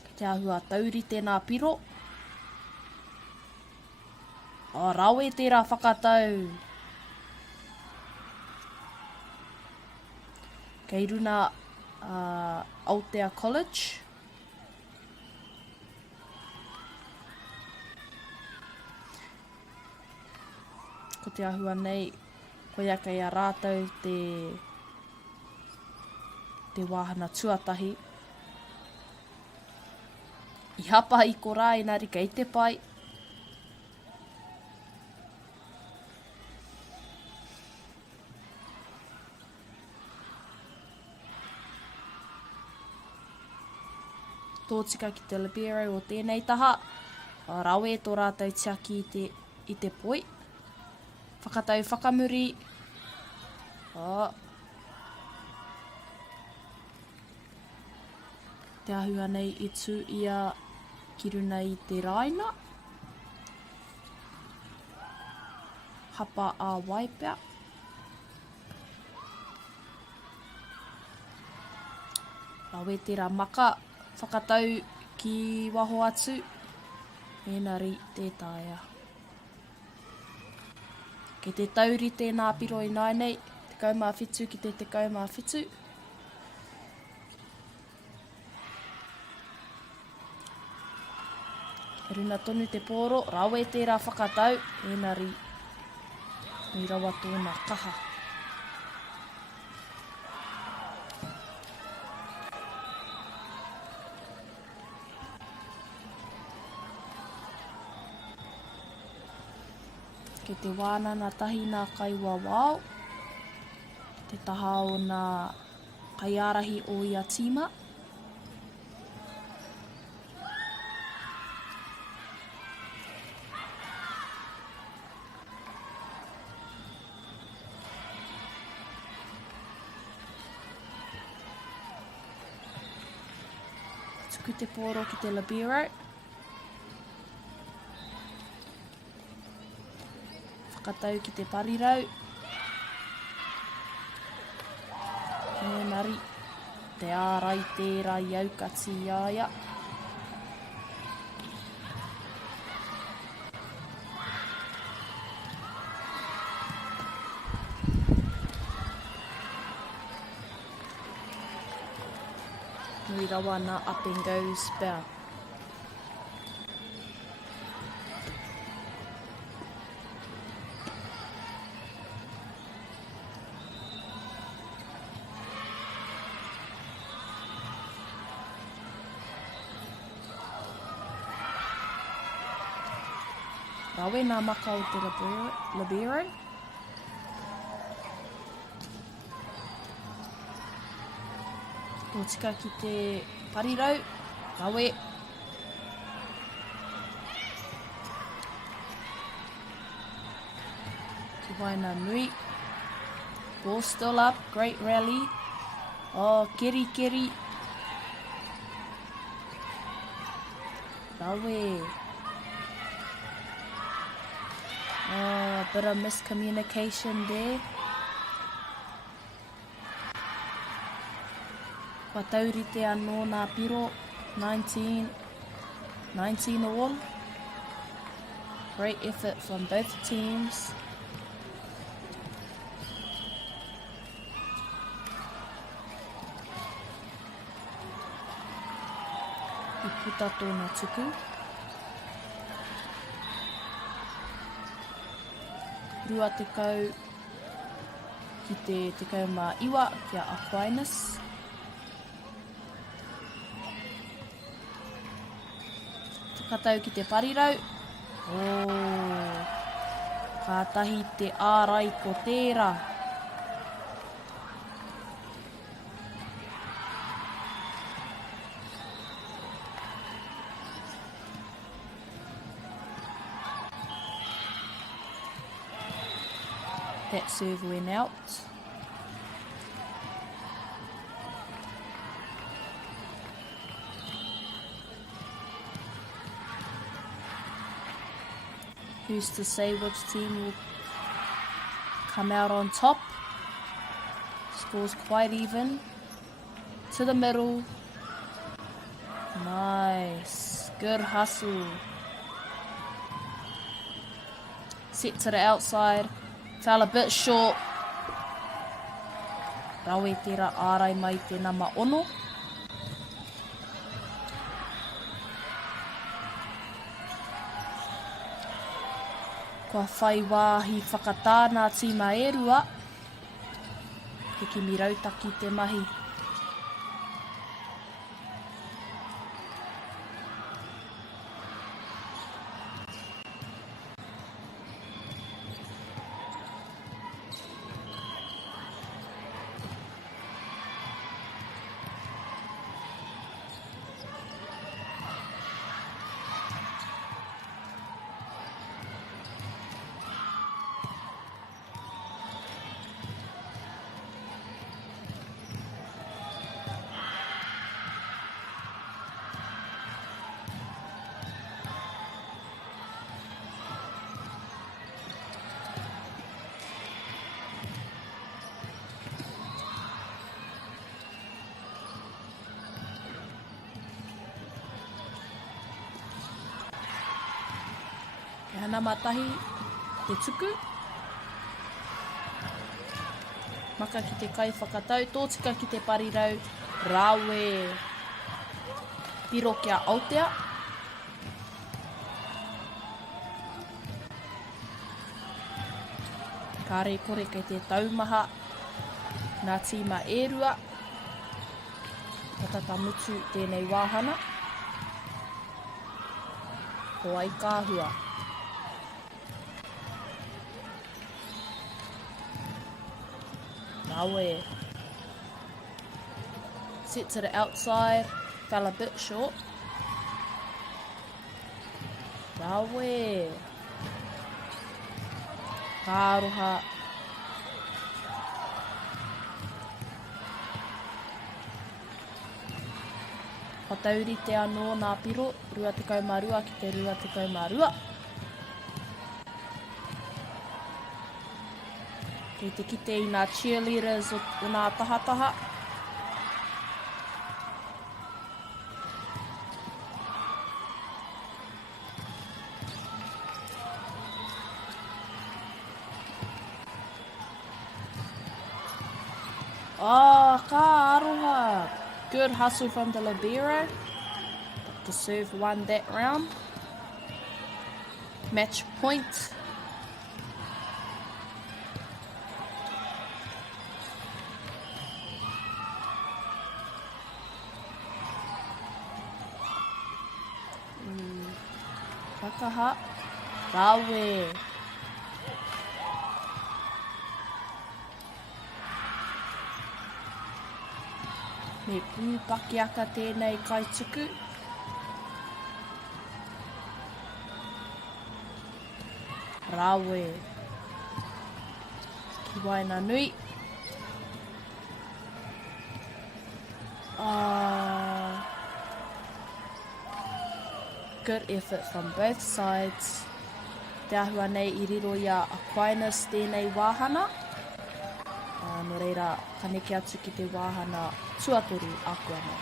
Ki te ahua tauri tēnā piro. Rawe tērā whakatau. Kei runa Aotea College. Ko te ahua nei, koia kei a rātou te wāhana tuatahi. I hapa i ko rā, engari kei te pai. Tōtika ki te libero o tēnei taha. Rawe tō rātou tiaki i te poi. Whakatau whakamuri. Te ahua nei i tū ia ki runa i te raina. Hapa a waipea. Rawe tērā maka. Whakatau ki waho atu. Engari tētāia. Kei te tauri tēnā piro i nainei. Te kaumā whitu ki te kaumā whitu. E runa tonu te pōro. Rawe tērā whakatau. Engari i rawa tōna kaha. Ke te wānana tahi nā kaiwa wāo. Te taha o nā kaiarahi o ia tīma. Tuku te pōro ki te libero. Whakatau ki te parirau. Engari, te ārai tērā iaukati iaia. Nui rawa nā up and go spell. Rawe nā maka o te libero. Tō tika ki te parirau. Rawe. Ki waina nui. Ball still up. Great rally. Oh, keri keri. Rawe. Oh, a bit of miscommunication there. Kua taurite anō nā piro. 19 all. Great effort from both teams. I puta tōna tuku. Rua tekau ki te tekau mā iwa kia Aquinas. Takatau ki te parirau. Oh, kātahi te ārai ko tērā. That serve went out. Who's to say which team will come out on top? Score's quite even. To the middle. Nice. Good hustle. Set to the outside. Fell a bit short. Rawe tērā ārai mai te nama ono. Kua whai wāhi whakatā nā tīma e rua. Heki mi rautaki te mahi. Hana matahi te tuku. Maka ki te kai whakatau. Tōtika ki te parirau. Rawe. Piro kia Aotea. Kāre kore kei te taumaha. Nā tīma e rua. Matata mutu tēnei wāhana. Ko ai kāhua. Rawe. Set to the outside. Fell a bit short. Rawe. Kāroha. Whataurite anō nā piro. Rua tekau mā rua ki te rua tekau mā rua. Kei te kite i nā cheerleaders o nā tahataha. Ka aroha. Good hustle from the libero. The serve won that round. Match point. Whakaha. Rawe. me pūpaki aka tēnei kaituku. Rāwe. Ki waina nui. Good effort from both sides. Te ahua nei I riro ia Aquinas tēnei wāhana. No reira, ka neke atu ki te wāhana tuatoru aku anō.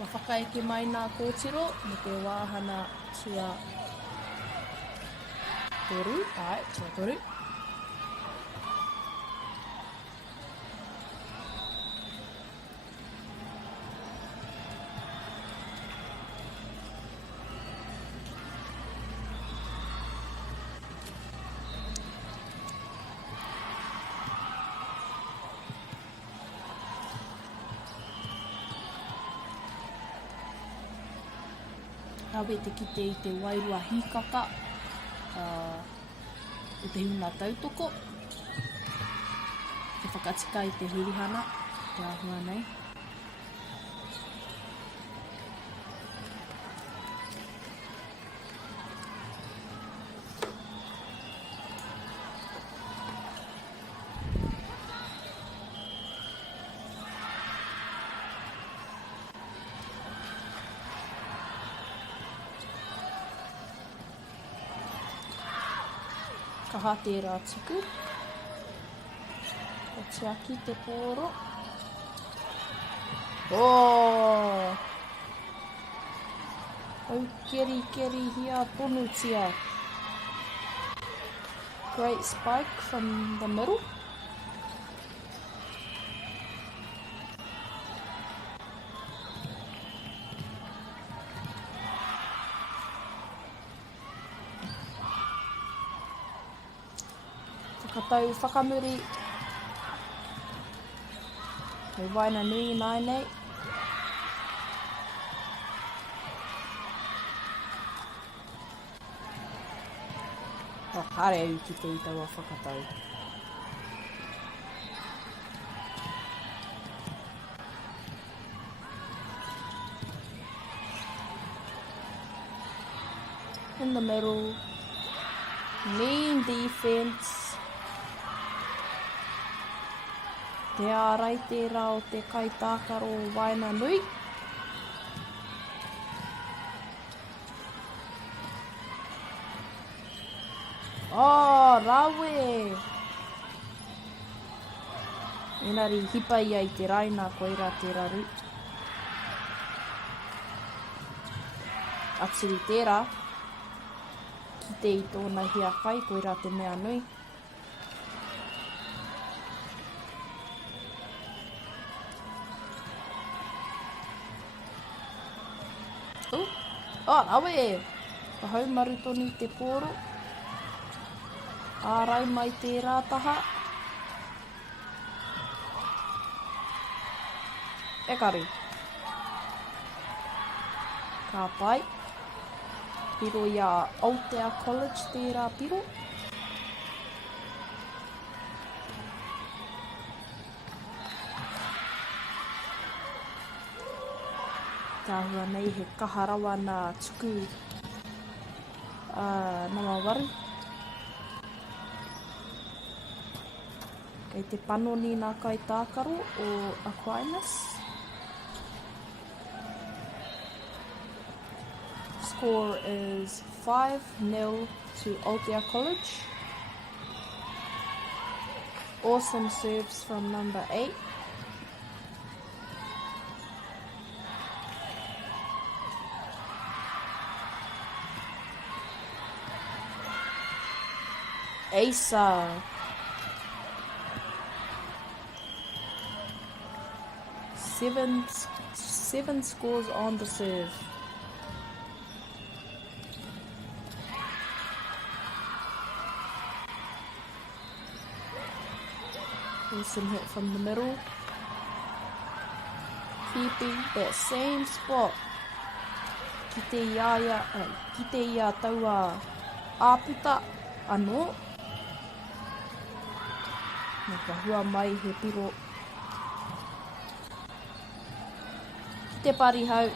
Ka whakaeke mai nā kōtiro me te wāhana tua toru, tua toru. Rawe te kite I te wairua hīkaka I te huna tautoko. Te whakatika I te hurihana, te ahua nei. Ka hate rā tuku. Ka tiaki te pōro. Oh! Au keri keri hia ponutia. Great spike from the middle. Whakatau whakamuri. Hei waina nui nai nei. Hare au ki te itaua whakatau. In the middle. Mean defense. Te ārai tērā o te kaitākaro o waina nui. Oh, rawe! Engari, hipa ia I te raina koira te raru. Atiri tērā. Ki te I tōna hia kai koira te mea nui. Oh, awe! Ka haumaru tonu te pōro. Ārai mai te rātaha. Ekaru. Ka pai. Piro ia Aotea College tērā piro. Tāhua nei he kaharawa nā tuku Namawaru. Kei te panoni nā kai tākaro o Aquinas. Score is 5-0 to Aotea College. Awesome serves from number 8. Asa. Seven scores on the serve. Awesome hit from the middle. Keeping that same spot. Ki te ia taua āputa anō. Nā ka hua mai he piro. Ki te parihau.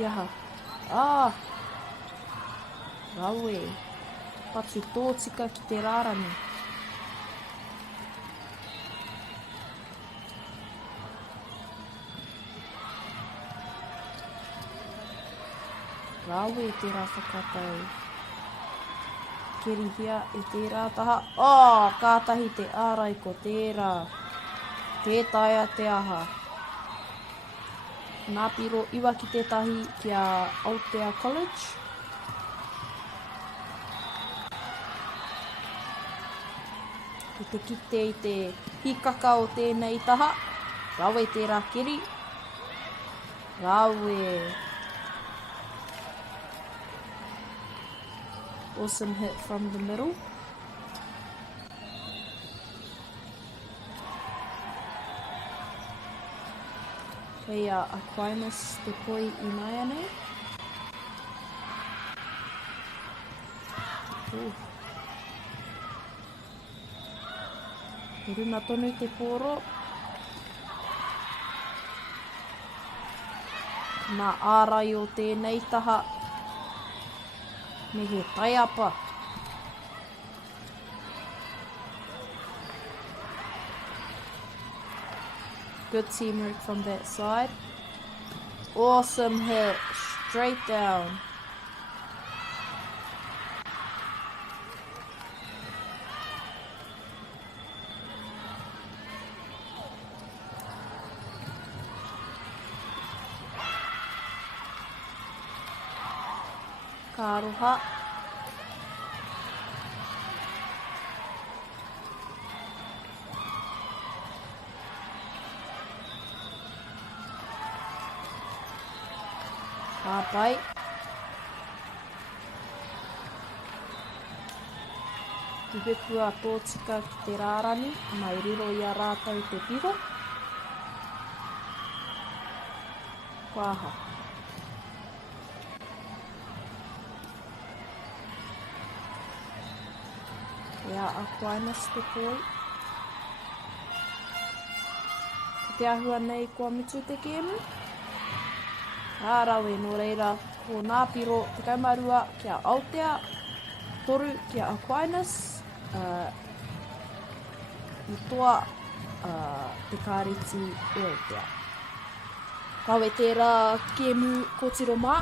Iaha. Raue. Patu tōtika ki te rārani. Raue te rā whakatau. Kerihia e te rā taha. Kātahi te ārai ko tērā. Tētaia te aha. Nā piro iwa ki tētahi kia Aotea College. Ki te kite i te hikaka o tēnei taha. Rawe te rā keri. Rawe. Awesome hit from the middle. Kei Aquinas te poi I mai ane. He runa tonu te pōro. Nā ārai o tēnei taha. Me he taiapa. Good teamwork from that side. Awesome hit. Straight down. Karoha. Hapai. I wepua tōtika ki te rārani, mai riro I a rātau te piro. Wāha. Ia Aquinas te poi. Ki te ahua nei kua mitu te kēmu. Ārawe nō reira, ko nā piro te kaumarua kia Aotea, toru kia Aquinas, I toa te kāreti e Aotea. Kawe tērā kēmu ko tiro mā.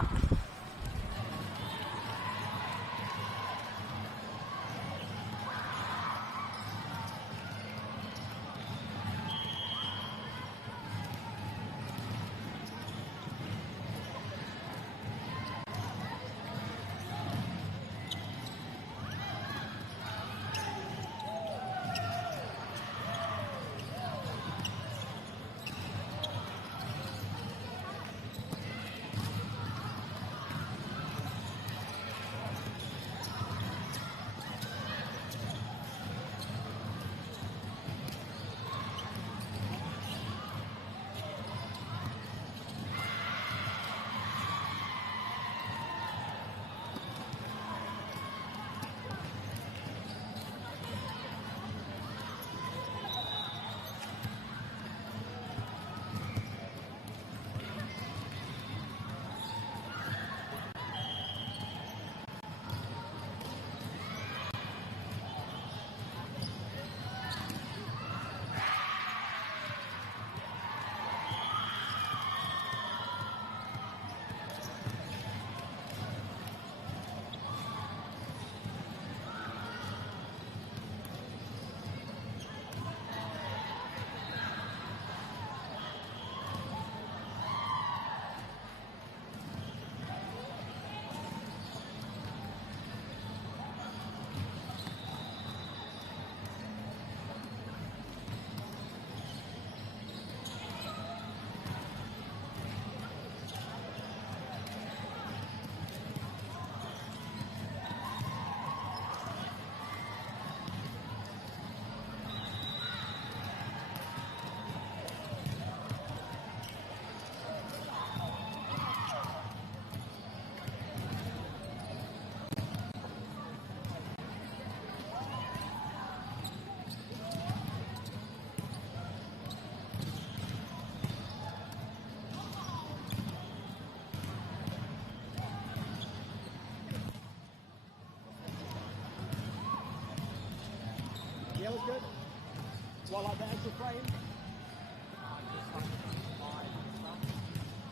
What, like the actual frame?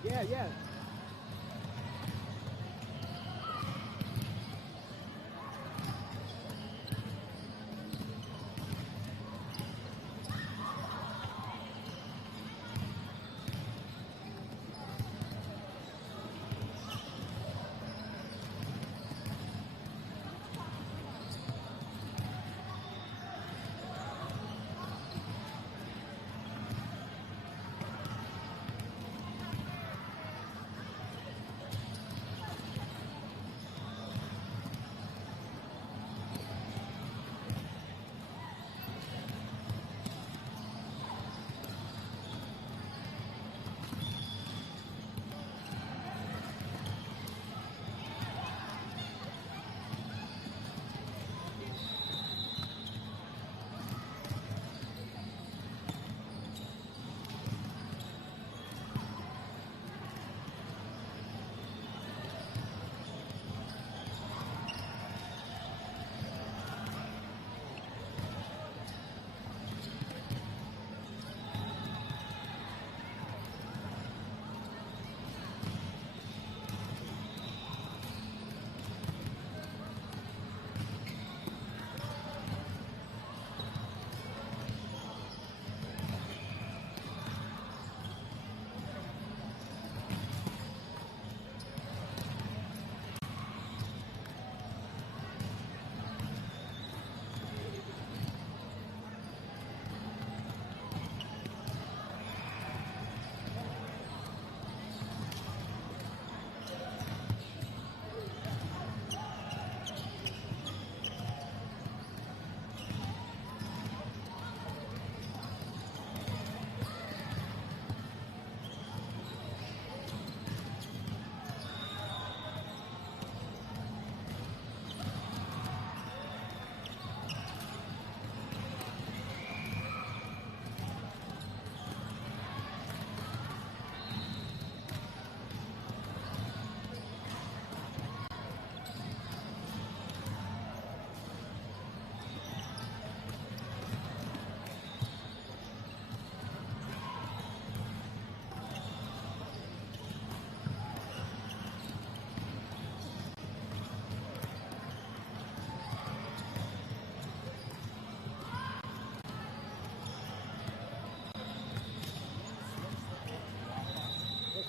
Yeah, yeah.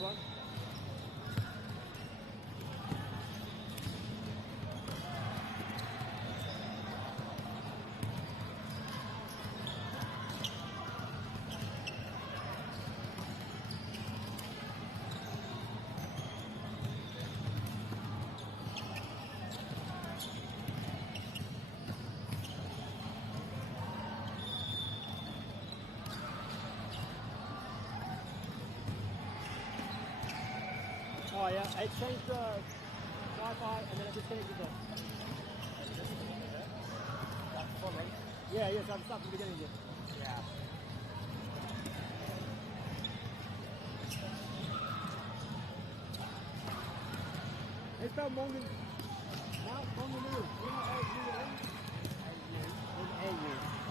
One. Oh yeah, it changed the Wi-Fi and then it disconnected the... Yeah, yeah, so I'm stuck from the beginning again. Yeah. It's about Mongan. Now, Mongan New. You know how it's new in? AU.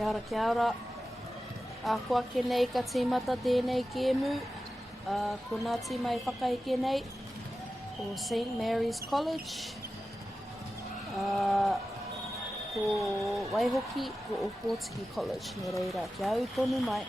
Kia ora. Kua kenei ka tīmata tēnei kēmu. Ko nā tīma e whakaike nei ko St. Mary's College. Ko Waihoki, ko Opotiki College. Nō reira, kia au tonu mai.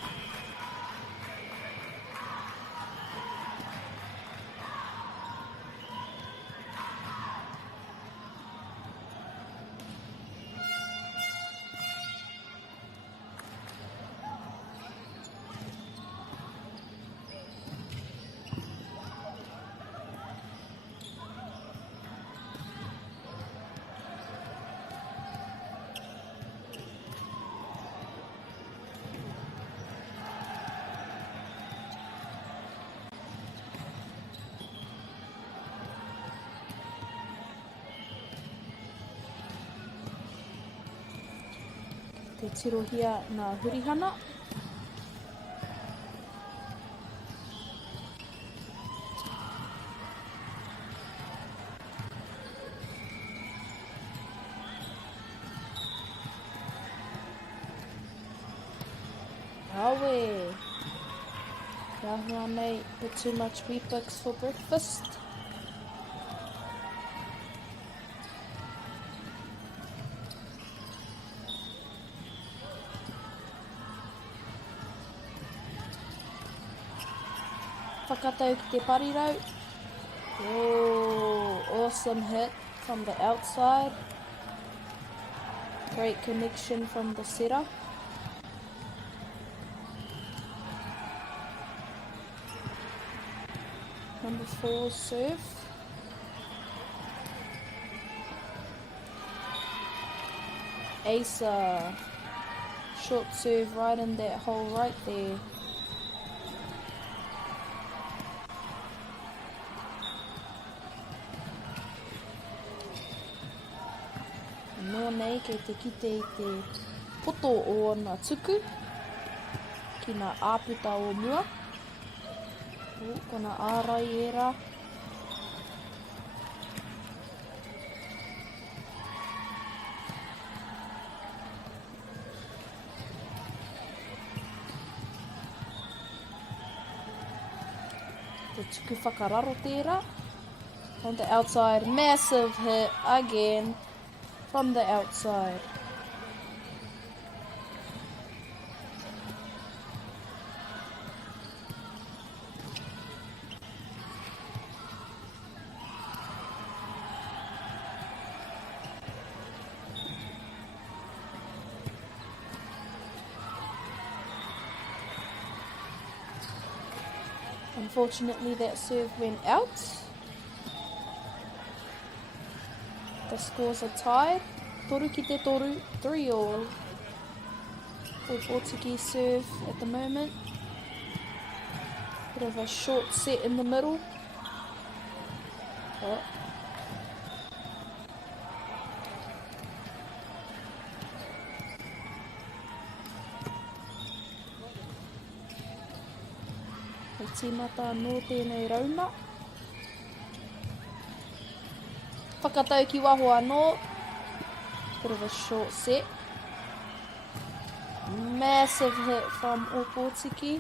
Te tirohia ngā hurihana. Awe. Kia hua nei, bit too much Weet-Bix for breakfast. Whakatau ki te parirau. Oh, awesome hit from the outside. Great connection from the setter. Number 4 serve. Ace short serve right in that hole right there. Nō nei kei te kite I te poto o ngā tuku ki ngā āputa o mua. Kona ārai era. Te tuku whakararo tērā. On the outside, massive hit again from the outside. Unfortunately, that serve went out. The scores are tied. Toru ki te toru, 3-all. Opotiki serve at the moment. Bit of a short set in the middle. Oh. He tīmata nō tēnei rauna. Whakatau ki waho anō. Bit of a short set. Massive hit from Opotiki.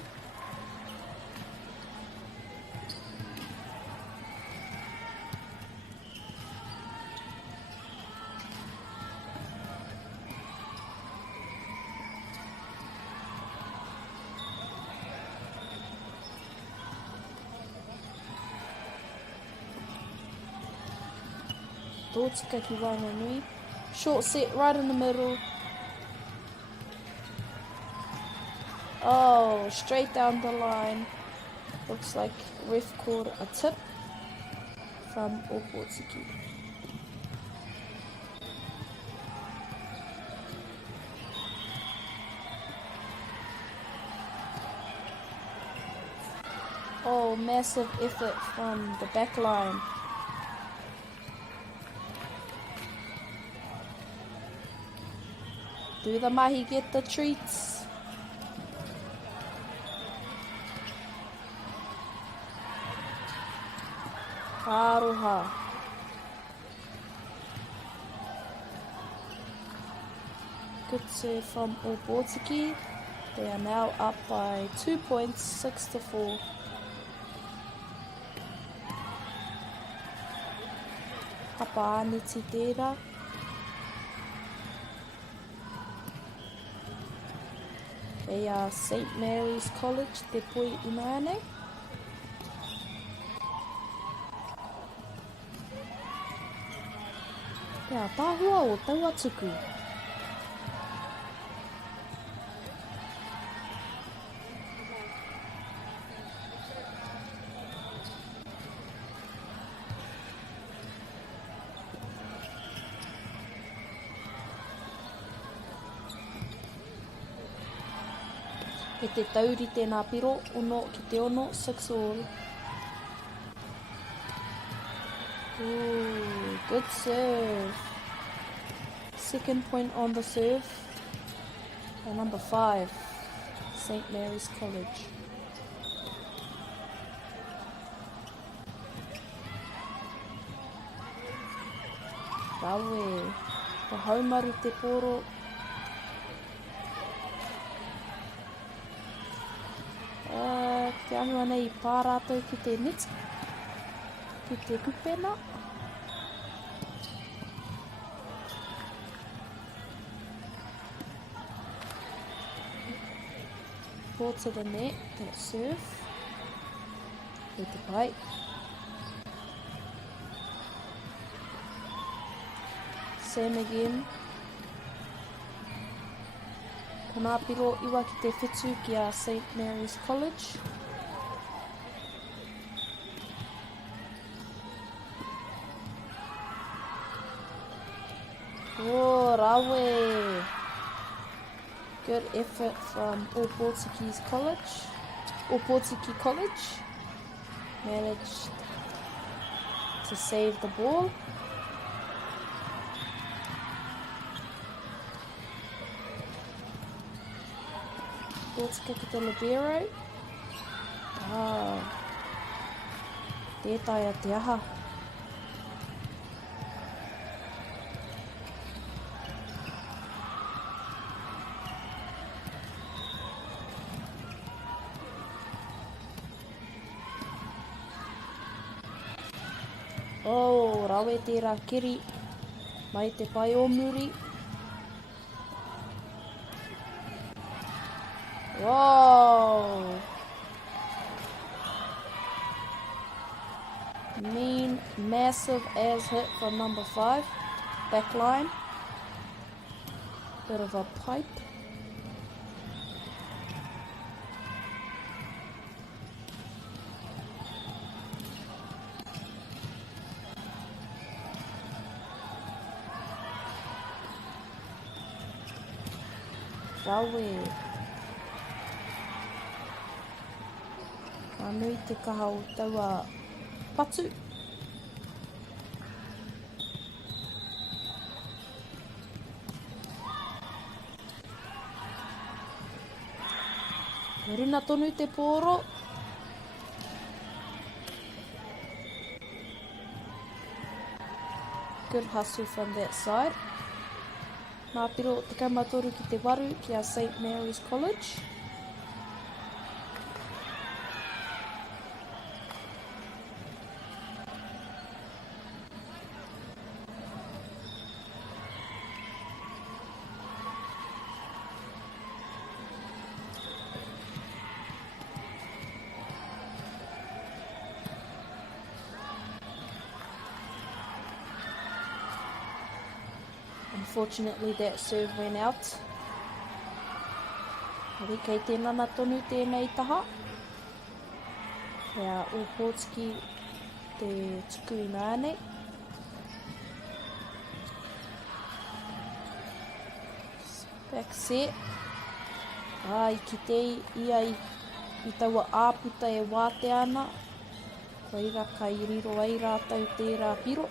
Tōtika ki Wanganui. Short set right in the middle. Oh, straight down the line. Looks like ref called a tip from Opotiki. Oh, massive effort from the back line. Do the mahi get the treats? Aroha. good serve from All Baltiki. They are now up by 2 points, 6-4. Hapaaniti tērā. They are St. Mary's College, Te Pui Unaane. Pea tāhua o taua tuku. E te tauri tēnā piro, ono ki te ono, 6 all. Ooh, good serve. Second point on the serve. And number 5, St. Mary's College. Rawe, ka haumaru te poro. Te ahua nei pārātou ki te net, ki te kupena. Ball to the net, that serve. E te pai. Same again. Kana piro iwa ki te whitu ki a St. Mary's College. Oh, rawe. Good effort from All Baltiki College. Managed to save the ball. Baltika ki te libero. Tētai a te aha. Oh, rawe tērā kiri. Mai te pai o muri. Whoa! Mean, massive as hit from number 5. Back line. Bit of a pipe. Rawe. Ka nui te kaha o taua patu. Runa tonu te pōro. Good hustle from that side. Nā piro te kaumatoru ki te waru ki a St. Mary's College. Unfortunately, that serve went out. Ari kei te nana tonu tēnei taha. Hea All Baltiki te tuku i nāne. Back set. I ki te ia i taua āputa e wāte ana. Koira ka i riro ai rātau tērā piro.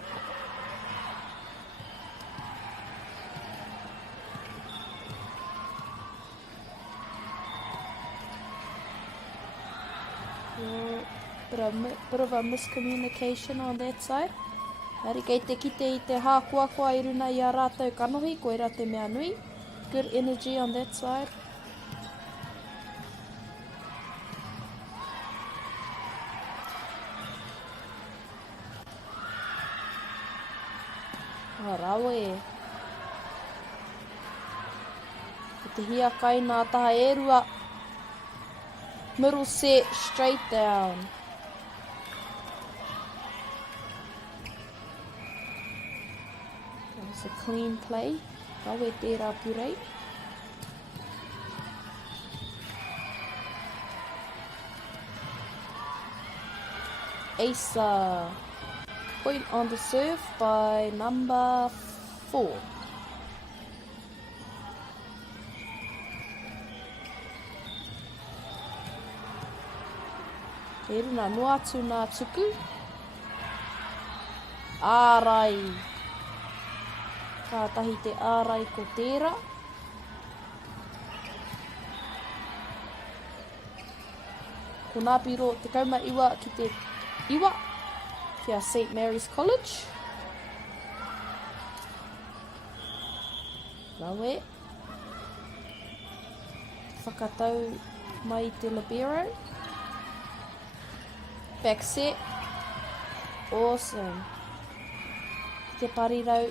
Bit of a miscommunication on that side. Hari kei te kite I te hākuakua I runa I a rātou kanohi, koira te mea nui. good energy on that side. Rawe. Ko te hia kai nā taha e rua. Middle set, straight down. That was a clean play. Rawe tērā purei. Ace point on the serve by number 4. He runa noa atu nā tuku. Ārai. Kātahi te ārai ko tērā. Ko nā piro te kauma iwa ki te iwa. Kia St. Mary's College. Rawe. Whakatau mai te libero. Back set. Awesome. Te parirau.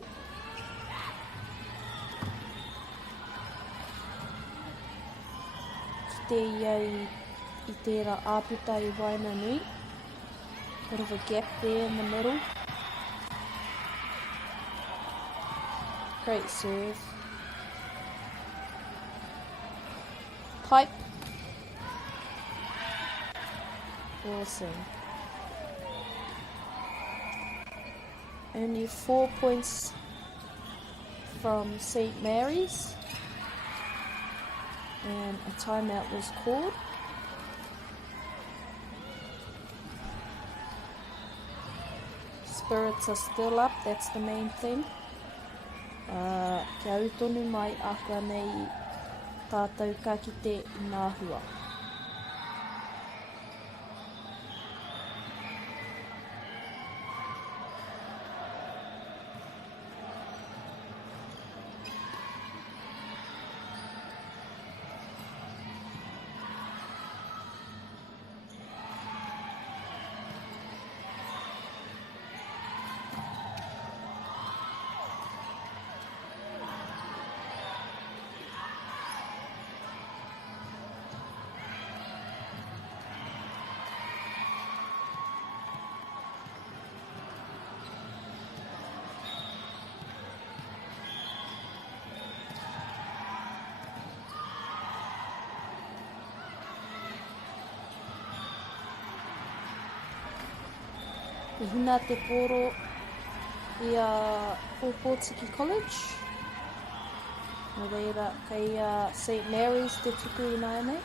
Ki te iau I tērā āputa I Wainanui. Bit of a gap there in the middle. Great serve. Pipe. Awesome. Only 4 points from St. Mary's. And a timeout was called. Spirits are still up, that's the main thing. Kia utonu mai aka nei tātou ka ki te nāhua. I hina te poro I a Pōpōtiki College. Nō reira, kei St. Mary's te tuku I nai nei.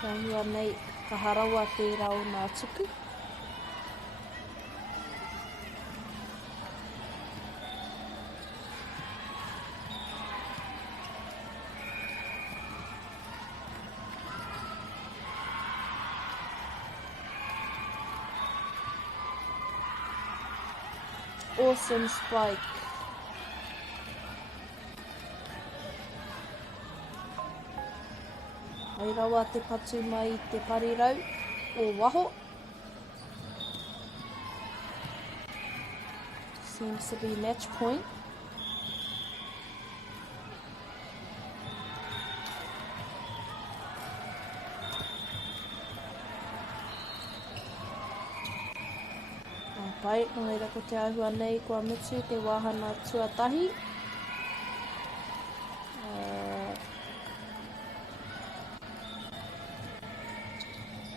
Ka hua nei, ka harawa tērā o nā tuku. Awesome spike. Ai rawa te patu mai I te parirau o waho. Seems to be match point. Pai, no reira ko te ahua nei kua mitu te wahana tuatahi.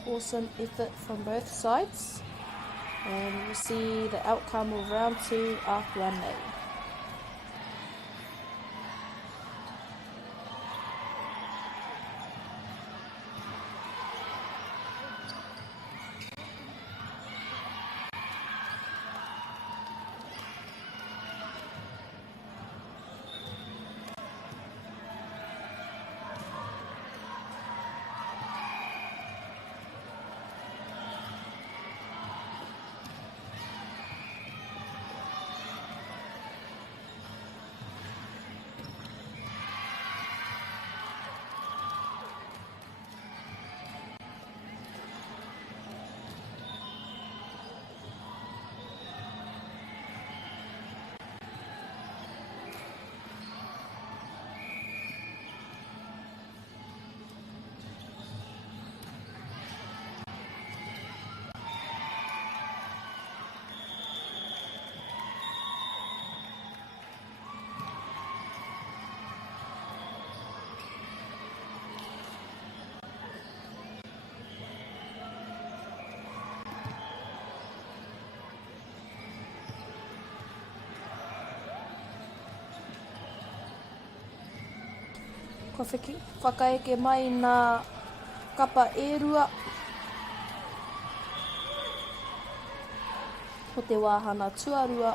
Awesome effort from both sides. And we'll see the outcome of round 2 after one day. Ko whakaeke mai nā kapa ērua. Ko te wāhana tuarua.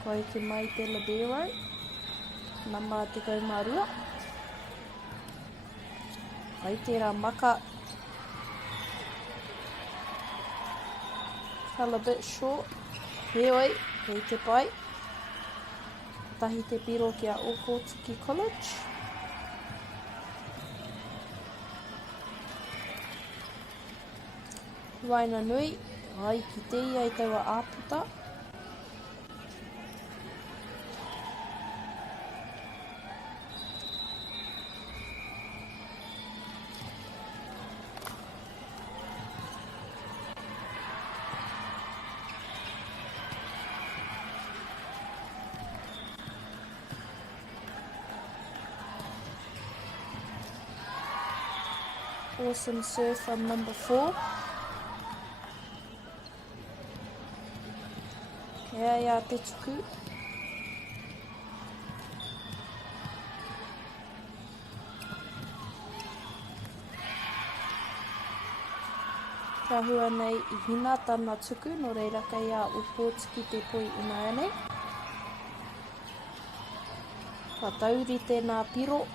Ko eke mai te libero. Nama te kaumarua. Ai tērā maka. Fell a bit short. Heoi, hei te pai. Tahi te piro ki a Okotiki College. Waina nui, ai ki te ia i taua āputa. Awesome serve from number 4. Kia ia te tuku. Ka hua nei I hina tana tuku, no reira ka ia Okotiki te poi ina ane. Ka tauri tēnā piro.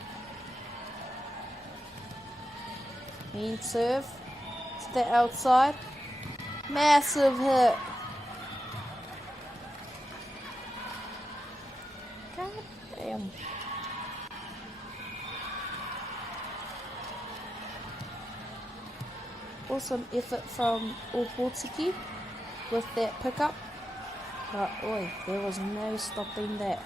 Mean serve to the outside. Massive hit. God damn. Awesome effort from Okotiki with that pickup. But oi, there was no stopping that.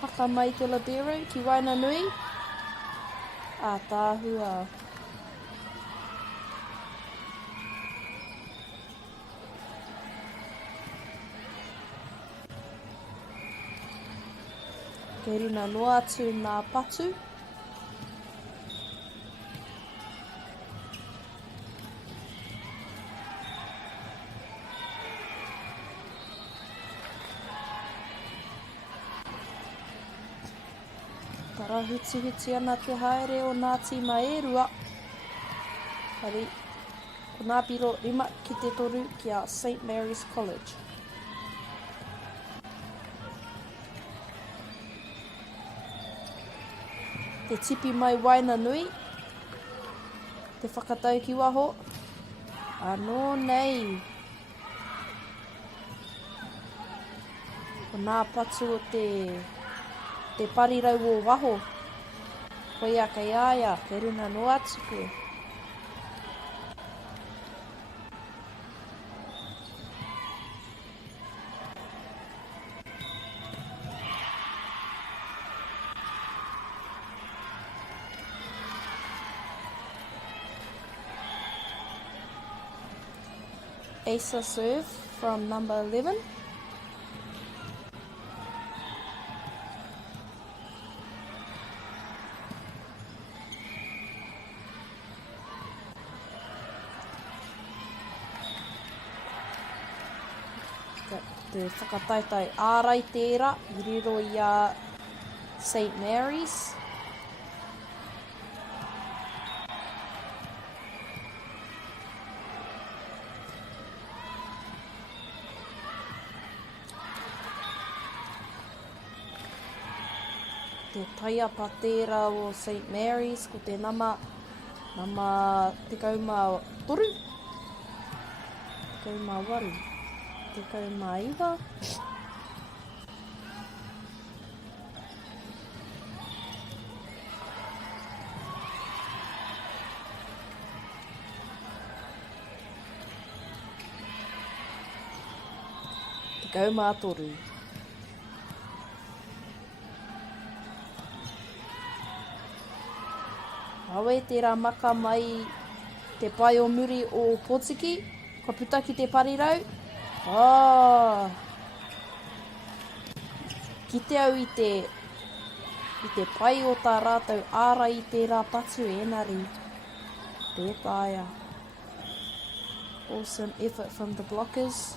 Haka mai te libero ki Waina Nui. A tāhua. Ke runa noa atu nā patu. Tara huti ana te haere o nā tīma ērua. Hari, ko nā piro 5 ki te 3 ki a St. Mary's College. Te tipi mai Waina Nui. Te whakatau ki waho. Anō nei. Ko nā patu o te parirau o waho. Ko ia kai aia, ke runa no atu koe. Asa serve from number 11. Te whakataitai ārai tērā, I riro I a St. Mary's. Te taia patera o St. Mary's, ko te nama te kauma 3. Te kauma 8. Te kauma 9. Te kauma 3. Awe tērā maka mai te pai o muri o Pōtiki. Ka puta ki te parirau. Oh. Ki te au i te pai o tā rātou āra i te rā patu enari. Tētāia. Awesome effort from the blockers.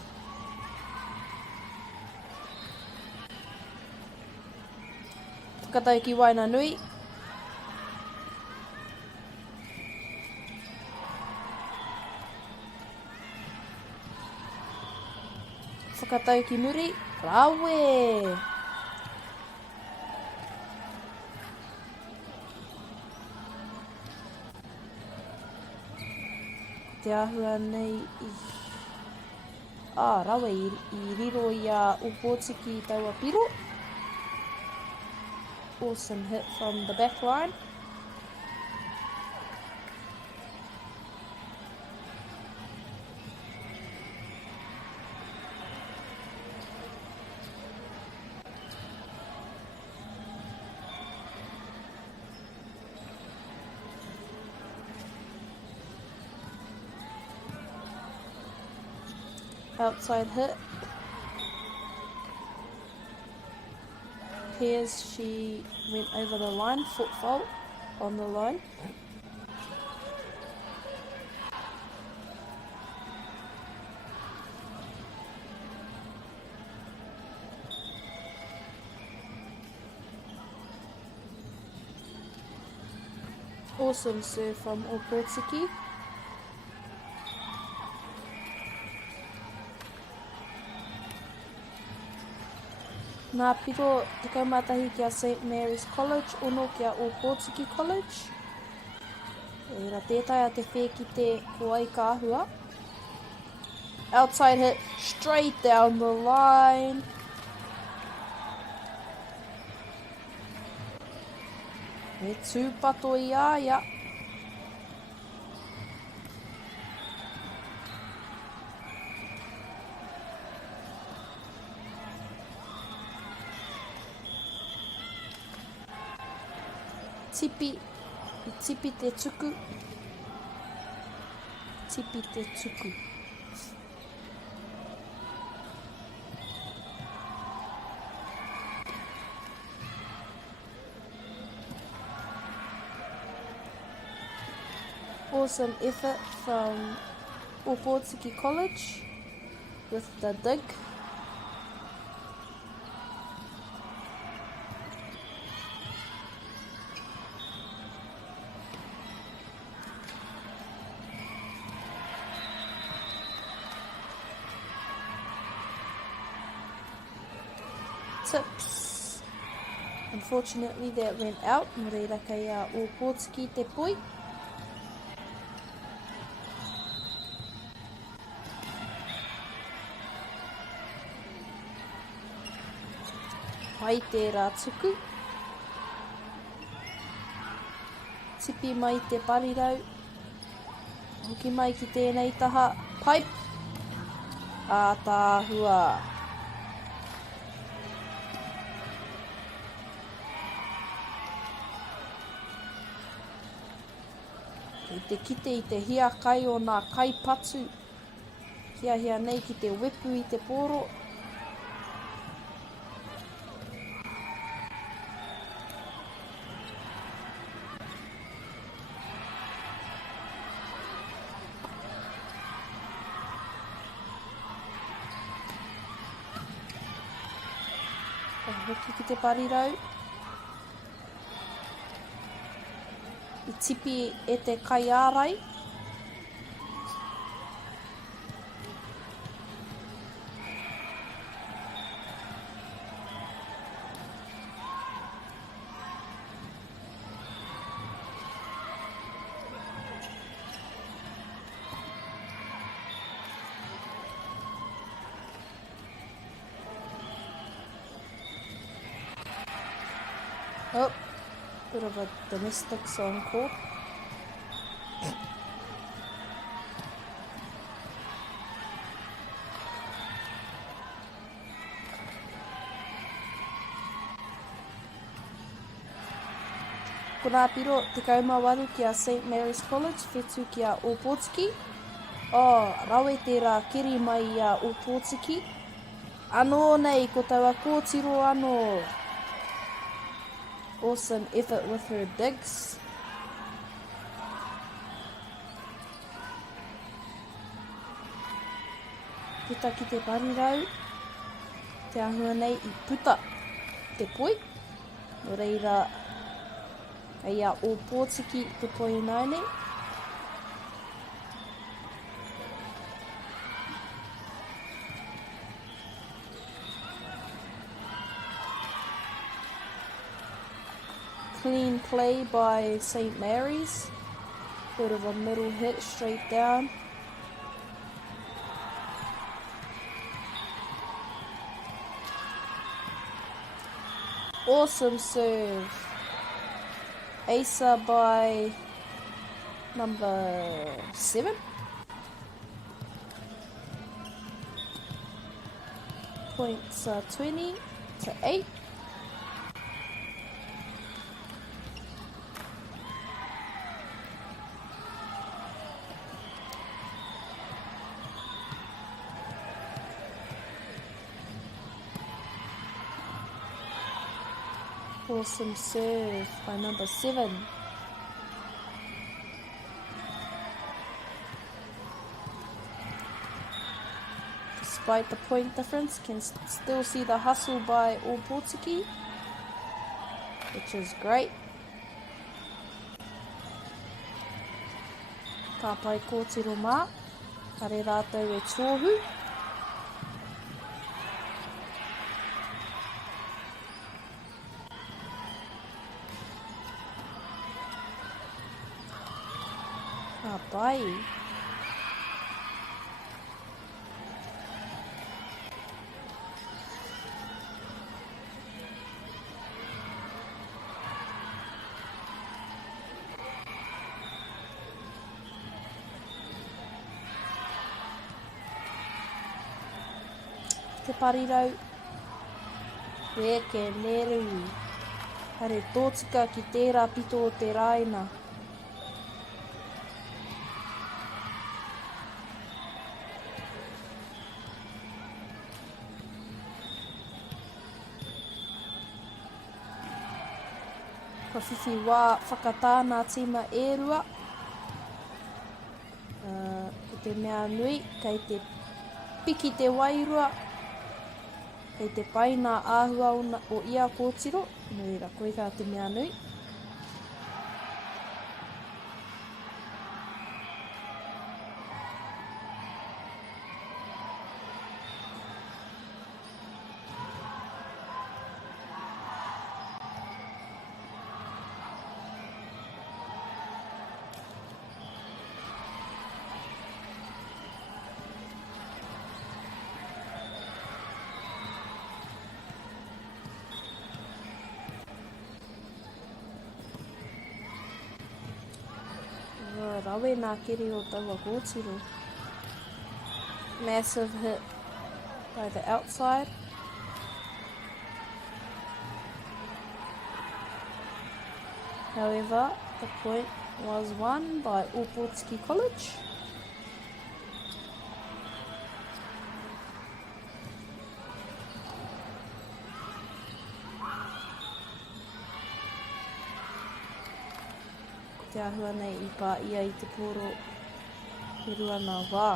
Whakatau ki Waina Nui. Whakatau ki Muri. Rawe! Te ahua nei i... rawe i riro i a Upōtiki i taua piro. Awesome hit from the back line. Outside hit. Here's she went over the line, foot fault on the line. Awesome serve from Opōtiki. Nā piro te kaumatahi kia St Mary's College, ono kia Opōtiki College. Era tētai a te whē ki te koai ka ahua. Outside hit, straight down the line. E tūpato i āia. Tipi te tuku. Tipi te tuku. Awesome effort from Opōtiki College with the dig. Tips. Unfortunately that went out. Mo reira kei a Opōtiki te poi. Pai te rā tuku. Tipi mai te parirau. Hoki mai ki tēnei taha. Pipe. Ātāhua. I te kite i te hia kai o nā kai patu. Hia nei ki te wepu i te poro. Hoki ki te parirau. I tipi e te kai ārai. Oh, bit of a domestic song call. Ko nā piro, 18 ki a St. Mary's College, whetū ki a Opotiki. Rawe tērā keri mai i a Opotiki. Anō nei, ko taua kōtiro anō. Awesome effort with her digs. Puta ki te parirau. Te ahua nei i puta te poi. No reira, kei a Opotiki te poi nai nei. Clean play by St. Mary's. Bit of a middle hit straight down. Awesome serve. Asa by number 7. Points 20-8. Awesome serve by number 7. Despite the point difference, can still see the hustle by Opotiki, which is great. Tāpai kōtiro mā, kare rātou e tōhu. Pai. Te parirau. Reke neru. Hare tōtika ki tērā pito o te raina. Ka whiwhi wā whakatāna tīma ērua. Ko te mea nui, kei te piki te wairua, kei te paina āhua o ia kōtiro, nui ra koe kā te mea nui. Rawe nā kere o taua kōtiro. Massive hit by the outside. However, the point was won by Opotiki College. Te ahua nei I pā ia I te poro he rua nā wā.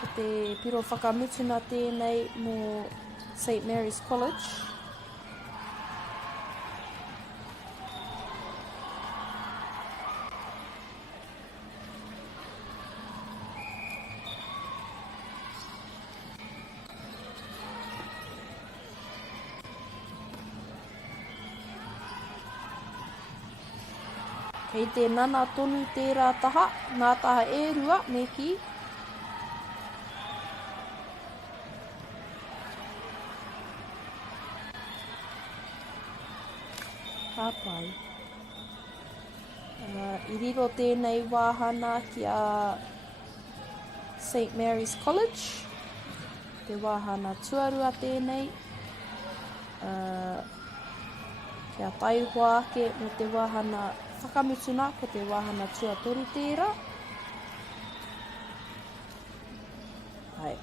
Ko te piro whakamutuna tēnei mō St. Mary's College. Kei te nana tonu tērā taha, nā taha e rua, me ki. Tāpai. I riro tēnei wāhana ki a St. Mary's College. Te wāhana tuarua tēnei. Kia taihoa ake mo te wahana whakamutuna ko te wahana tuatoru tērā. Hai.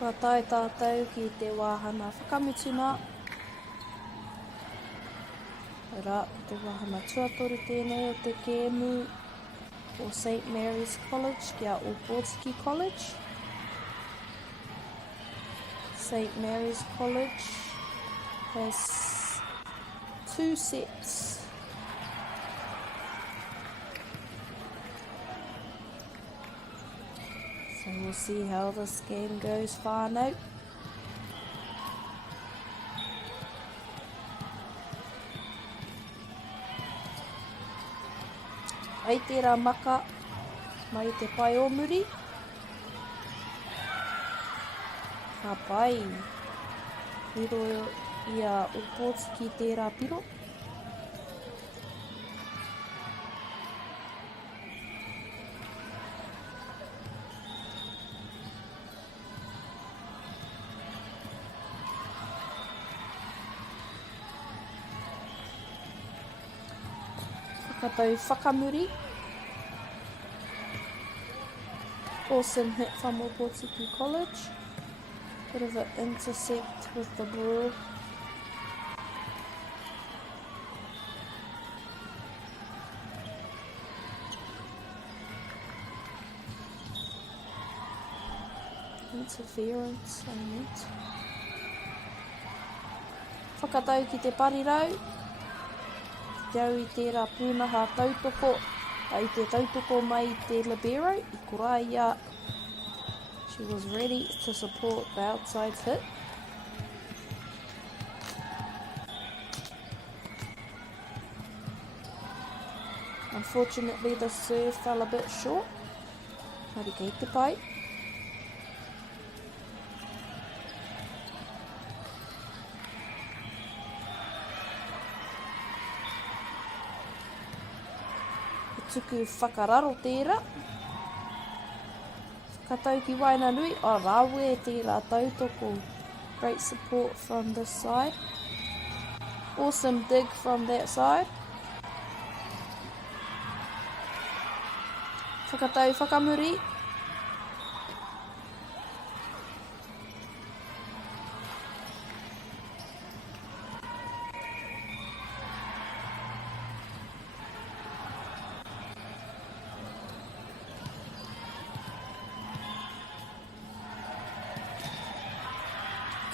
Kua tae tātou ki te wāhana whakamutuna. Ora, te wāhana tuatoru tēnei o te kēmu o St. Mary's College kia Opotiki College. St. Mary's College has 2 sets. So we'll see how this game goes whānau. Ai tērā maka mai te pai o muri. Ka pai. Hiro ia Opotiki tērā piro. Whakatau whakamuri. Awesome hit from Opotiki College. Bit of an intercept with the ball. Interference, I meant. Whakatau ki te parirau. Te au i tērā pūnaha tautoko, ai te tautoko mai i te libero, I kura ia. She was ready to support the outside hit. Unfortunately, the serve fell a bit short. Hari kei te pai. Tuku whakararo tērā. Whakatau ki Wainanui, o rāwe tērā tautoko. Great support from this side. Awesome dig from that side. Whakatau whakamuri.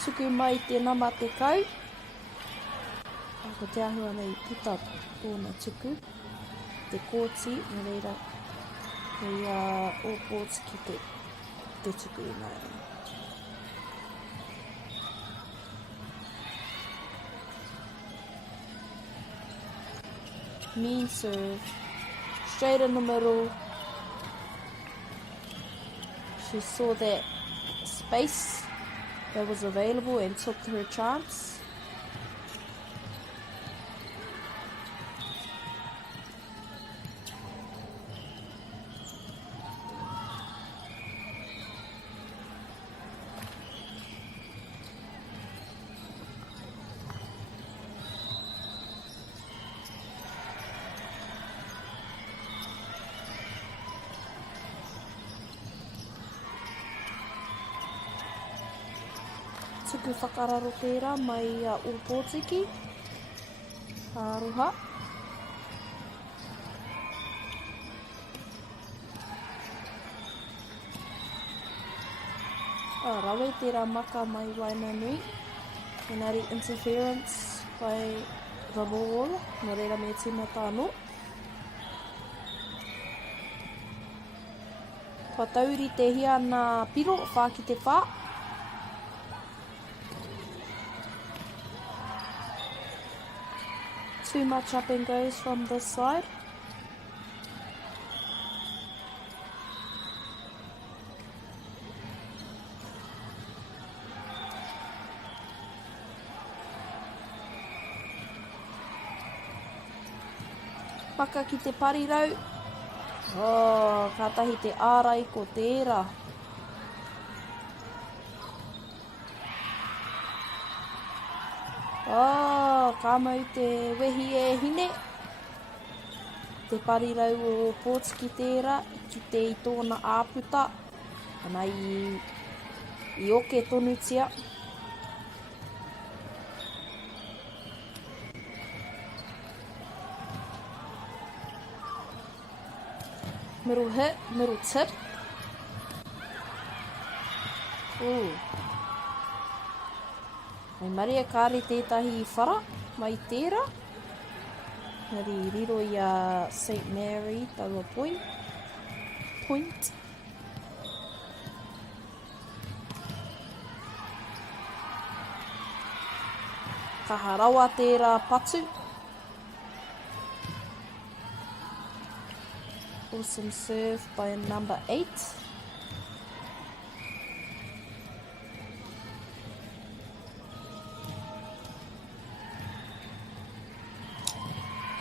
Tuku mai te nama te kau. Ko te ahua nei puta tōna tuku. Te kōti, me reira. Hei Opotiki te tuku nei. Mean serve. Straight in the middle. She saw that space that was available and took her chance. tuku whakararo tērā mai o Pōtiki. Aroha. Rawe tērā maka mai Wainanui. Engari interference by Rabowola. Nō reira me tīmata anō. Kua tauri te hia nā piro, whā ki te whā. Too much up and goes from this side. Paka ki te parirau. Oh, kātahi te ārai ko tērā. Oh, ka mau te wehi e hine. Te parirau o Pōtiki tērā, ki te i tōna āputa. Ana i oke tonutia. Middle hit, middle tip. Ooh. Mai maria kāre tētahi whara mai tērā. Nari riro i a St. Mary, taua point. Kaha rawa tērā patu. Awesome serve by number 8.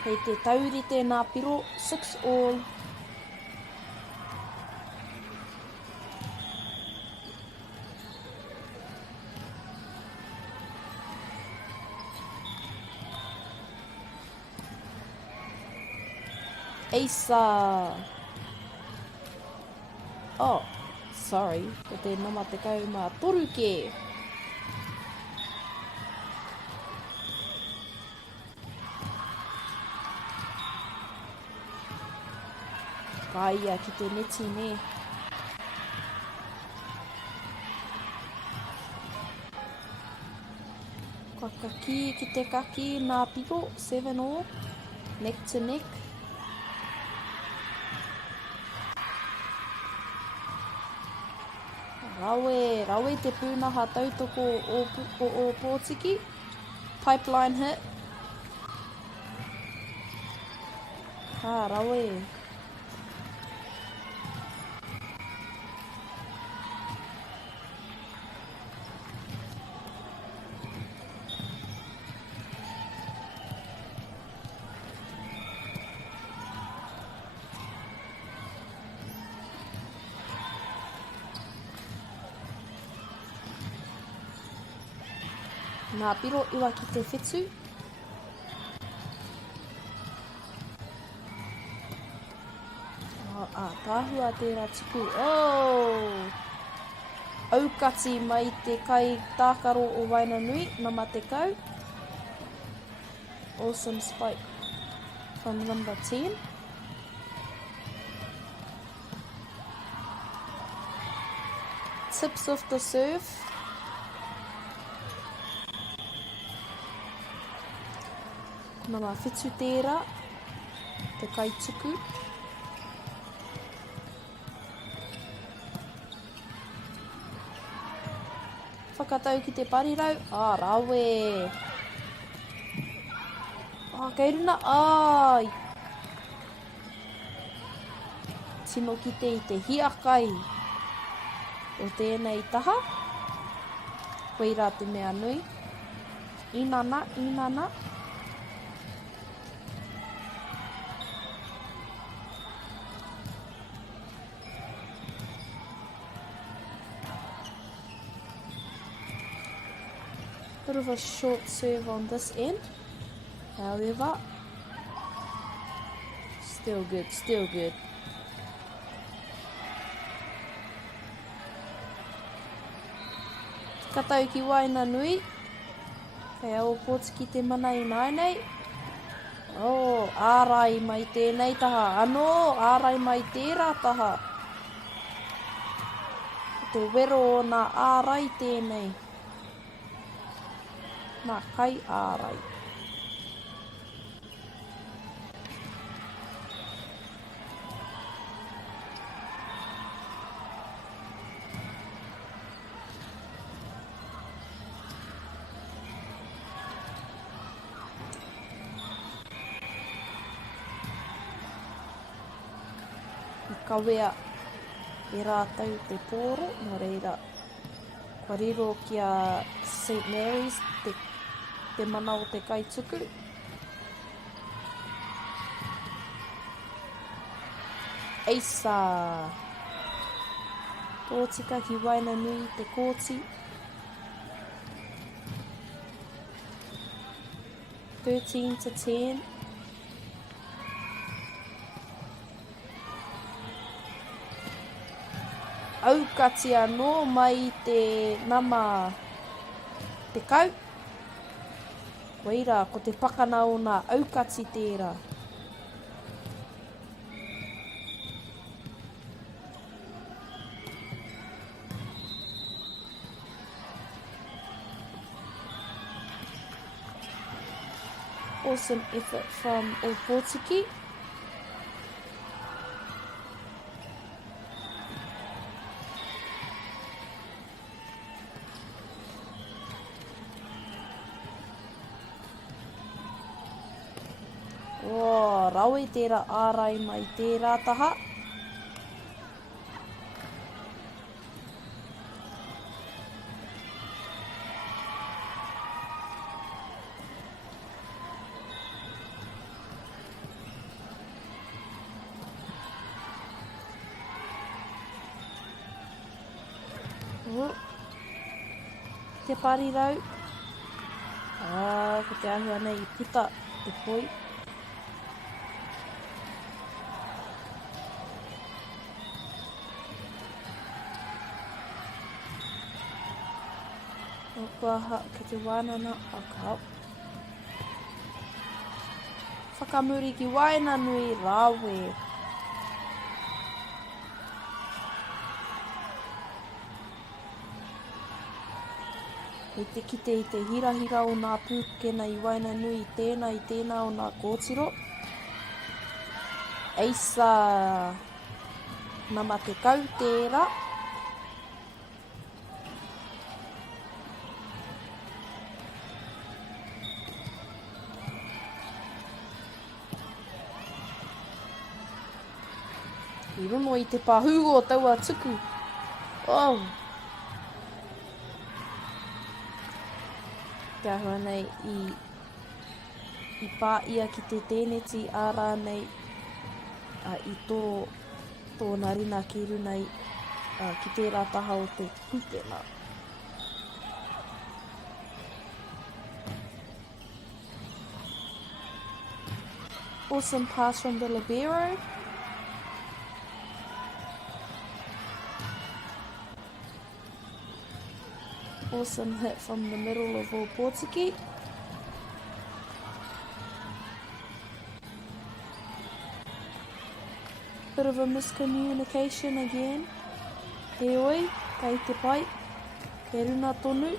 Hei te tauri tēnā piro, 6 all. Aisa. Oh, sorry. Ko te nama te kauma toru ke. Kaia ki te neti ne. Ka kaki ki te kaki nā piko, 7 all. Neck to neck. Rawe te pūnaha tautoko o Pōtiki. Pipeline hit. Rawe. Ngā piro iwa ki te whetū. Tāhua tērā tuku. Oh! Aukati mai te kai tākaro o Wainanui, nama te kau. Awesome spike from number 10. Tips of the serve. Kuna ngā whetū tērā, te kai tuku. Whakatau ki te parirau. Rawe. Kei runa. Tino ki te i te hiakai. O tēnei taha. Koirā te mea nui. Inana. Bit of a short serve on this end. However, still good. Whakatau ki Waina Nui. Kei au Pōtiki te mana I nai nei. Oh, ārai mai tēnei taha. Anō, ārai mai tērā taha. Te wero o nā ārai tēnei. Nā kai ārai. Kawea e rātau te pōro, nō reira. Kua riro ki a St. Mary's, te mana o te kaituku. Eisa! Tōtika ki Waina Nui te kōti. 13-10. Aukati anō mai te nama te kau. Koira, ko te whakana o nā aukati tērā. Awesome effort from Opotiki. Oh, rawe tērā ārai mai tērā taha. Te parirau. Ko te ahua nei I puta te poi. O kua ke te wānana a kau. Whakamuri ki Waina Nui rāwe. I te kite I te hirahira o nā pūkena I Waina Nui tēnā I tēnā o nā kōtiro. Eisa nama te kau tērā. I rono I te pāhu o taua tuku. Oh! Te ahua nei I pā ia ki te tēneti ārā nei I tō narina ki runai ki tērā taha o te pūkena. Awesome pass from the libero. Awesome hit from the middle of Opotiki. Bit of a miscommunication again. He oi, kei te pai, kei runa tonu.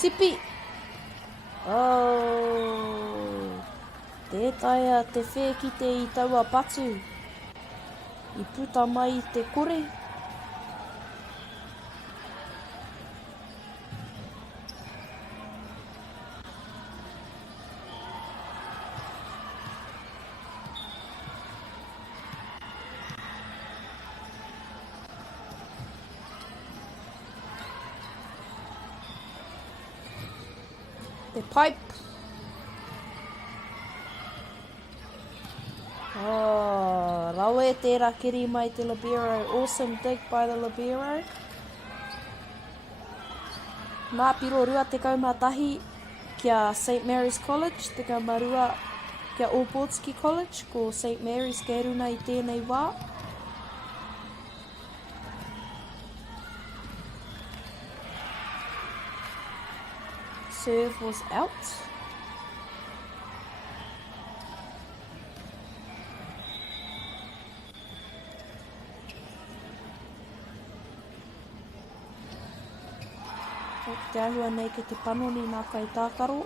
Tipi! Oh, tētai a te whēkite I taua patu. I puta mai te kore. The pipe. Oh, rawe tērā kiri mai te libero. Awesome dig by the libero. Nā piro rua te kaumatahi. kia St Mary's College, te ka marua kia Oportsky College, ko St Mary's kei runa I tēnei wā. Serve was out. Te ahua nei ke te panoni nā kai tākaro.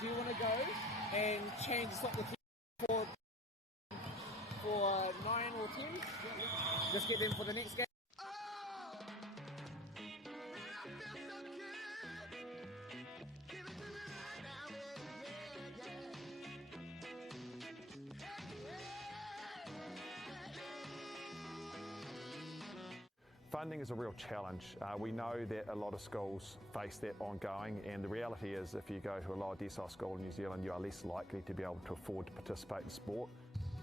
do you want to go and change swap the team for 9 or 10? Just get them for the next game. Funding is a real challenge. We know that a lot of schools face that ongoing, and the reality is if you go to a lower decile school in New Zealand, you are less likely to be able to afford to participate in sport.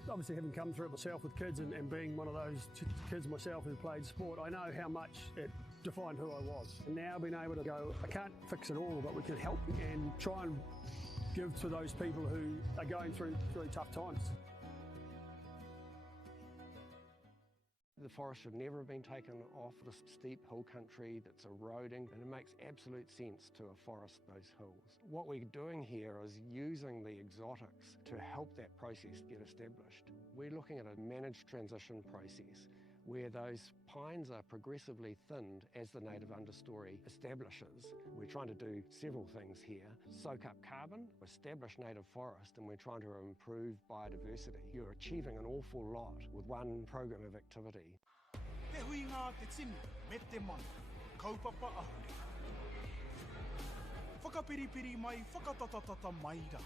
Obviously, having come through it myself with kids and being one of those kids myself who played sport, I know how much it defined who I was. And now being able to go, I can't fix it all, but we can help and try and give to those people who are going through really tough times. The forest should never have been taken off the steep hill country that's eroding, and it makes absolute sense to afforest those hills. What we're doing here is using the exotics to help that process get established. We're looking at a managed transition process where those pines are progressively thinned as the native understory establishes. We're trying to do several things here. Soak up carbon, establish native forest, and we're trying to improve biodiversity. You're achieving an awful lot with one program of activity. Te hui ngā te tini, me te mana, kaupapa ahuri. Whakapiripiri mai, whakatatatata mai rā.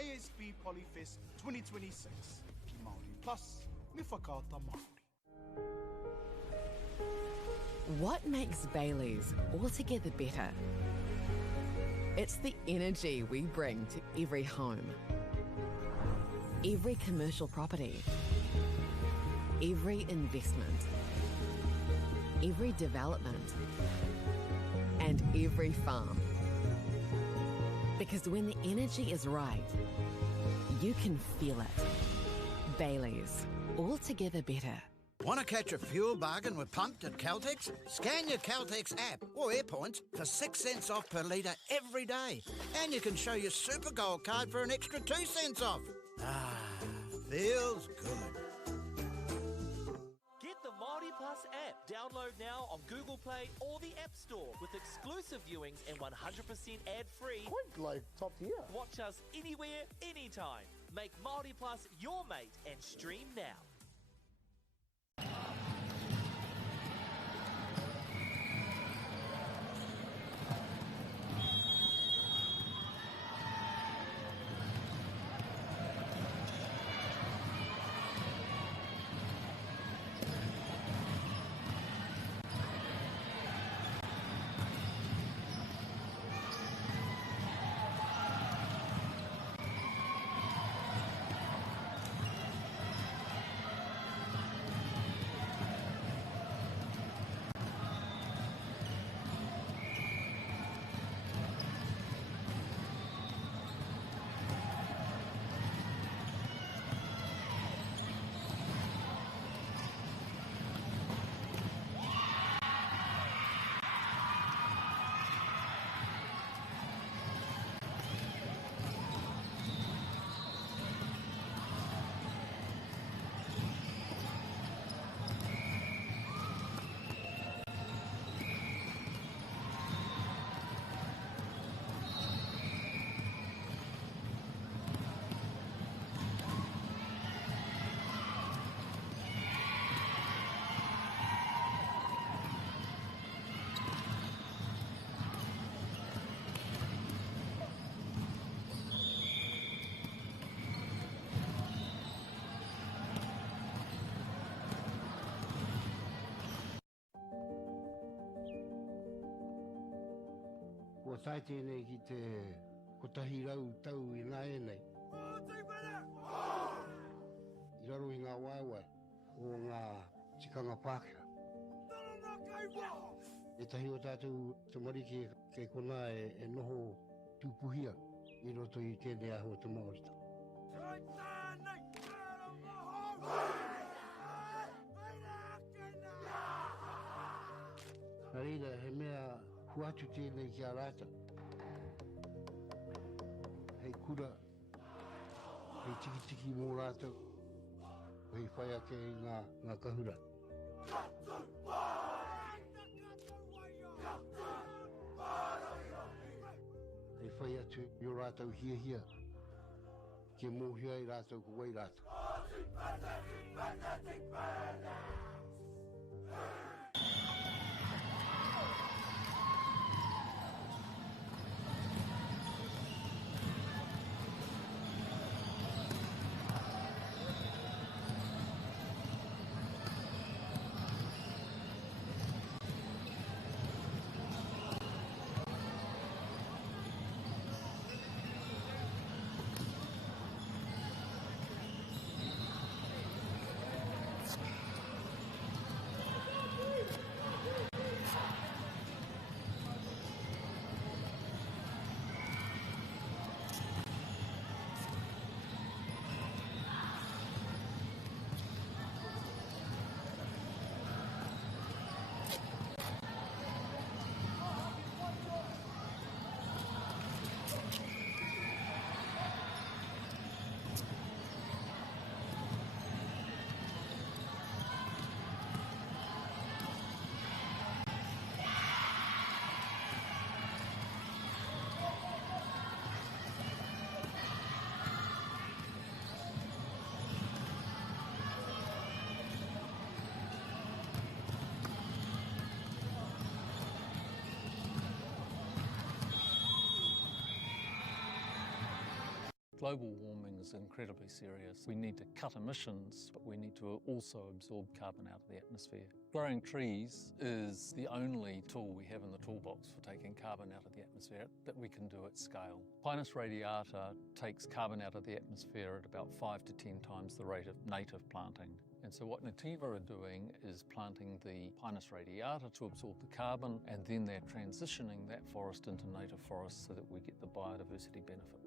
ASB Polyfest 2026, ki Māori Plus, me whakaata Māori. What makes Bailey's altogether better? It's the energy we bring to every home, every commercial property, every investment, every development, and every farm. Because when the energy is right, you can feel it. Bailey's, altogether better. Want to catch a fuel bargain with Pumped at Caltex? Scan your Caltex app or AirPoints for 6 cents off per litre every day. And you can show your Super Gold card for an extra 2 cents off. Ah, feels good. Get the Māori Plus app. Download now on Google Play or the App Store with exclusive viewings and 100% ad-free. Quite like top tier. Watch us anywhere, anytime. Make Māori Plus your mate and stream now. Ko tai tēnei ki te kotahi rau tau I ngā e nei. I raro I ngā waiwai o ngā tikanga Pākehā. E tahi o tātou te marike kei kona e noho tūpuhia I roto I tēnei aho te Māorita. Nā reira, he mea huatu tēnei ki a rāta. Hei kura, hei tiki mō rātou, hei whai ake I ngā kahura. Hei whai whai atu i o rātou hia. Ke mōhia i rātou ko wai rātou. Global warming is incredibly serious. We need to cut emissions, but we need to also absorb carbon out of the atmosphere. Growing trees is the only tool we have in the toolbox for taking carbon out of the atmosphere that we can do at scale. Pinus radiata takes carbon out of the atmosphere at about 5 to 10 times the rate of native planting. And so what Nativa are doing is planting the Pinus radiata to absorb the carbon, and then they're transitioning that forest into native forest so that we get the biodiversity benefit.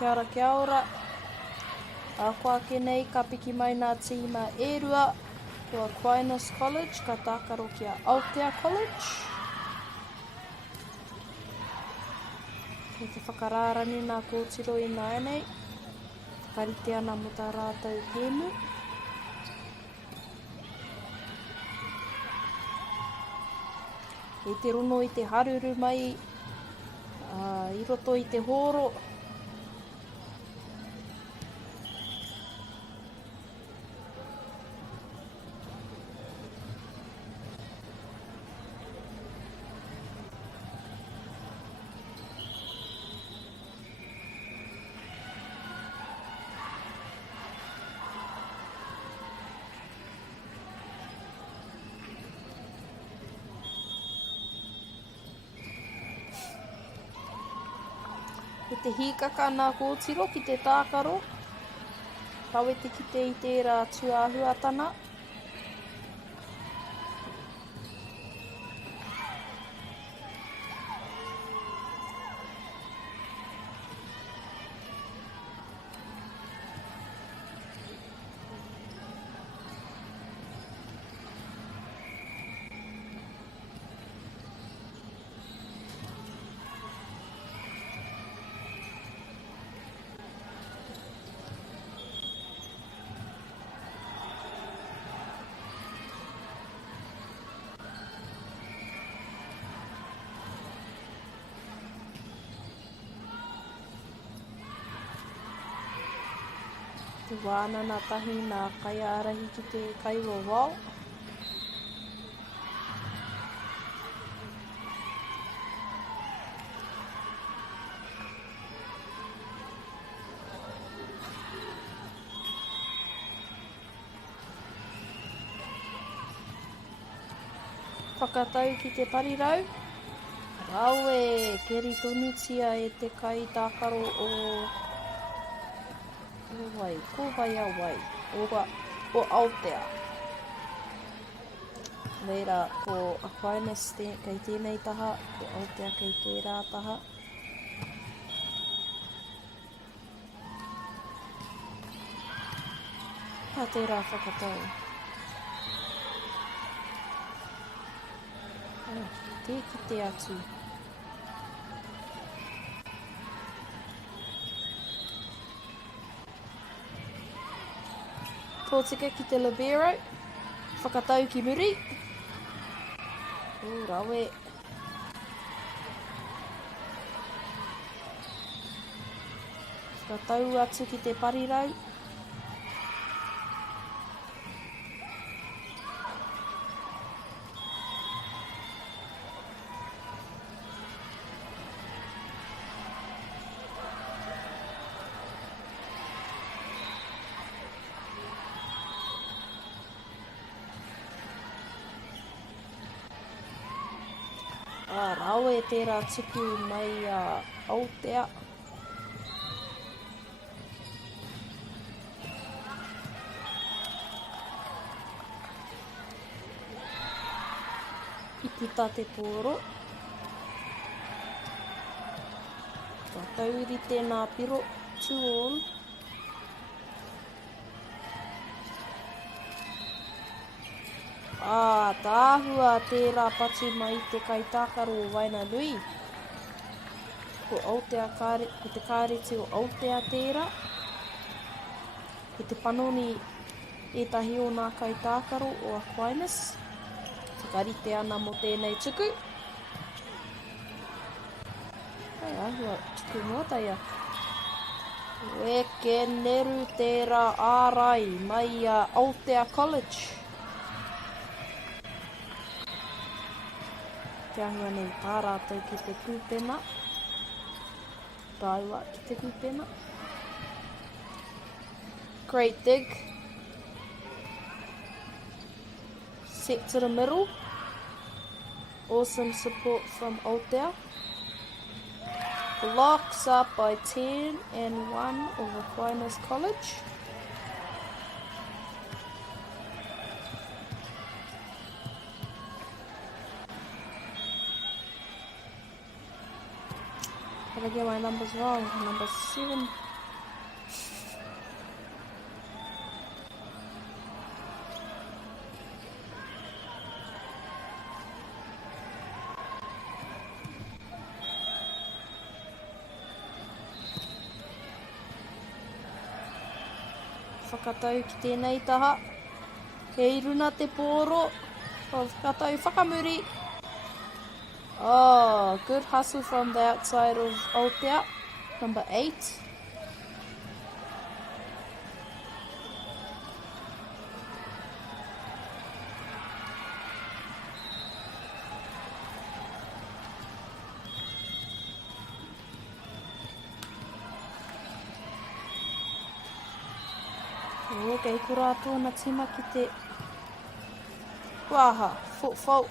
kia ora. Ko ake nei ka piki mai nā tīma ērua kua Aquinas College, ka tākaro kia Aotea College. Kei te whakarārani nā kōtiro i nāenei, whakarite ana mo tā rātou hēmu. E te rono i te haruru mai, i roto i te horo. E te hīkaka nā kōtiro ki te tākaro. Kawete ki te i tērā tuāhuatana. Te wānana tahi nā kaiārahi ki te kaiwawao. Whakatau ki te parirau. Raue, keri tonitia e te kai tākaro o wai, ko vai a wai, o Aotea. Reira, ko Aquinas kei tēnei taha, ko Aotea kei tērā taha. Ka tērā whakatau. Te ki te atu. Tōtika ki te libero, whakatau ki muri. Rawe. Whakatau atu ki te parirau. Rawe e tērā tuku mai a Aotea. I puta te pōro. Ka tauri tēnā piro, 2 all. Tāhua tērā patu mai te kai tākaro o Wainanui. Ko te kāreti o Aotea tērā. Ko te panoni etahi o nā kai tākaro o Aquinas. Whakarite ana mo tēnei tuku. Hei, ahua, tuku motaia. Weke neru tērā ārai mai a Aotea College. Te ahua nei pārātou ki te kūpena. Raiwa ki te kūpena. Great dig. Set to the middle. Awesome support from Aotea. Blocks up by 10 and 1 of Aquinas College. Did I get my numbers wrong? Number 7. Whakatau ki tēnei taha. Hei runa te pōro. Whakatau whakamuri. Oh, good hustle from the outside of Aotea. Number 8. Kei kura tōna tima ki te waha, foot.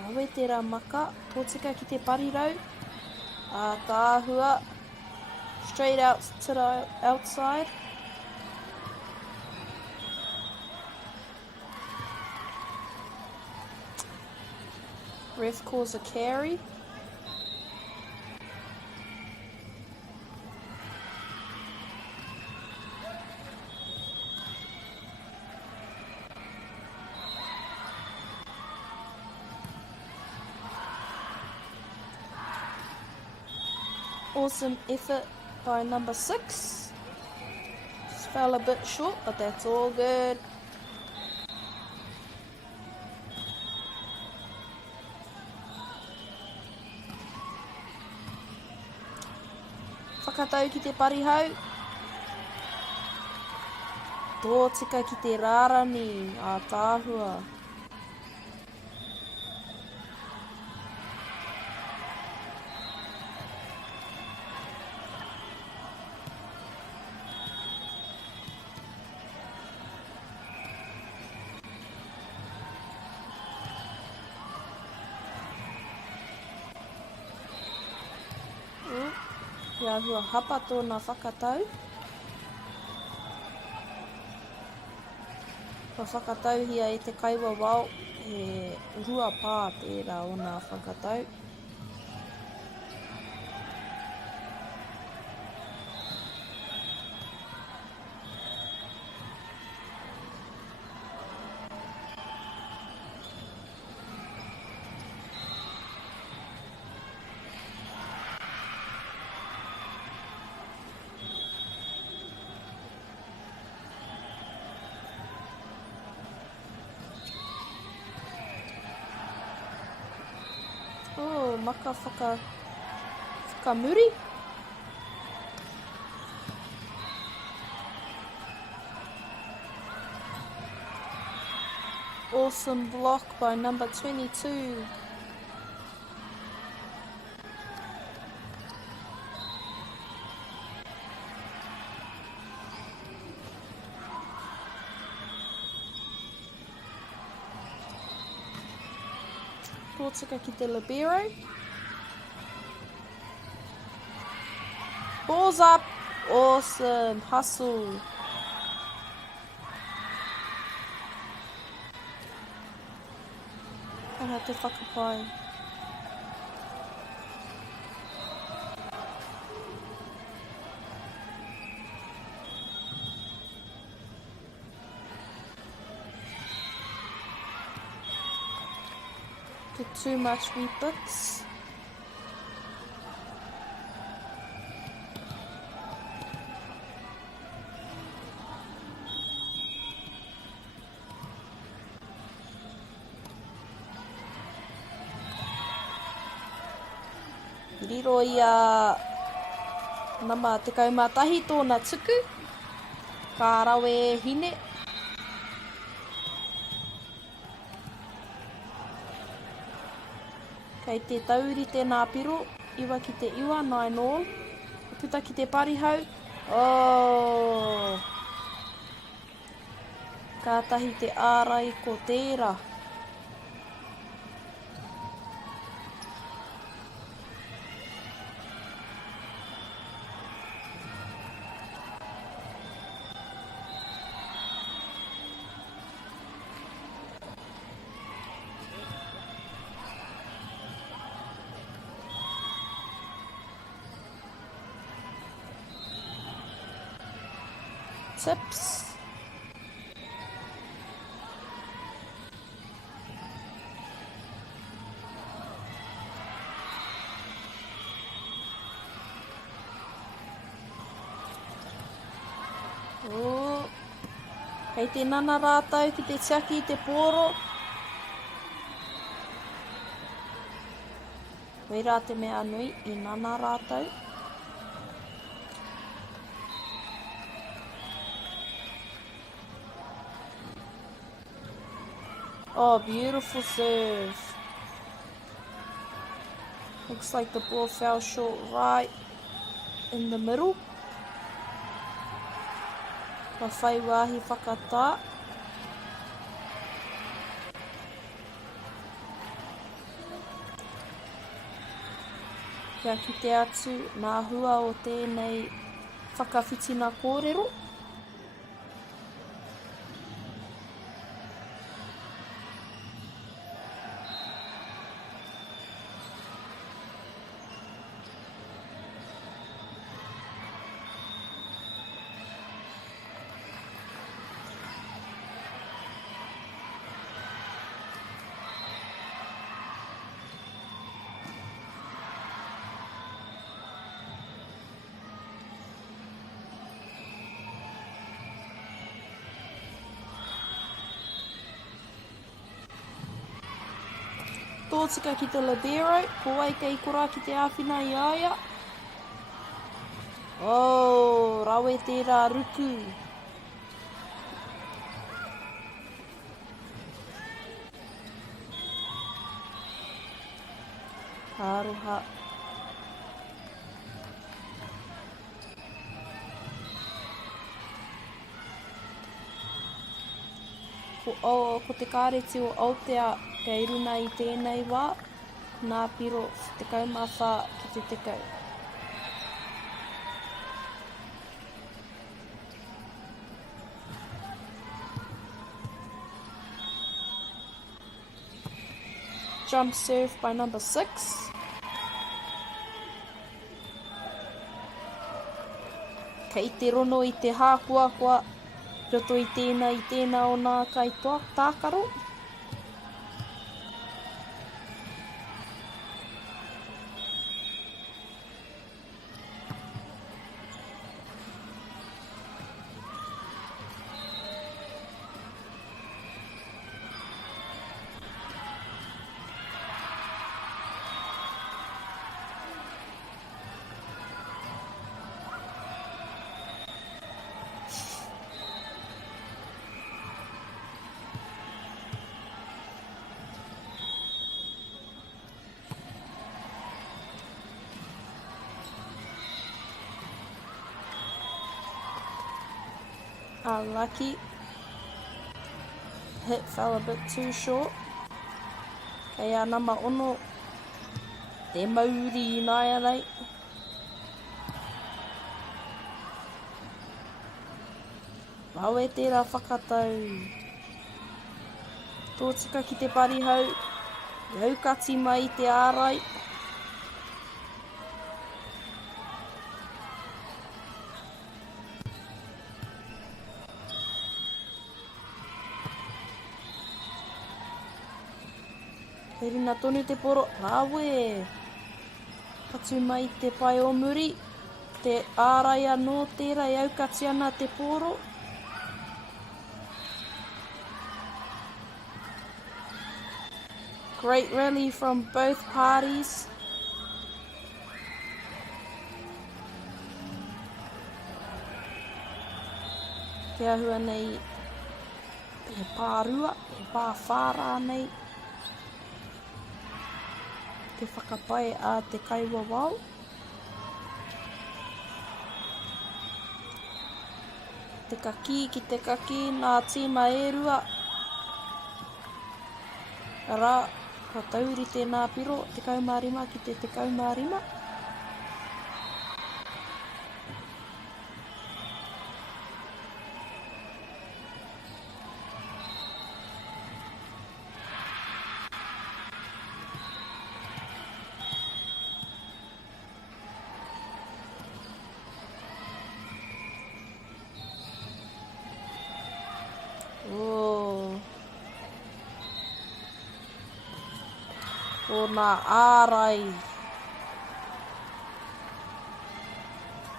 Rawe te rā maka, tōtika ki te parirau, ka āhua, straight out to the outside. Ref calls a carry. Awesome effort by number 6. Just fell a bit short, but that's all good. Whakatau ki te parihau. Tōtika ki te rārani a tāhua. Ia hua hapa tōna whakatau. Ka whakatau hia e te kaiwa wao he rua pā tērā o nā whakatau. Oh, maka whakamuri. Awesome block by number 22. Tōtika ki te libero. Balls up. Awesome hustle. Aha te whakapai. Too much reboots. Riro i a nama te kaumatahi tōna tuku. Ka rawe e hine. Kei te tauri tēnā piro, iwa ki te iwa, 9 all. Puta ki te parihau. Oh! Kātahi te ārai ko tērā. tips. Oh. Kei te nana rātau ki te tiaki i te pōro. Wei rā te mea nui i nana rātau. Oh, beautiful serve. Looks like the ball fell short right in the middle. Ka whai wāhi whakatā. Kia kite atu nā hua o tēnei whakawhitina kōrero. Tōtika ki te libero, kōai kei kora ki te āwhina i aia. Oh, rawe tērā ruku. Aroha. Ko te kāreti o Aotea kei runa i tēnei wā, nā piro te kaumawha ki te tekau. Jump serve by number 6. Kei te rono i te hākuakua, roto i tēnā o nā kai tākaro. Lucky. Hit fell a bit too short. Kei a nama ono. Te mauri i nāia rei. Wawe tērā whakatau. Tōtika ki te parihau. Raukati mai i te ārai. He rina tonu te poro, rawe. Katu mai te pai o muri. Te ārai anō tērā i aukati ana te poro. Great rally from both parties. Te ahua nei he pārua, he pāwhāra nei. Te whakapai a te kaiwa wau. Te kaki ki te kaki nā tīma erua. Rā, ka tauri tēnā piro, te kaumārima ki te kaumārima. o ngā ārai.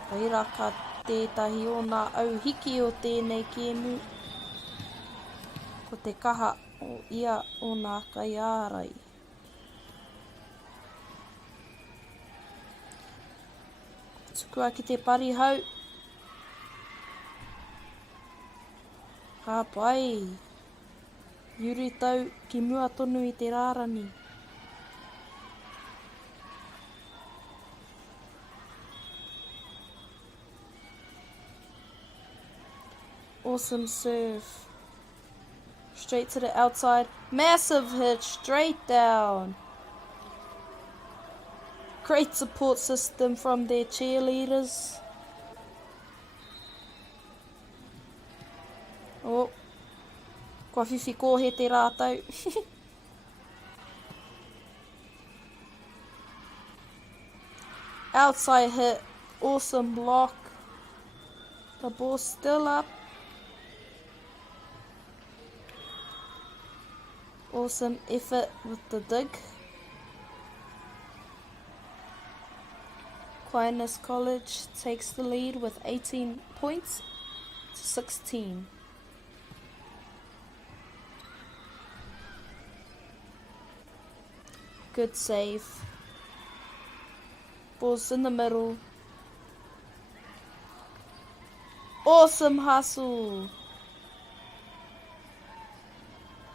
Reira ka tētahi o ngā auhiki o tēnei kēmu. Ko te kaha o ia o ngā kai ārai. Tukua ki te parihau. Ka pai. Yuri tau ki mua tonu i te rārani. Awesome serve. Straight to the outside. Massive hit. Straight down. Great support system from their cheerleaders. Oh. Kua whiwhi kōhe te rātau. Outside hit. Awesome block. The ball's still up. Awesome effort with the dig. Aquinas College takes the lead with 18 points to 16. Good save. Ball's in the middle. Awesome hustle.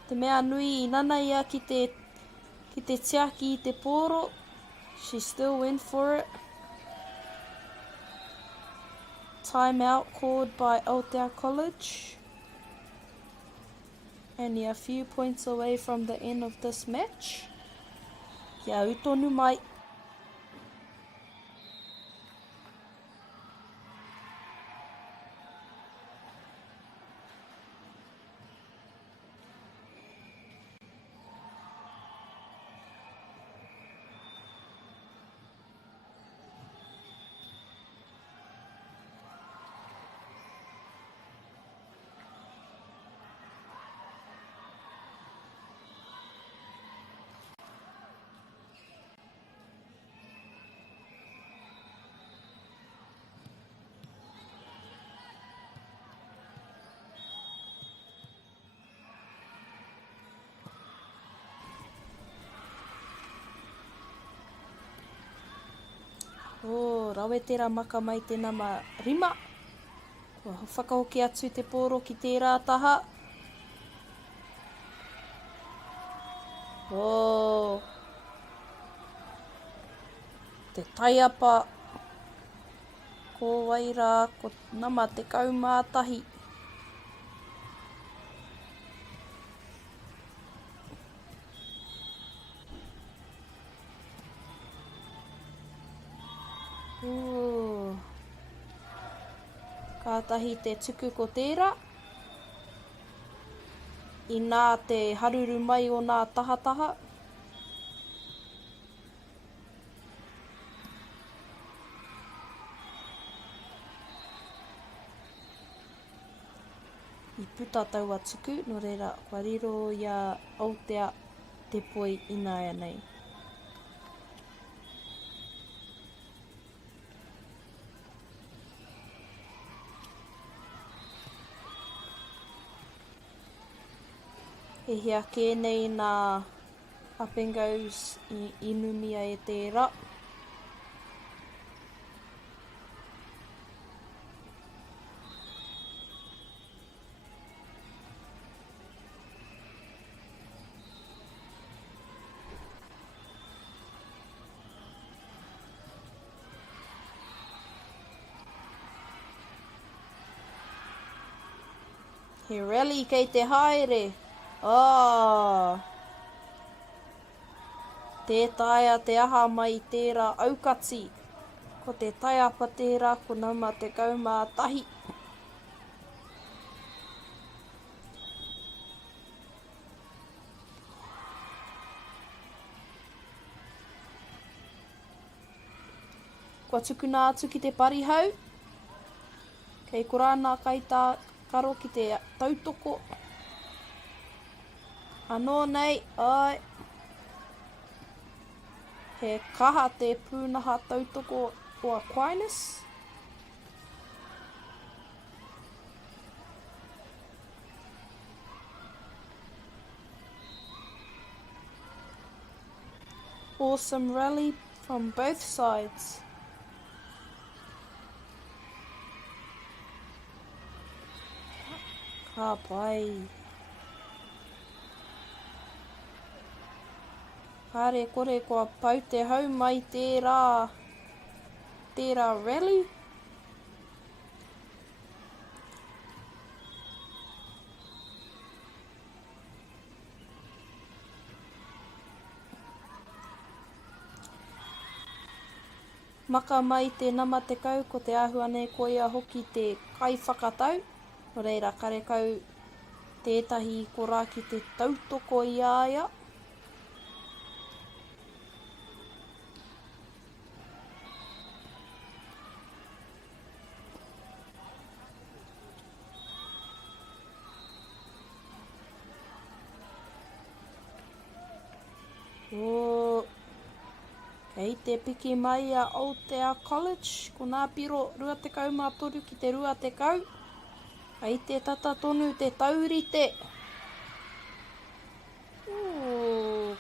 Te mea nui nana ia ki te tiaki I te pōro. She still went for it. Timeout called by Aotea College. Only a few points away from the end of this match. Kia utonu mai. Oh, rawetera maka mai te nama rima. Kua whakahoki atu te pōro ki tērā taha. Oh. Te taiapa. Ko waira, ko nama te kaumātahi. Kātahi te tuku ko tērā. I nā te haruru mai o nā tahataha. I puta taua tuku, no reira, kua riro ia Aotea te poi ināia nei. He hea kēnei nā up and goes I inumia e tērā. He rally kei te haere. Oh. Te taia te aha mai tērā aukati. Ko te taiapa tērā ko nama te kaumātahi. Kua tukuna atu ki te parihau. Kei korāna kai tā karo ki te tautoko. Anō nei, ai. He kaha te pūnaha tautoko o Aquinas. Awesome rally from both sides. Ka pai. Hare kore kua pau te hau mai tērā rally. Maka mai te nama te kau ko te āhua nei ko ia hoki te kai whakatau. No reira karekau tētahi korā ki te tautoko i āia. Kei te piki mai a Aotea College, ko ngā piro 23 ki te 20. Kei te tata tonu te taurite.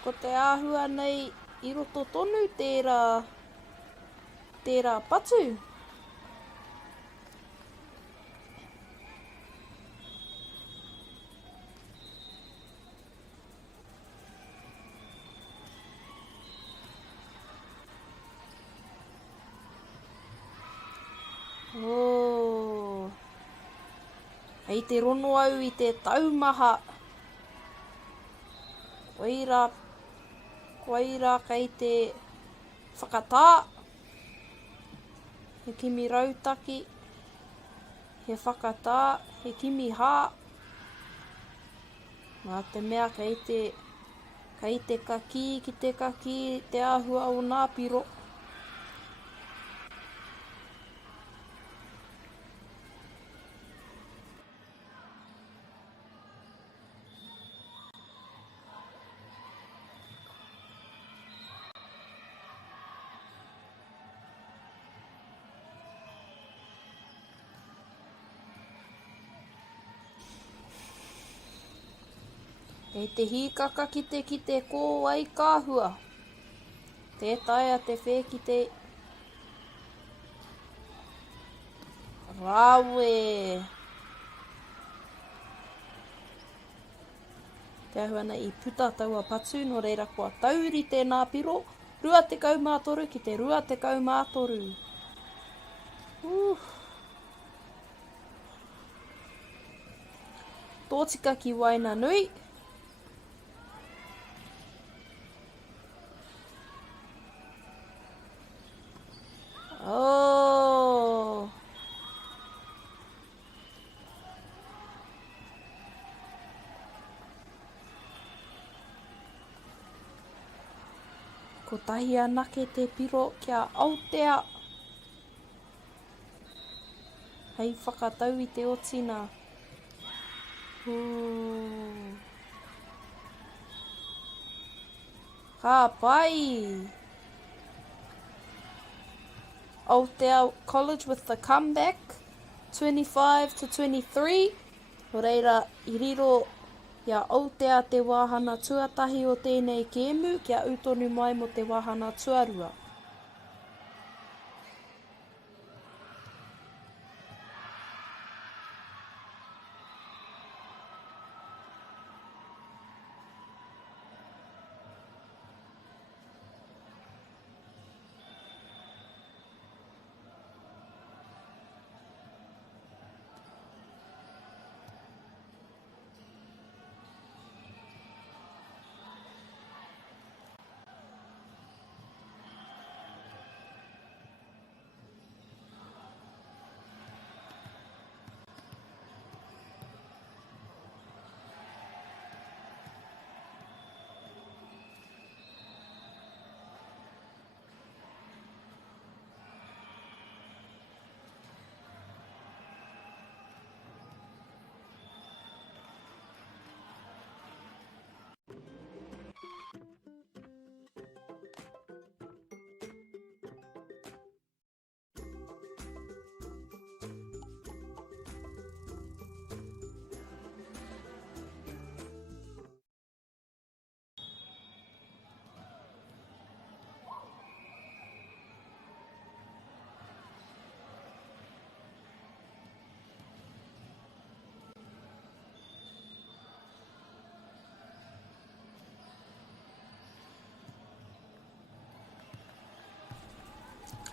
Ko te āhua nei i roto tonu tērā patu. Hei te rono au i te taumaha. Koira kei te whakatā. He kimi rautaki. He whakatā. He kimi hā. Nā te mea kei te kaki ki te kaki te āhua o ngā piro. Kei te hīkaka ki te kōwai kāhua. Tētai a te whēkite. Rāwe. Te ahuana i puta taua patu, no reira kua tauri tēnā piro. 23 ki te 23. Tōtika ki Wainanui. Ko tahi anake te piro kia Aotea. Hei whakatau i te otina. Ka pai. Aotea College with the comeback. 25-23. O reira i riro ia Aotea te wāhana tuatahi o tēnei kēmu kia utonu mai mo te wāhana tuarua.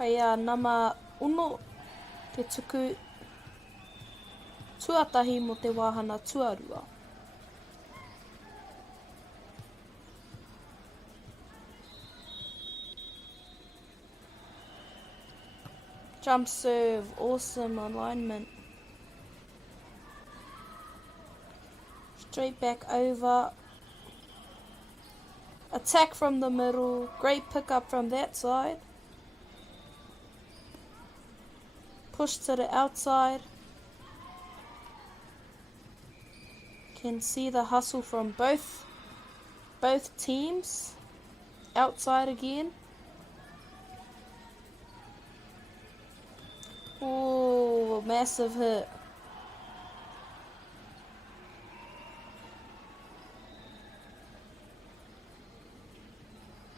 Kai a nama uno te tuku tuatahi mo te wāhana tuarua. Jump serve, awesome alignment. Straight back over. Attack from the middle. Great pick up from that side. Push to the outside. Can see the hustle from both teams. Outside again. Oh, massive hit.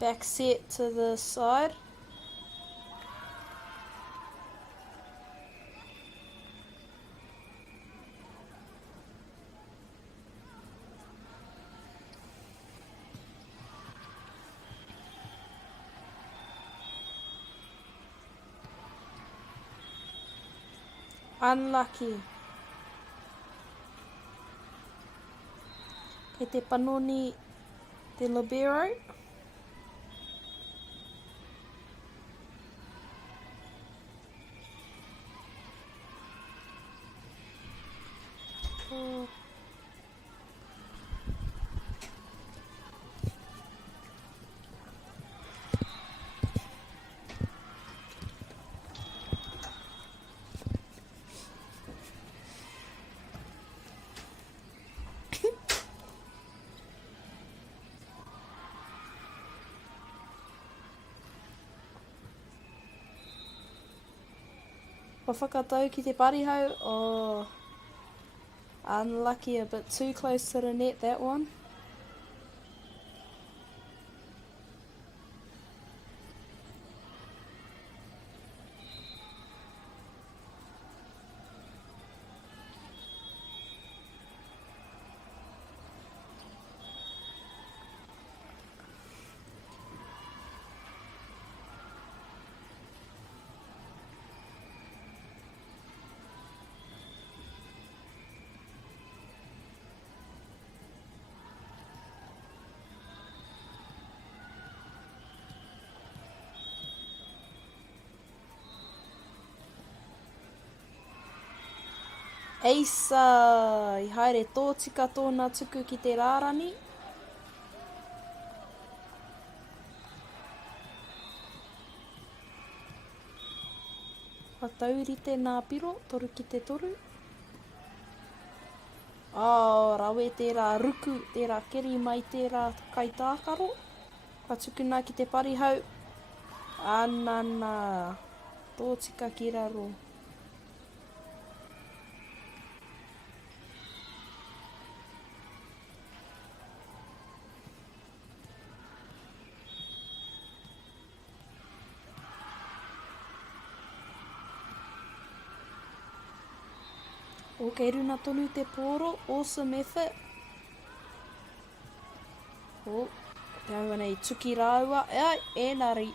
Back set to the side. Unlucky. Kei te panoni te libero. Oh. Whakatau ki te parihau. Oh, unlucky, a bit too close to the net, that one. Eisa, I haere tōtika tōna tuku ki te rārani. Whataurite nā piro, toru ki te toru. Rawe tērā ruku, tērā keri mai tērā kaitākaro. Ka tukuna ki te parihau. Anana, tōtika ki raro. Okay, runa tonu te pōro, awesome effort. Oh, te aua nei tuki rāua. Ēnari.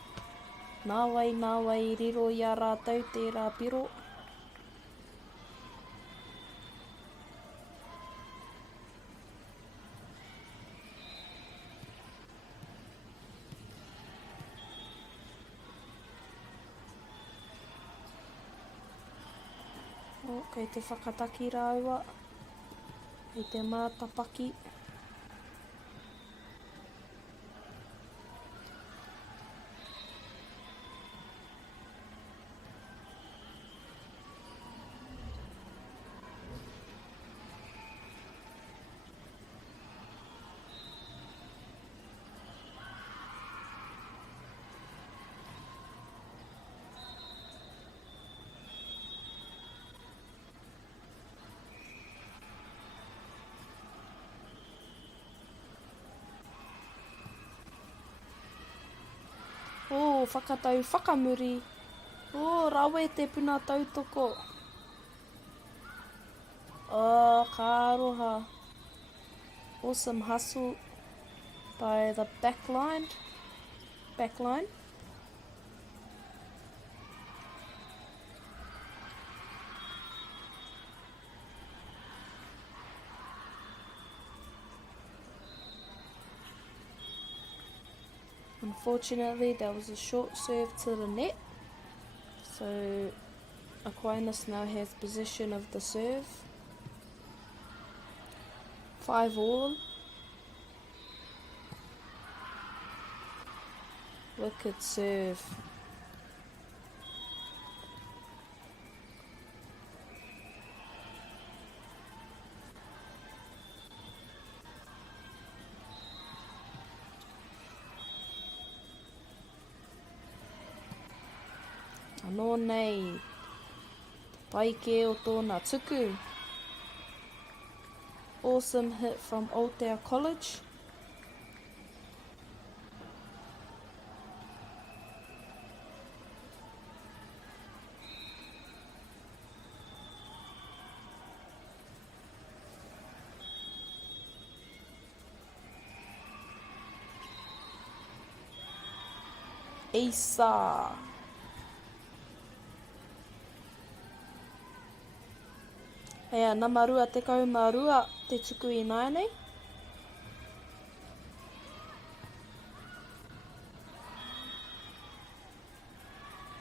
Nāwai, riro i a rātau tērā piro. Kei te whakataki rāua, kei te mātapaki. Whakatau whakamuri. Rawe te puna tautoko. Ka aroha. Awesome hustle by the backline. Unfortunately, that was a short serve to the net. So Aquinas now has possession of the serve. 5-all. Wicked serve. Anō nei, paike o tōna tuku. Awesome hit from Aotea College. Isa. Ea, namarua te kaumarua te tuku I naenei.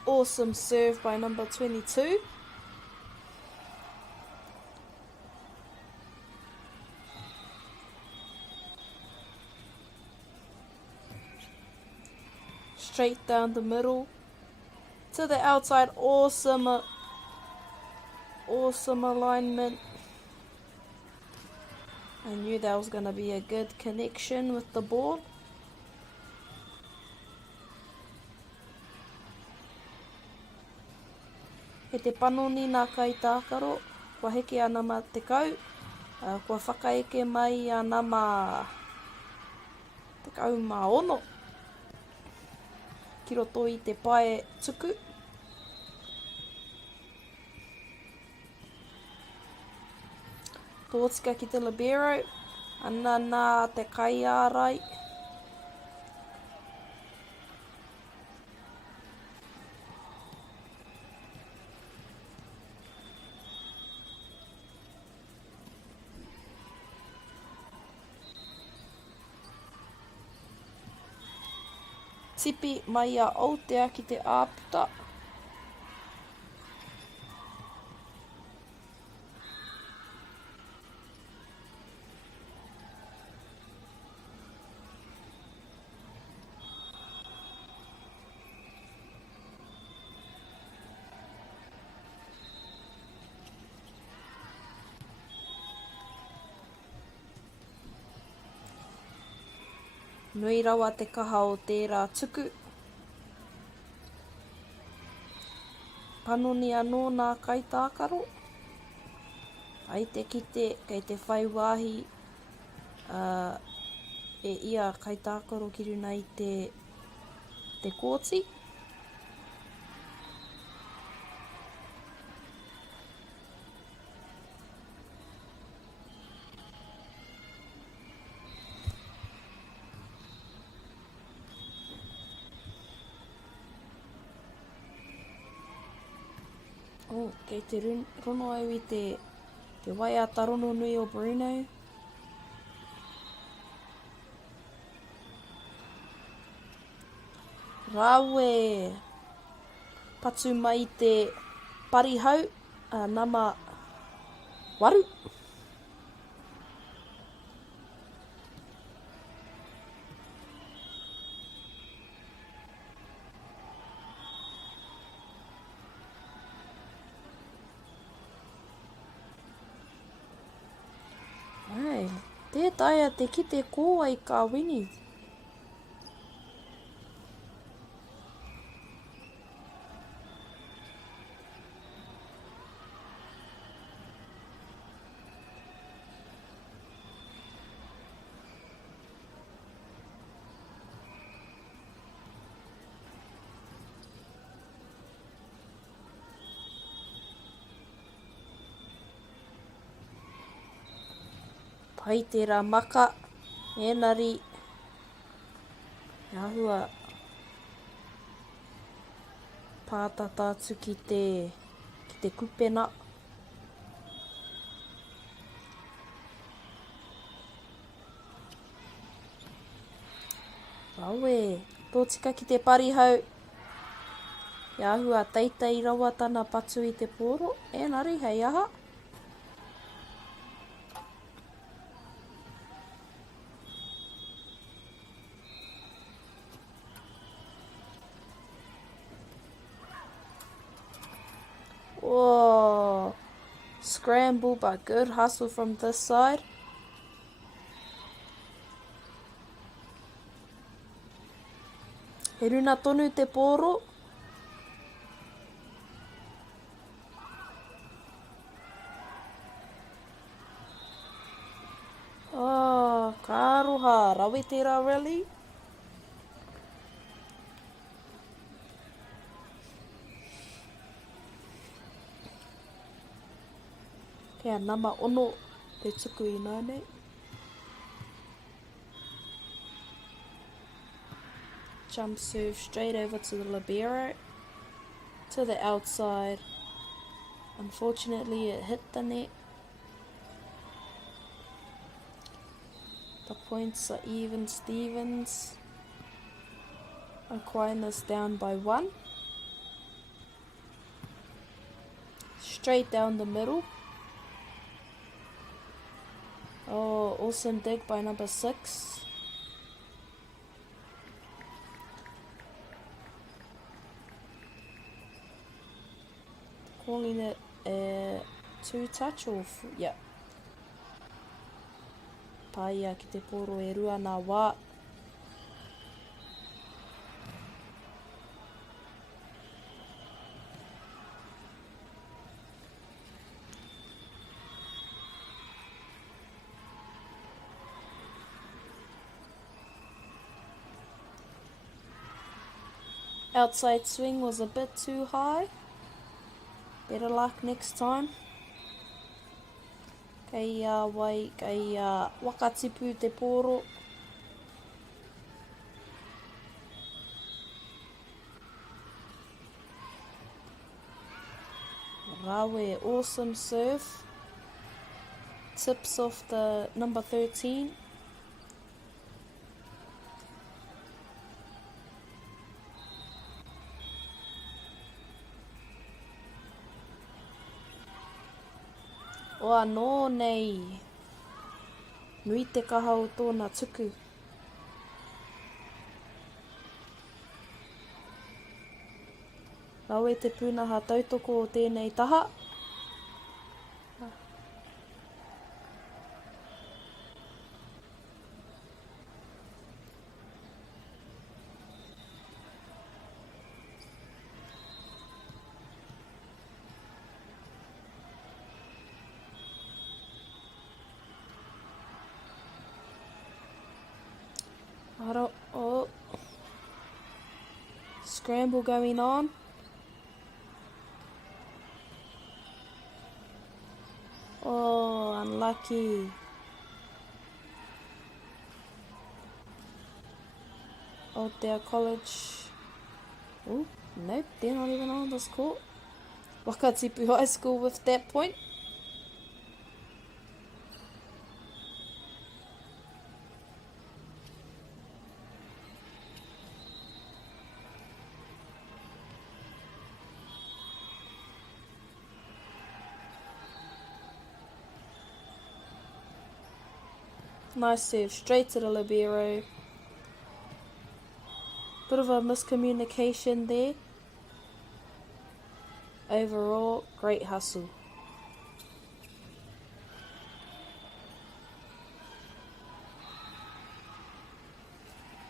Awesome serve by number 22. Straight down the middle to the outside. Awesome alignment. I knew that was going to be a good connection with the ball. He te panoni nā kai tākaro, kua heke ana ma te kau, kua whakaeke mai ana ma te kau ma ono. Ki roto I te pae tuku. Tōtika ki te libero, ana nā te kai ārai. Tipi mai a Aotea ki te āputa. Nui rawa te kaha o tērā tuku. Panoni anō nā kai tākaro. Ai te kite, kei te whai wāhi e ia kai tākaro ki runa I te kōti. Kei te rono au I te waiata rono nui o Bruno. Rāwe patu mai te parihau, nama waru. Tētai a te kite kōa I ka wini. Pai tērā maka, enari, ahua pātata atu ki te kupena. Rawe, Tō tika ki te parihau. E ahua teitei rawa tana patu i te pōro. Engari, hei aha. Oh, scramble, but good hustle from this side. He runa tonu te pōro. Oh, ka aroha, rawetera rally. Kia nama ono te tuku I nānei. Jump serve straight over to the libero. To the outside. Unfortunately, it hit the net. The points are even Stevens. Aquinas down by 1. Straight down the middle. Oh, awesome dig by number 6. Calling it a 2-touch or... yeah. Paia ki te poro e rua nā wā. Outside swing was a bit too high. Better luck next time. Kei wai, kei wakatipu te poro. Rawe, awesome serve. Tips off the number 13. O anō nei. Nui te kaha o tōna tuku. Rawe te pūnaha tautoko o tēnei taha. Oh, scramble going on. Oh, unlucky. Aotea College. Oh, nope, they're not even on this court. Wakatipu High School with that point. Nice serve, straight to the libero. Bit of a miscommunication there. Overall, great hustle.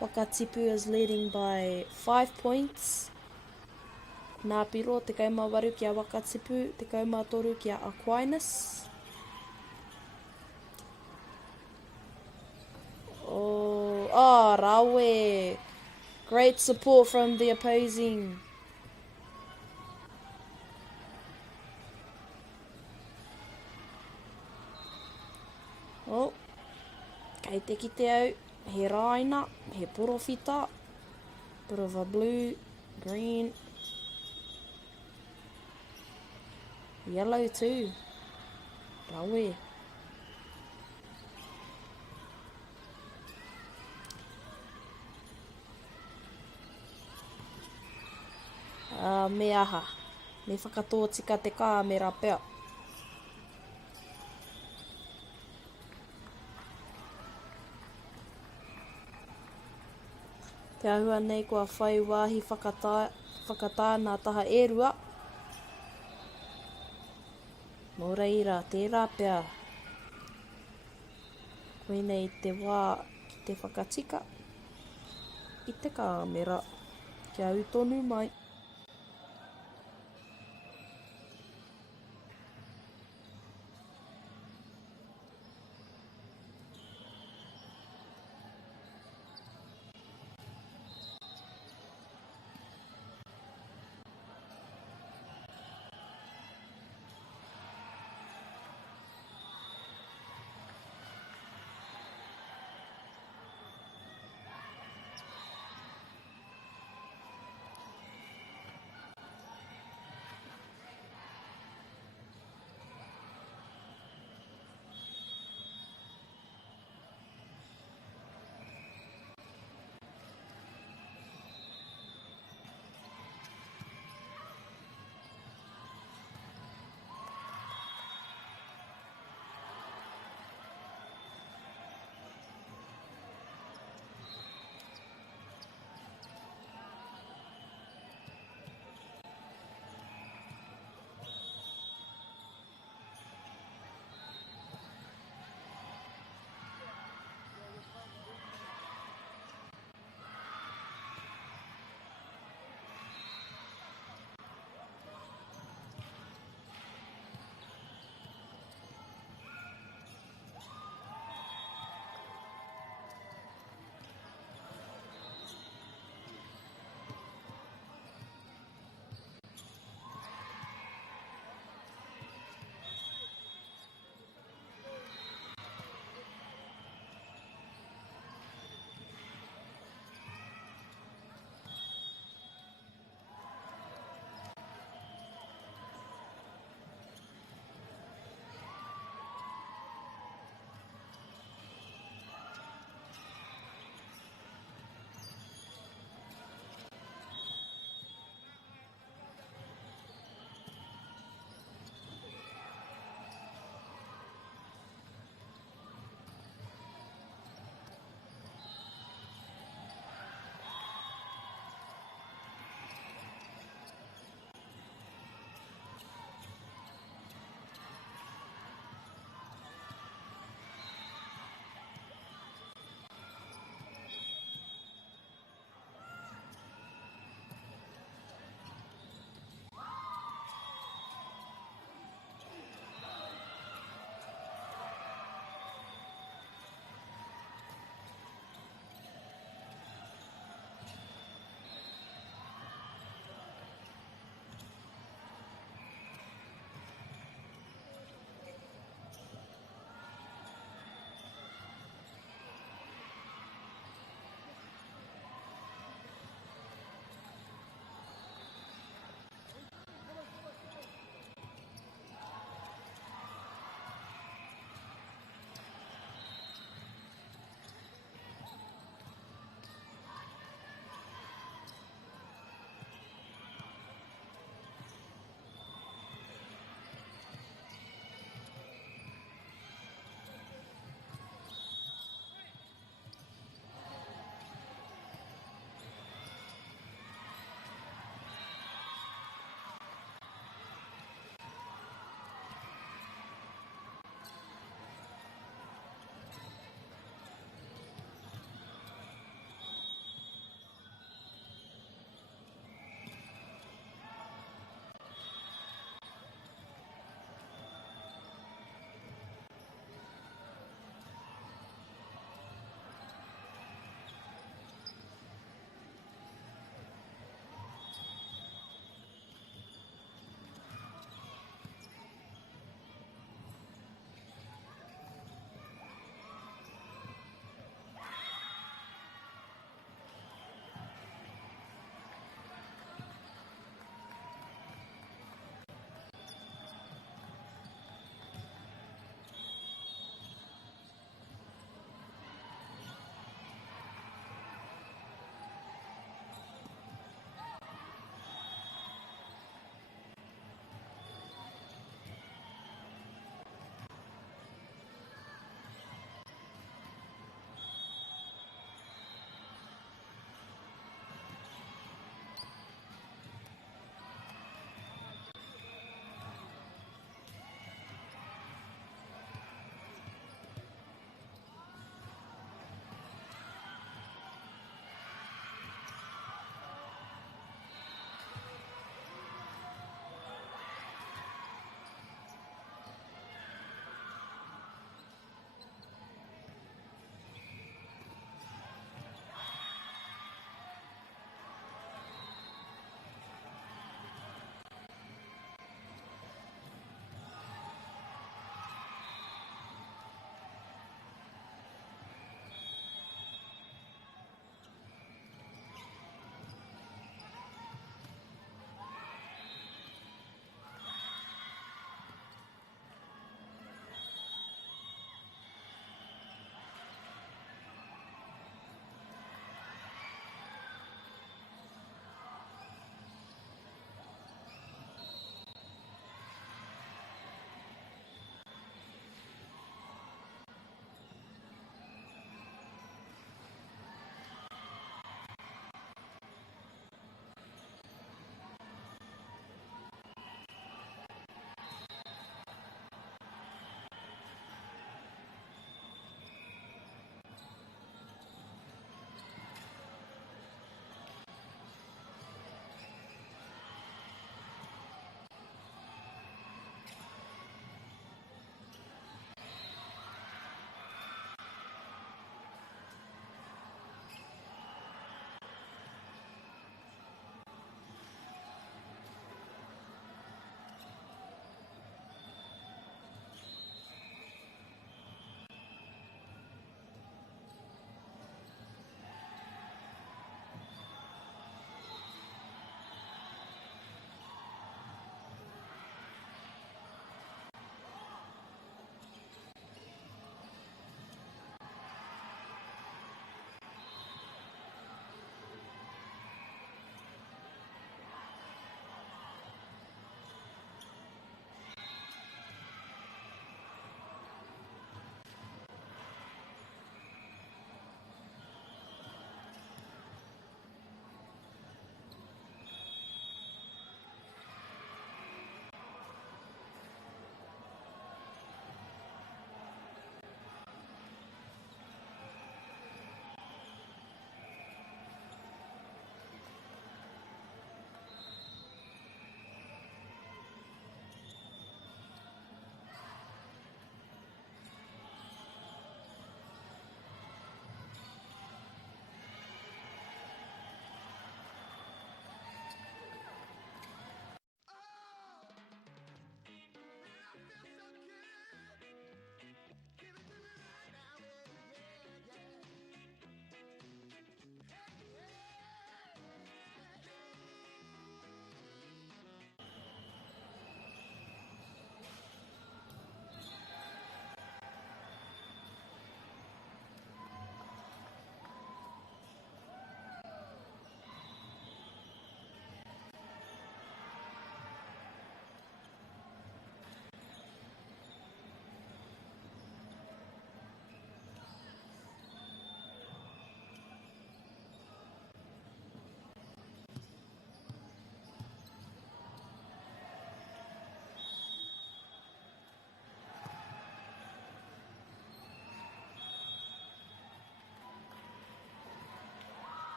Wakatipu is leading by 5 points. Nā piro, te kaumawaru ki a Wakatipu, te kaumatoru ki a Aquinas. Oh, Rawe. Great support from the opposing. Oh, kei te kite au. He raina, he porofita. Bit of a blue, green. Yellow too. Rawe. me aha. Me whakatōtika te kāmera pea. Te ahua nei kua whai wāhi whakatāna taha e rua. Nō reira, tērā pea. Koinei te wā ki te whakatika. I te kāmera. Kia au tonu mai.